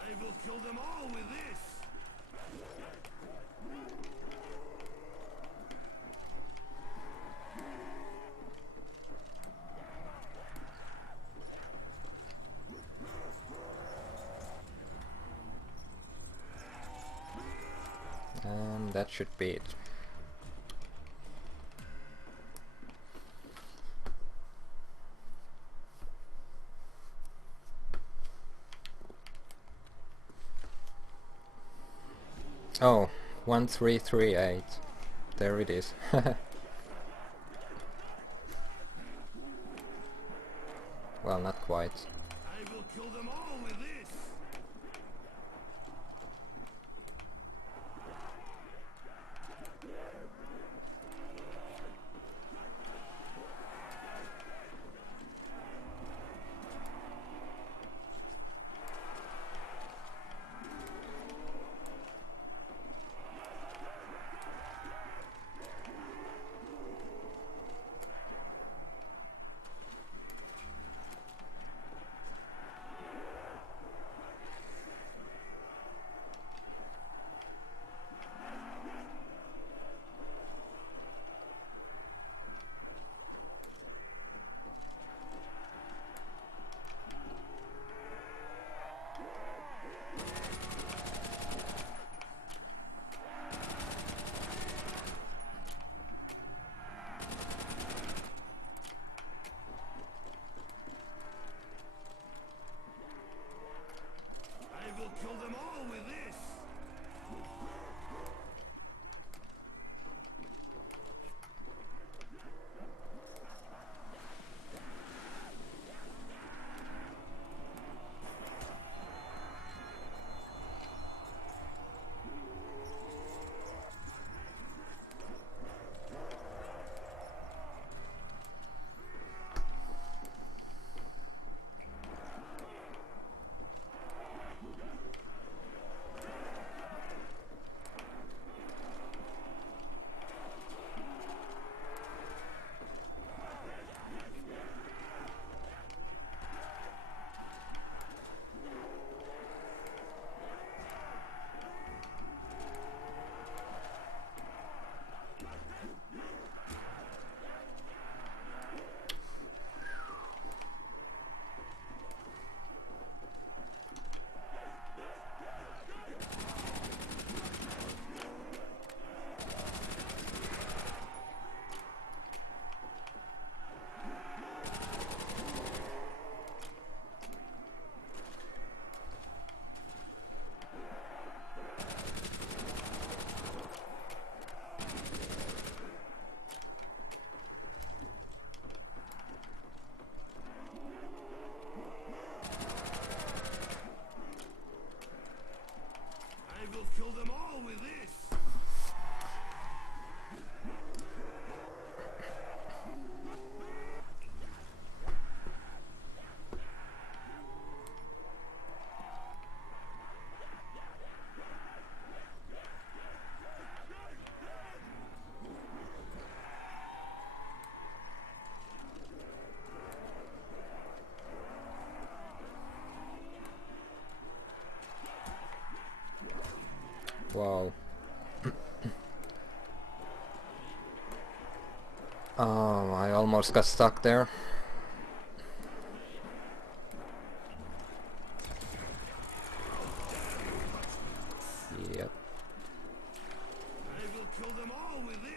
I will kill them all with this. And that should be it. Oh, 1338. There it is. Well, not quite. I will kill them all with this. Whoa. Oh, I almost got stuck there. Yep. I will kill them all with this.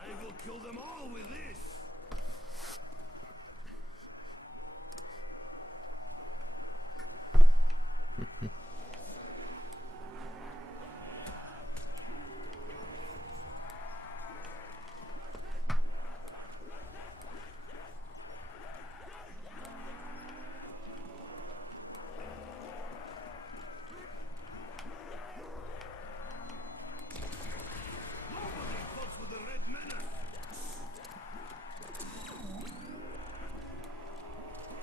I will kill them all with this. Nobody fucks with the red menace.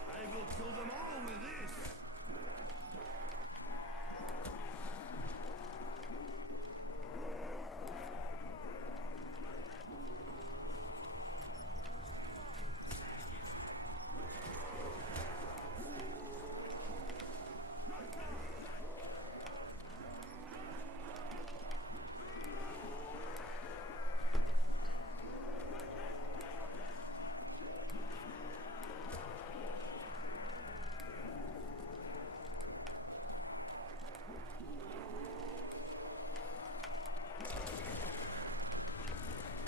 I will kill them all with this.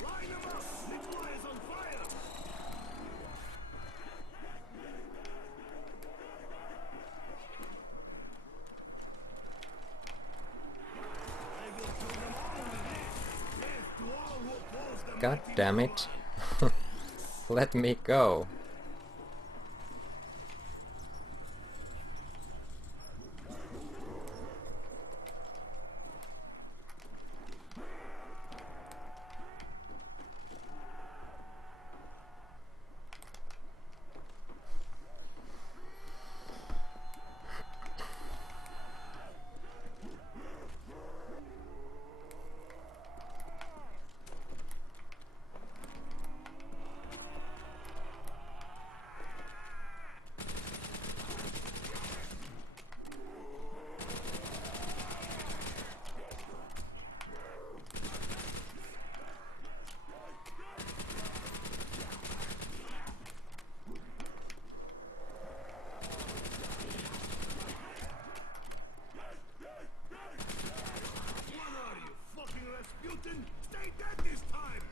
Line them up. Numa is on fire. I will kill them all with this. Death to all who oppose the God mighty damn Numa. it. Let me go. What are you, fucking Rasputin? Stay dead this time!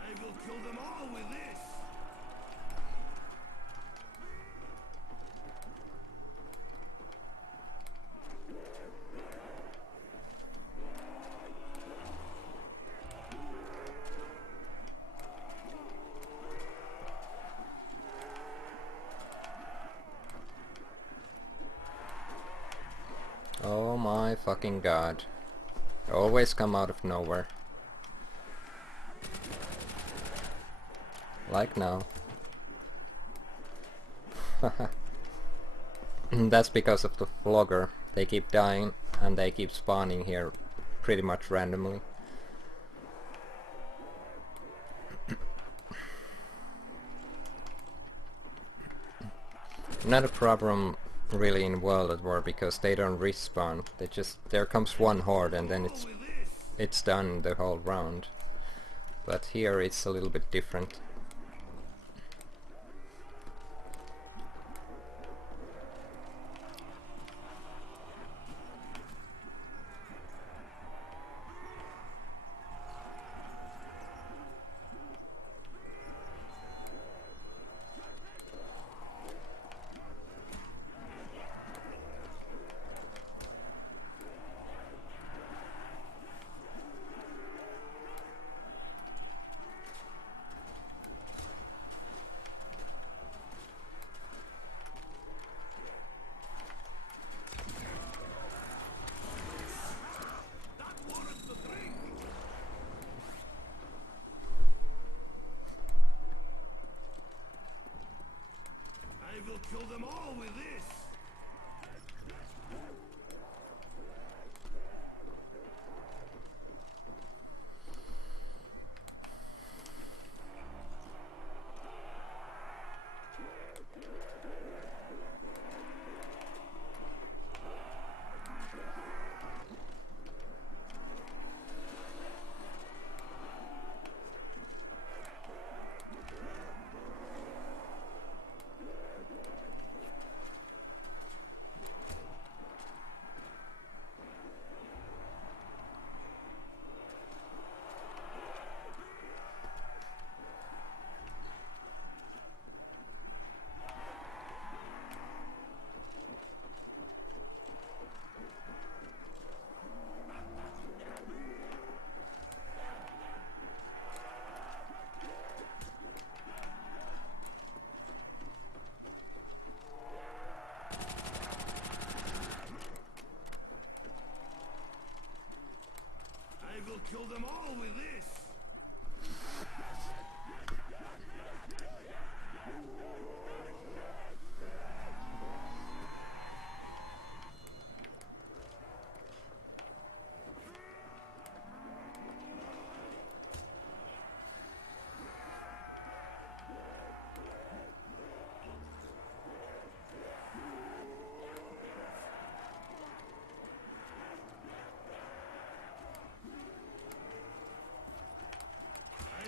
I will kill them all with this! Oh my fucking god. Always come out of nowhere. Like now. That's because of the flogger. They keep dying and they keep spawning here pretty much randomly. Not a problem really in World at War because they don't respawn. They just, there comes one horde and then it's done the whole round. But here it's a little bit different. kill them all with this. I will kill them all with this.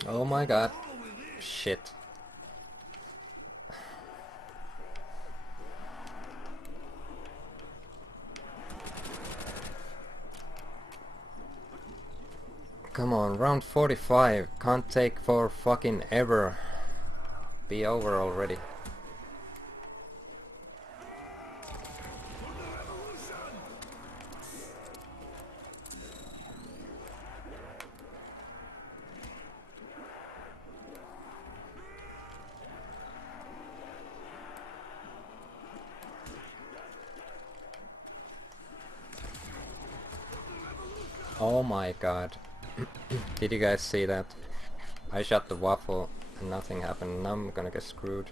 Oh my god. Shit. Come on, round 45. Can't take for fucking ever. Be over already. Oh my god. Did you guys see that? I shot the waffle and nothing happened. Now I'm gonna get screwed.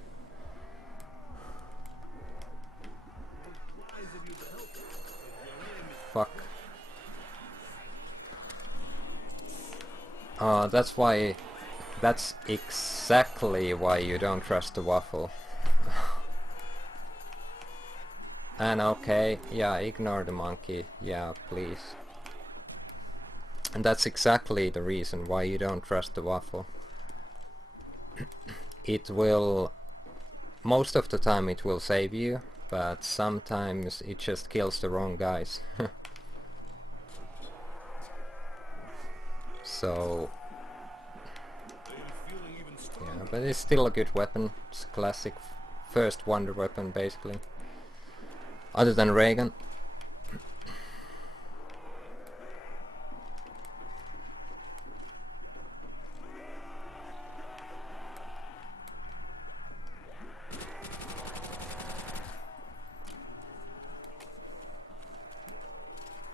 Fuck. That's why... That's exactly why you don't trust the waffle. And okay, yeah, ignore the monkey. Yeah, please. And that's exactly the reason why you don't trust the waffle. It will... Most of the time it will save you, but sometimes it just kills the wrong guys. So... Yeah, but it's still a good weapon. It's a classic first wonder weapon, basically. Other than Reagan.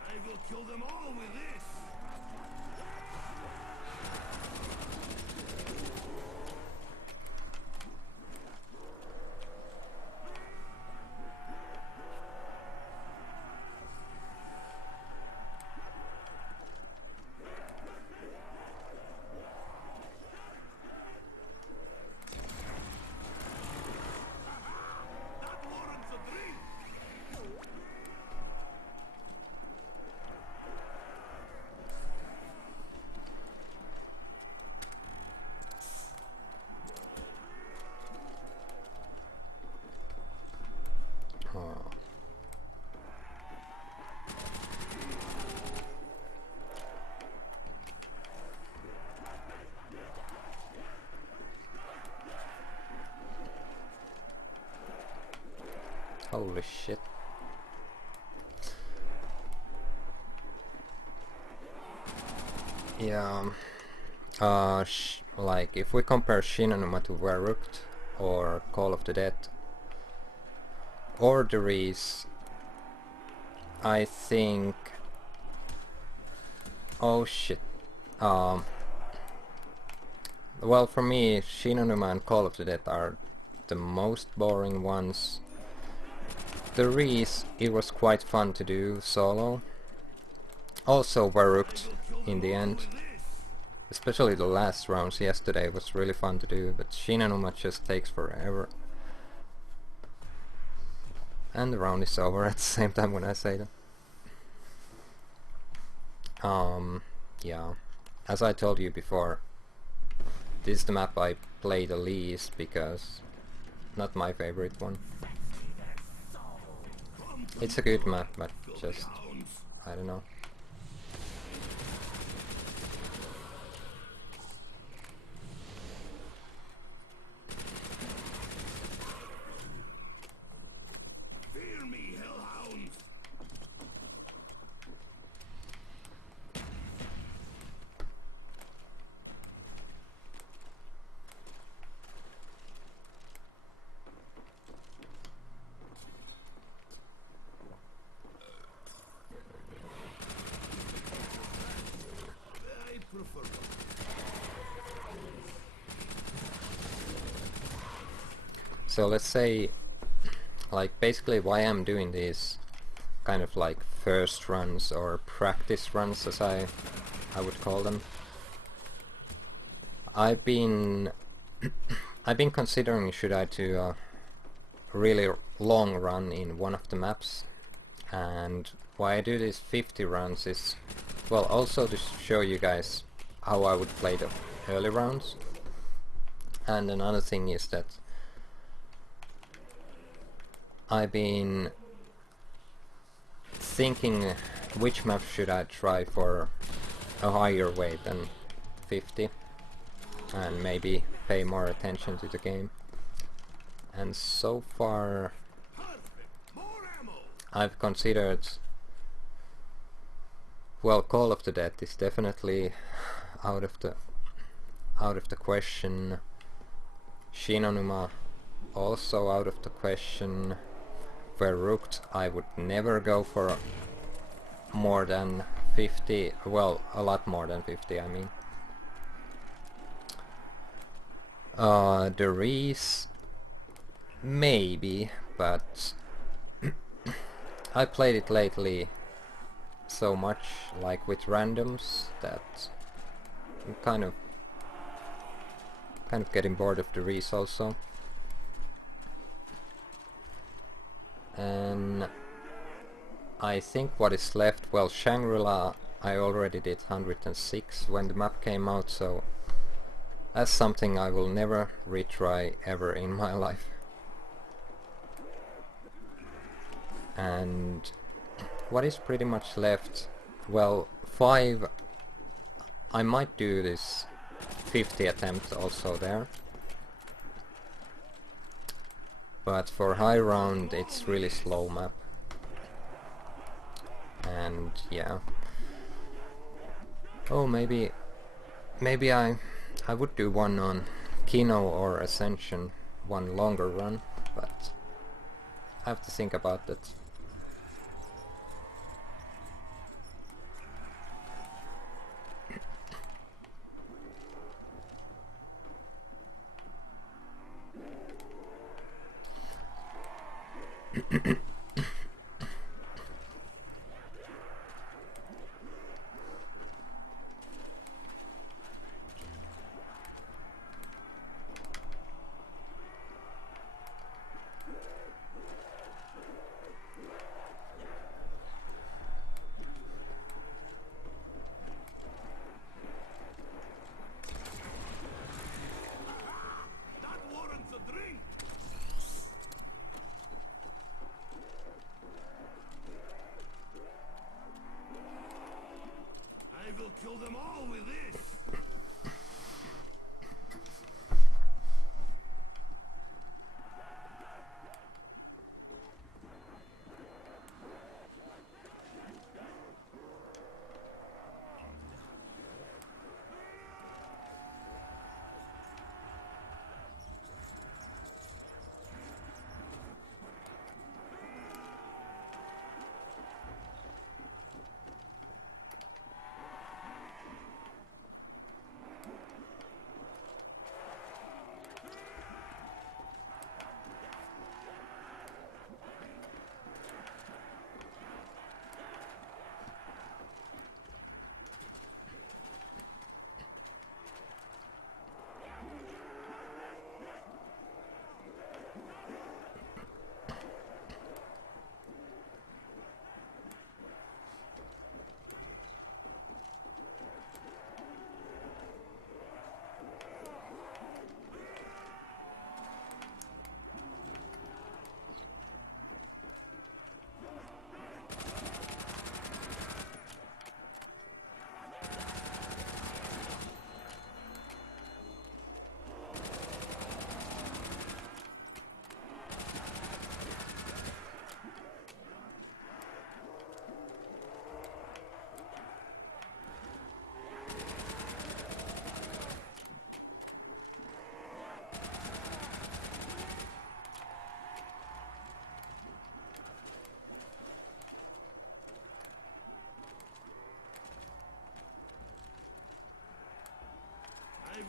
I will kill them all with this. Oh. Holy shit. Yeah. Like if we compare Numa to Verrucht or Call of the Dead or the Reese, I think... Oh shit. Well, for me, Numa and Call of the Dead are the most boring ones, the Reese, it was quite fun to do solo. Also Varuked in the end. Especially the last rounds yesterday was really fun to do, but Shin and Numa just takes forever. And the round is over at the same time when I say that. Yeah. As I told you before, this is the map I play the least because not my favorite one. It's a good map, but just I don't know. Fear me, hellhounds! I prefer. So let's say, like, basically why I'm doing these kind of like first runs or practice runs, as I would call them. I've been considering should I do a really long run in one of the maps, and why I do these 50 runs is, well, also to show you guys how I would play the early rounds. And another thing is that I've been thinking which map should I try for a higher weight than 50 and maybe pay more attention to the game. And so far I've considered, well, Call of the Dead is definitely out of the question. Shin Numa also out of the question. Verrucht, I would never go for more than 50, well, a lot more than 50, I mean. The Reese, maybe, but I played it lately so much, like with randoms, that I'm kind of getting bored of the Reese also. And I think what is left, well, Shangri-La I already did 106 when the map came out, so that's something I will never retry ever in my life. And what is pretty much left, well, 5, I might do this 50 attempt also there. But for high round it's really slow map. And yeah. Oh, maybe I would do one on Kino or Ascension, one longer run, but I have to think about that. That warrants a drink! I will kill them all with this!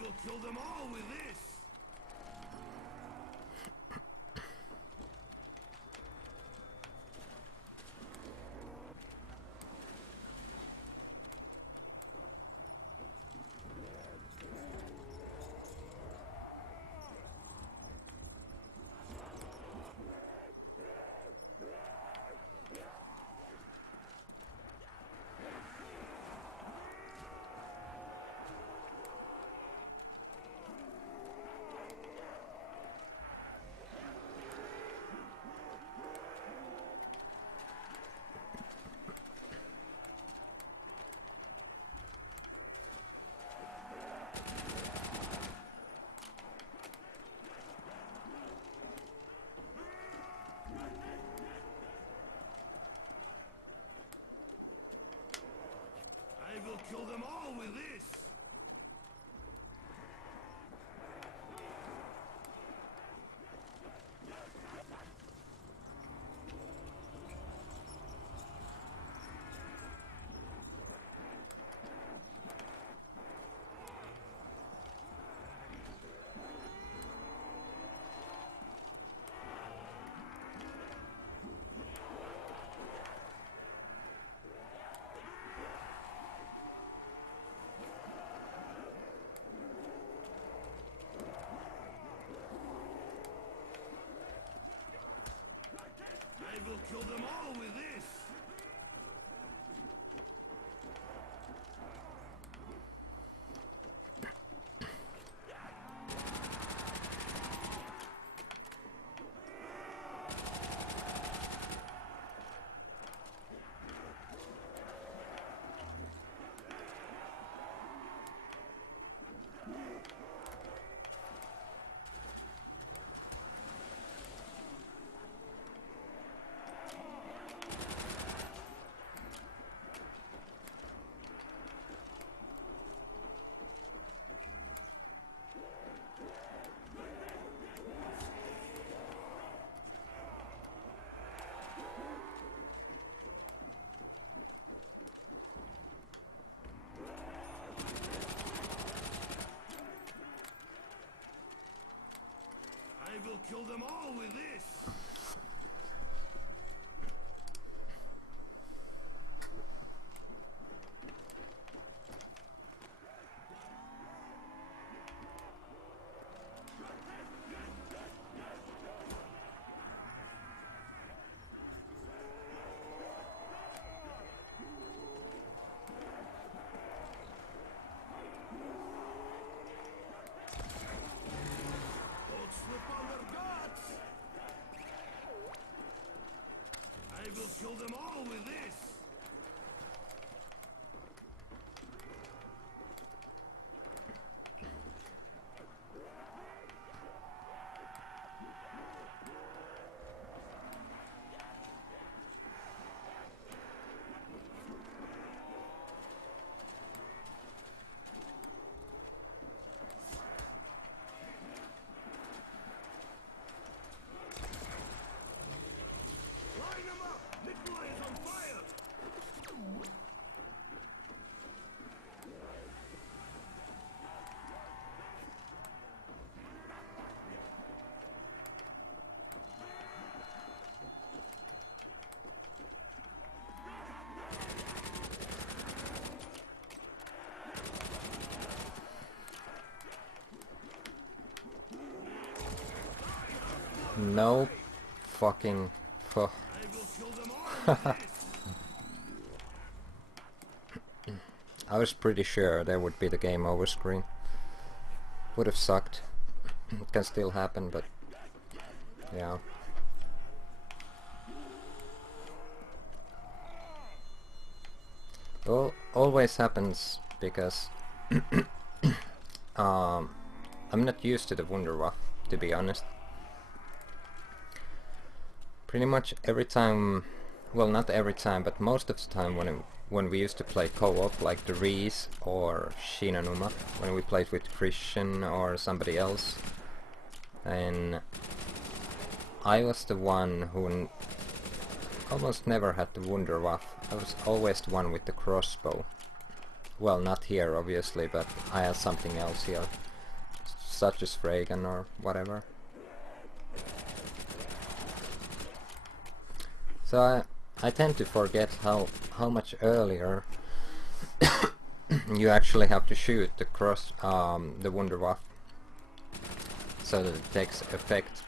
will kill them all with this! I will kill them all with this! I will kill them all with this! I will kill them all with this! Don't slip on their guts! I will kill them all with this! Line them up! Nikolai is on fire! No fucking fuck. I will kill them all with this! I was pretty sure there would be the game over screen. Would have sucked. It can still happen, but yeah. Well, always happens because I'm not used to the Wunderwaffe, to be honest. Pretty much every time, well, not every time, but most of the time when we used to play co-op, like the Reese or Numa, when we played with Christian or somebody else, and I was the one who almost never had the Wunderwaffe. I was always the one with the crossbow. Well, not here obviously, but I had something else here. such as Reagan or whatever. So I tend to forget how much earlier you actually have to shoot the the Wunderwaffe so that it takes effect.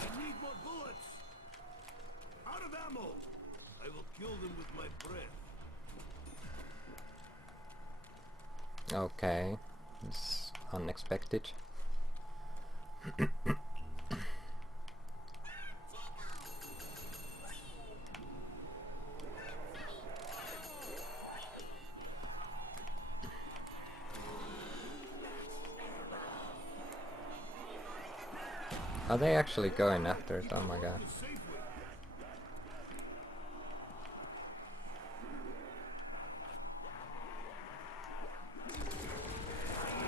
I need more bullets. Out of ammo. I will kill them with my breath. Okay, it's unexpected. Are they actually going after it? Oh my god.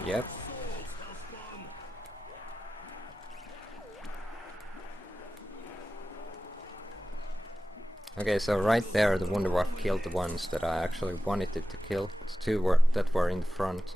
Yep. Okay, so right there the Wunderwaffe killed the ones that I actually wanted it to kill. The two that were in the front.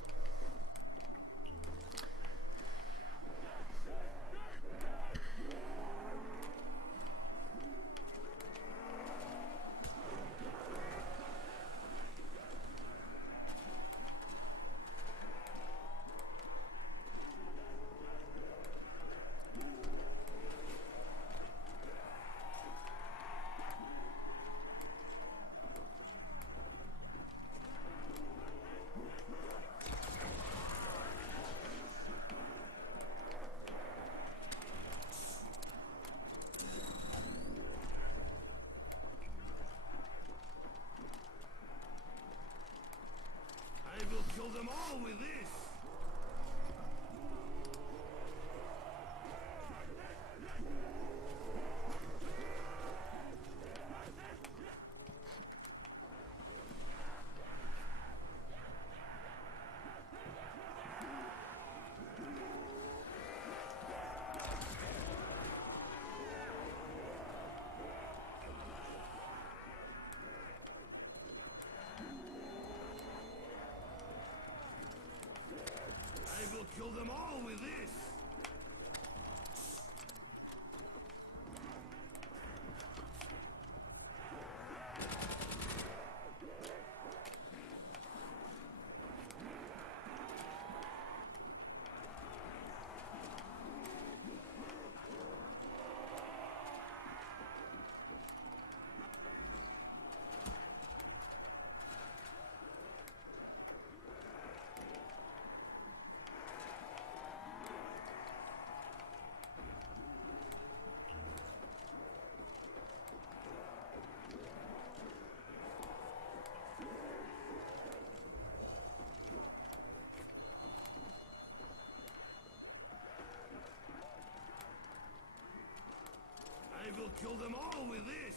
I will kill them all with this. I will kill them all with this. I will kill them all with this.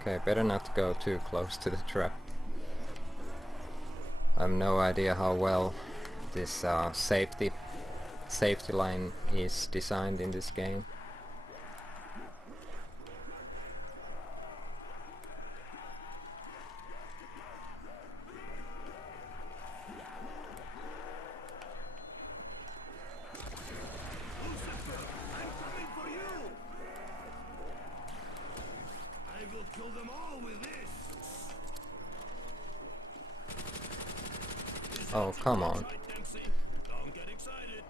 Okay, better not go too close to the trap. I have no idea how well this safety line is designed in this game. Lucifer, I'm coming for you. I will kill them all with this. Oh, come on. Don't get excited.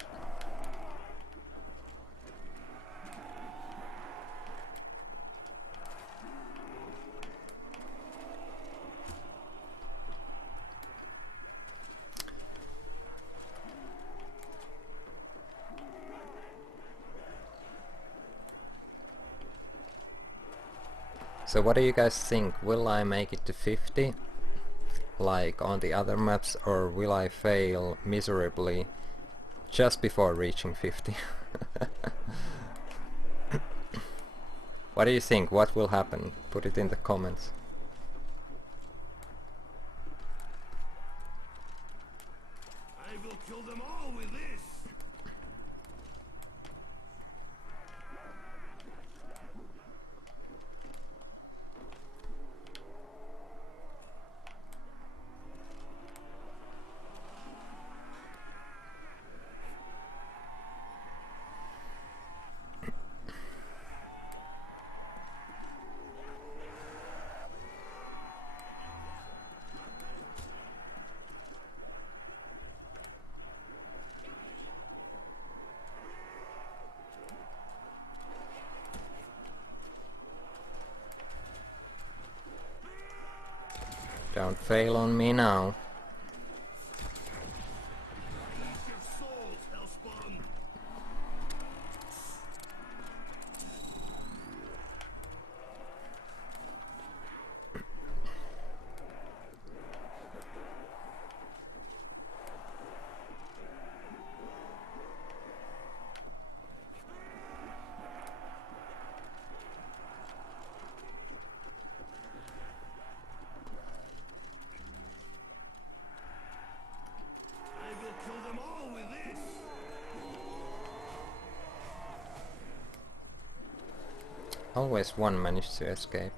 So what do you guys think? Will I make it to 50? Like on the other maps, or will I fail miserably just before reaching 50? What do you think? What will happen? Put it in the comments. I will kill them all with this. Don't fail on me now. Ease your souls, hellspawn. I will kill them all with this. Always one managed to escape.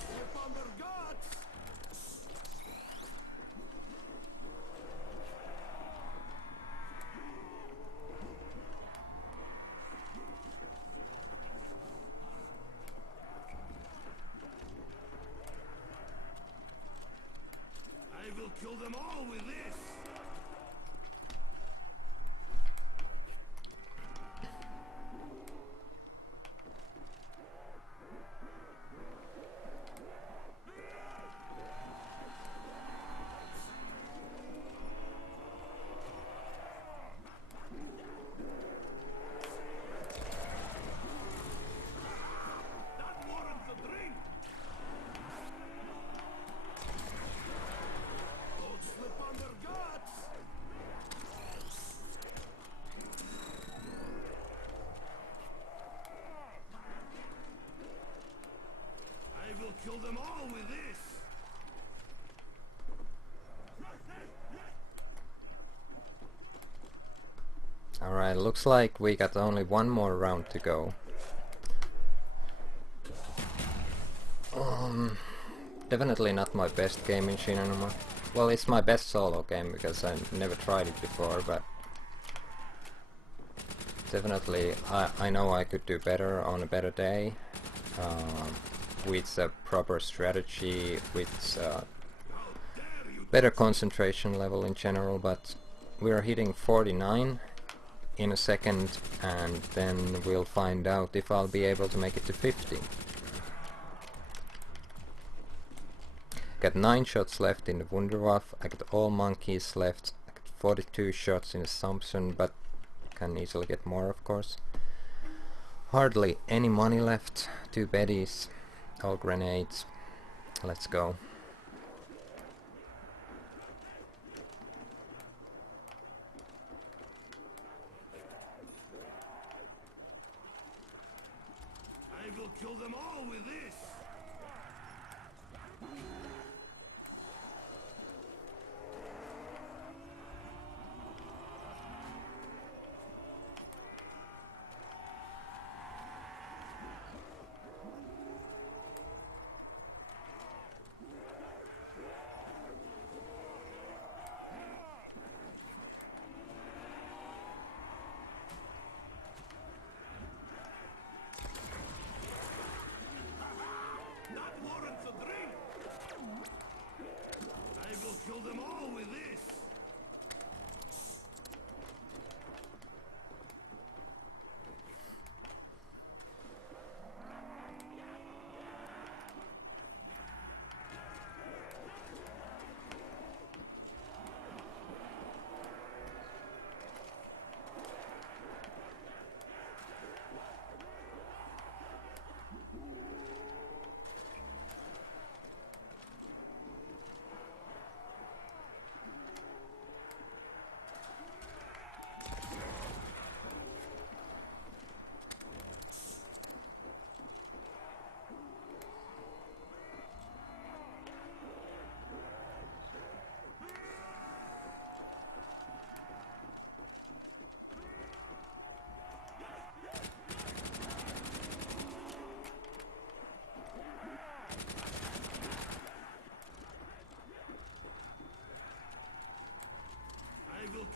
Slip on their guts. I will kill them all with this. That warrants a drink. Don't slip on their guts. I will kill them all with this. Alright, looks like we got only one more round to go. Definitely not my best game in Numa. Well, it's my best solo game because I never tried it before, but definitely I know I could do better on a better day, with a proper strategy, with better concentration level in general, but we're hitting 49 in a second, and then we'll find out if I'll be able to make it to 50. Got 9 shots left in the Wunderwaffe, I got all monkeys left, I got 42 shots in Assumption, but can easily get more of course. Hardly any money left, 2 Betties, all grenades. Let's go. I will kill them all with this.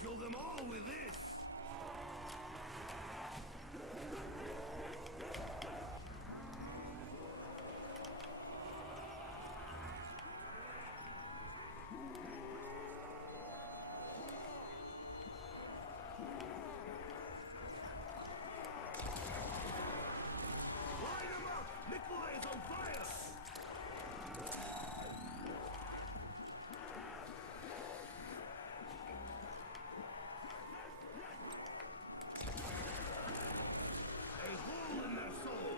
kill them all with this. Light him up! Nikolai is on fire! A hole in their soul.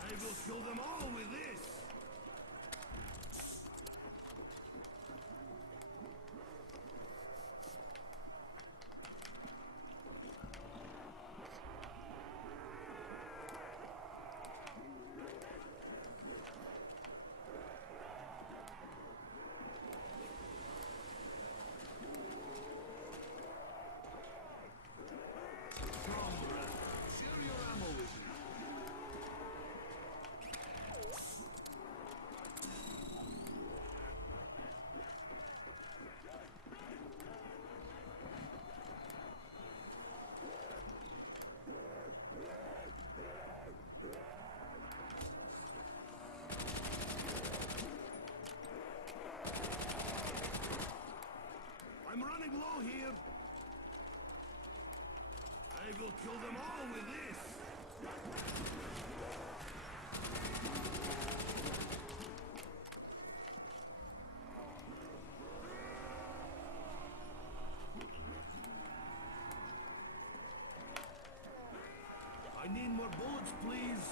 I will kill them all with this. Comrade, share your ammo with me. I'm running low here. I will kill them all with this. I need more bullets, please.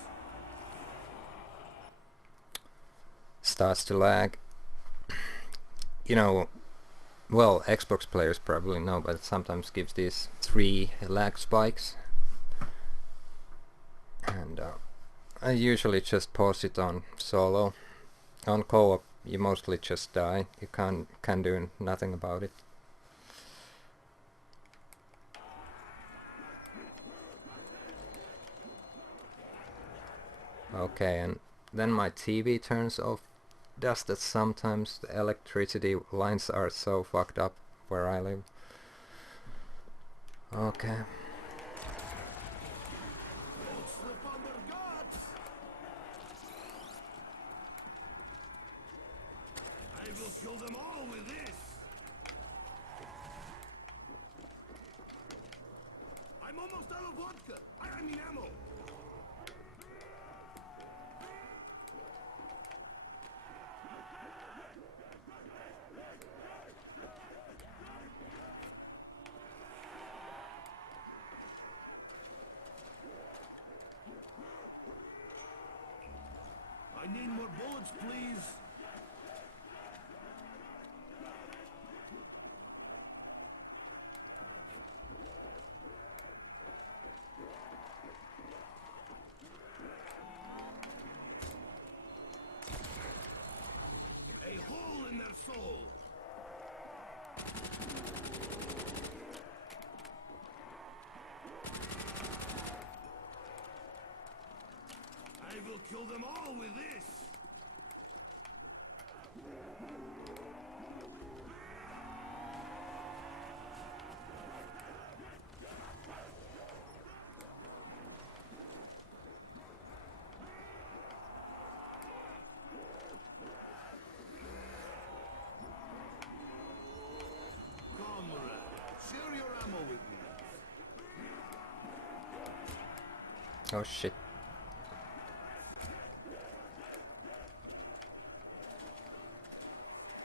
Starts to lag. You know, well, Xbox players probably know, but it sometimes gives these 3 lag spikes. And I usually just pause it on solo. On co-op you mostly just die. You can do nothing about it. Okay, and then my TV turns off. Does that sometimes? The electricity lines are so fucked up where I live. Okay. Don't slip on their guards. I will kill them all with this. I'm almost out of vodka. I mean ammo. I need more bullets, please. A hole in their soul. I will kill them all with this. Comrade, share your ammo with me. Oh shit.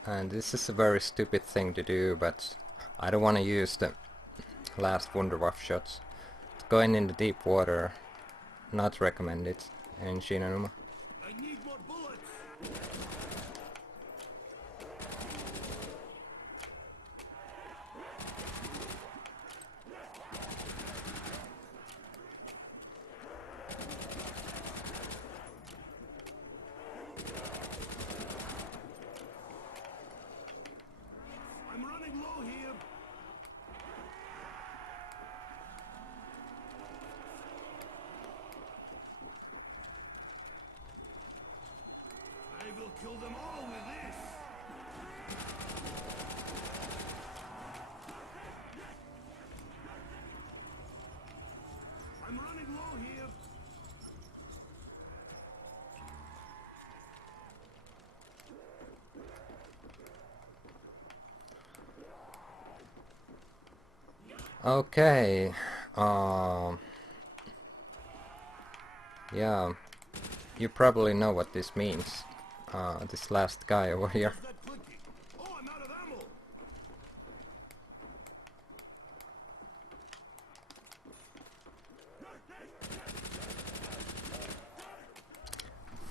And this is a very stupid thing to do, but I don't want to use the last Wunderwaffe shots. Going in the deep water, not recommended in Numa. I need more bullets. I'm running low here. I will kill them all with this. Okay. Yeah, you probably know what this means. This last guy over here. What's that clicking? Oh, I'm out of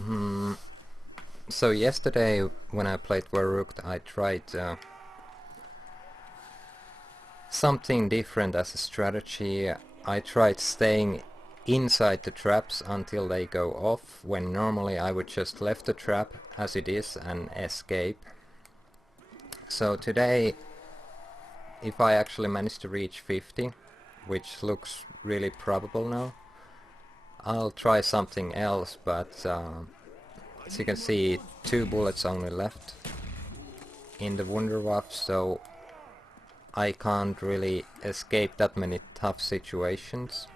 ammo. So yesterday when I played Verrucht, I tried something different as a strategy. I tried staying inside the traps until they go off, when normally I would just left the trap as it is and escape. So today, if I actually manage to reach 50, which looks really probable now, I'll try something else, but as you can see, 2 bullets only left in the Wunderwaffe, so I can't really escape that many tough situations.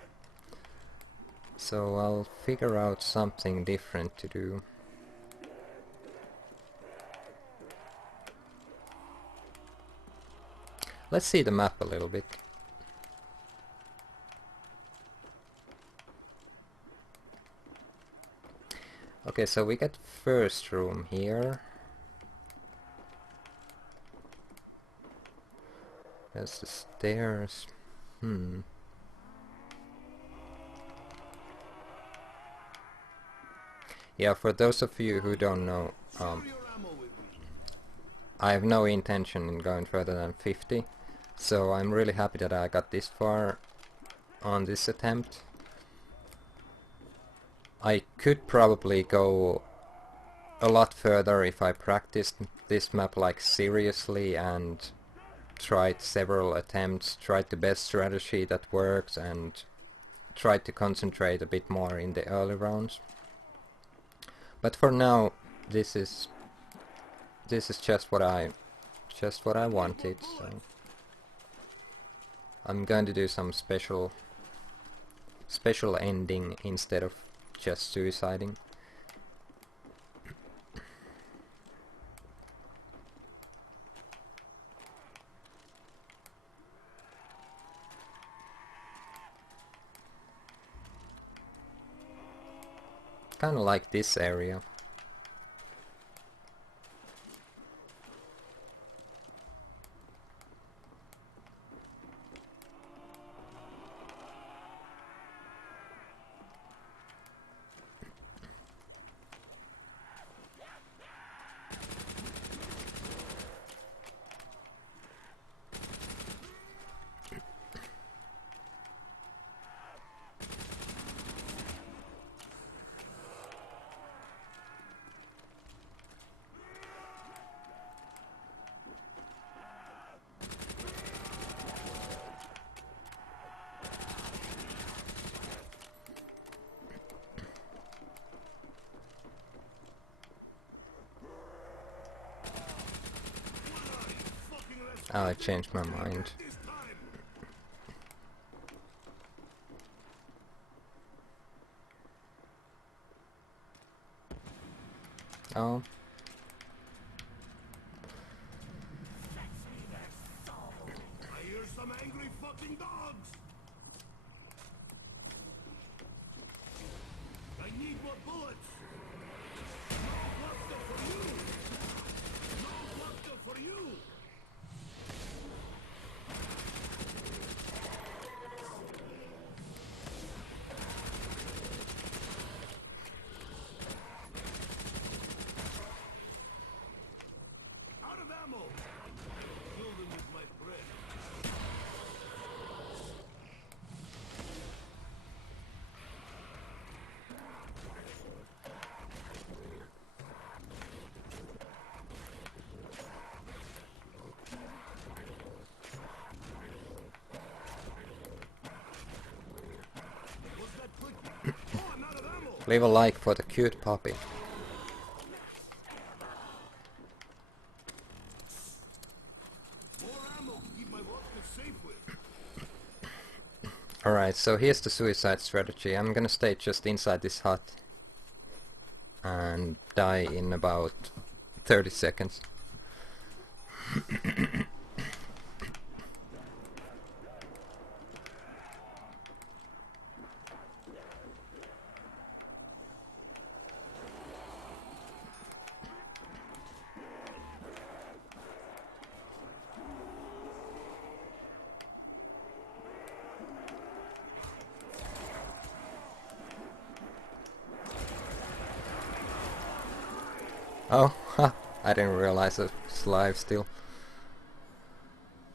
So I'll figure out something different to do. Let's see the map a little bit. Okay, so we got first room here. There's the stairs. Yeah, for those of you who don't know, Share your ammo with me. I have no intention in going further than 50, so I'm really happy that I got this far on this attempt. I could probably go a lot further if I practiced this map like seriously and tried several attempts, tried the best strategy that works, and tried to concentrate a bit more in the early rounds. But for now, this is just what I wanted. So I'm going to do some special ending instead of just suiciding. Kinda like this area. Oh, I changed my mind. This time. Oh. I hear some angry fucking dogs. I need more bullets. No cluster for you. No cluster for you. Out of ammo. Kill them with my breath. What's that clicking? Oh, I'm out of ammo. Leave a like for the cute puppy. More ammo to keep my vodka safe with. Alright, so here's the suicide strategy. I'm gonna stay just inside this hut and die in about 30 seconds. Oh, ha, I didn't realize it's live still.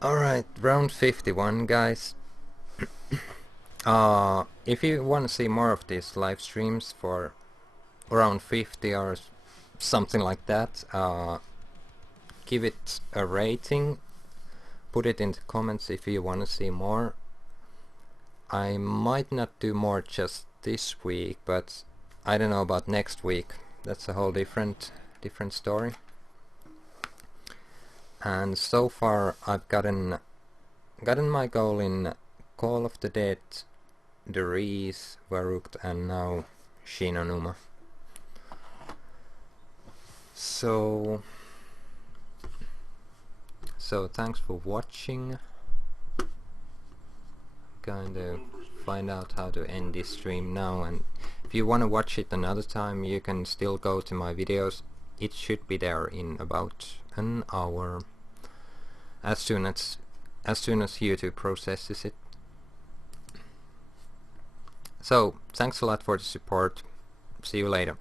Alright, round 51, guys. If you want to see more of these live streams for around 50 or something like that, give it a rating, put it in the comments if you want to see more. I might not do more just this week, but I don't know about next week. That's a whole different story. And so far I've gotten my goal in Call of the Dead, The Reese, Varuked, and now Numa. So thanks for watching. Going to find out how to end this stream now, and if you want to watch it another time, you can still go to my videos. It should be there in about an hour, as soon as YouTube processes it. So thanks a lot for the support. See you later.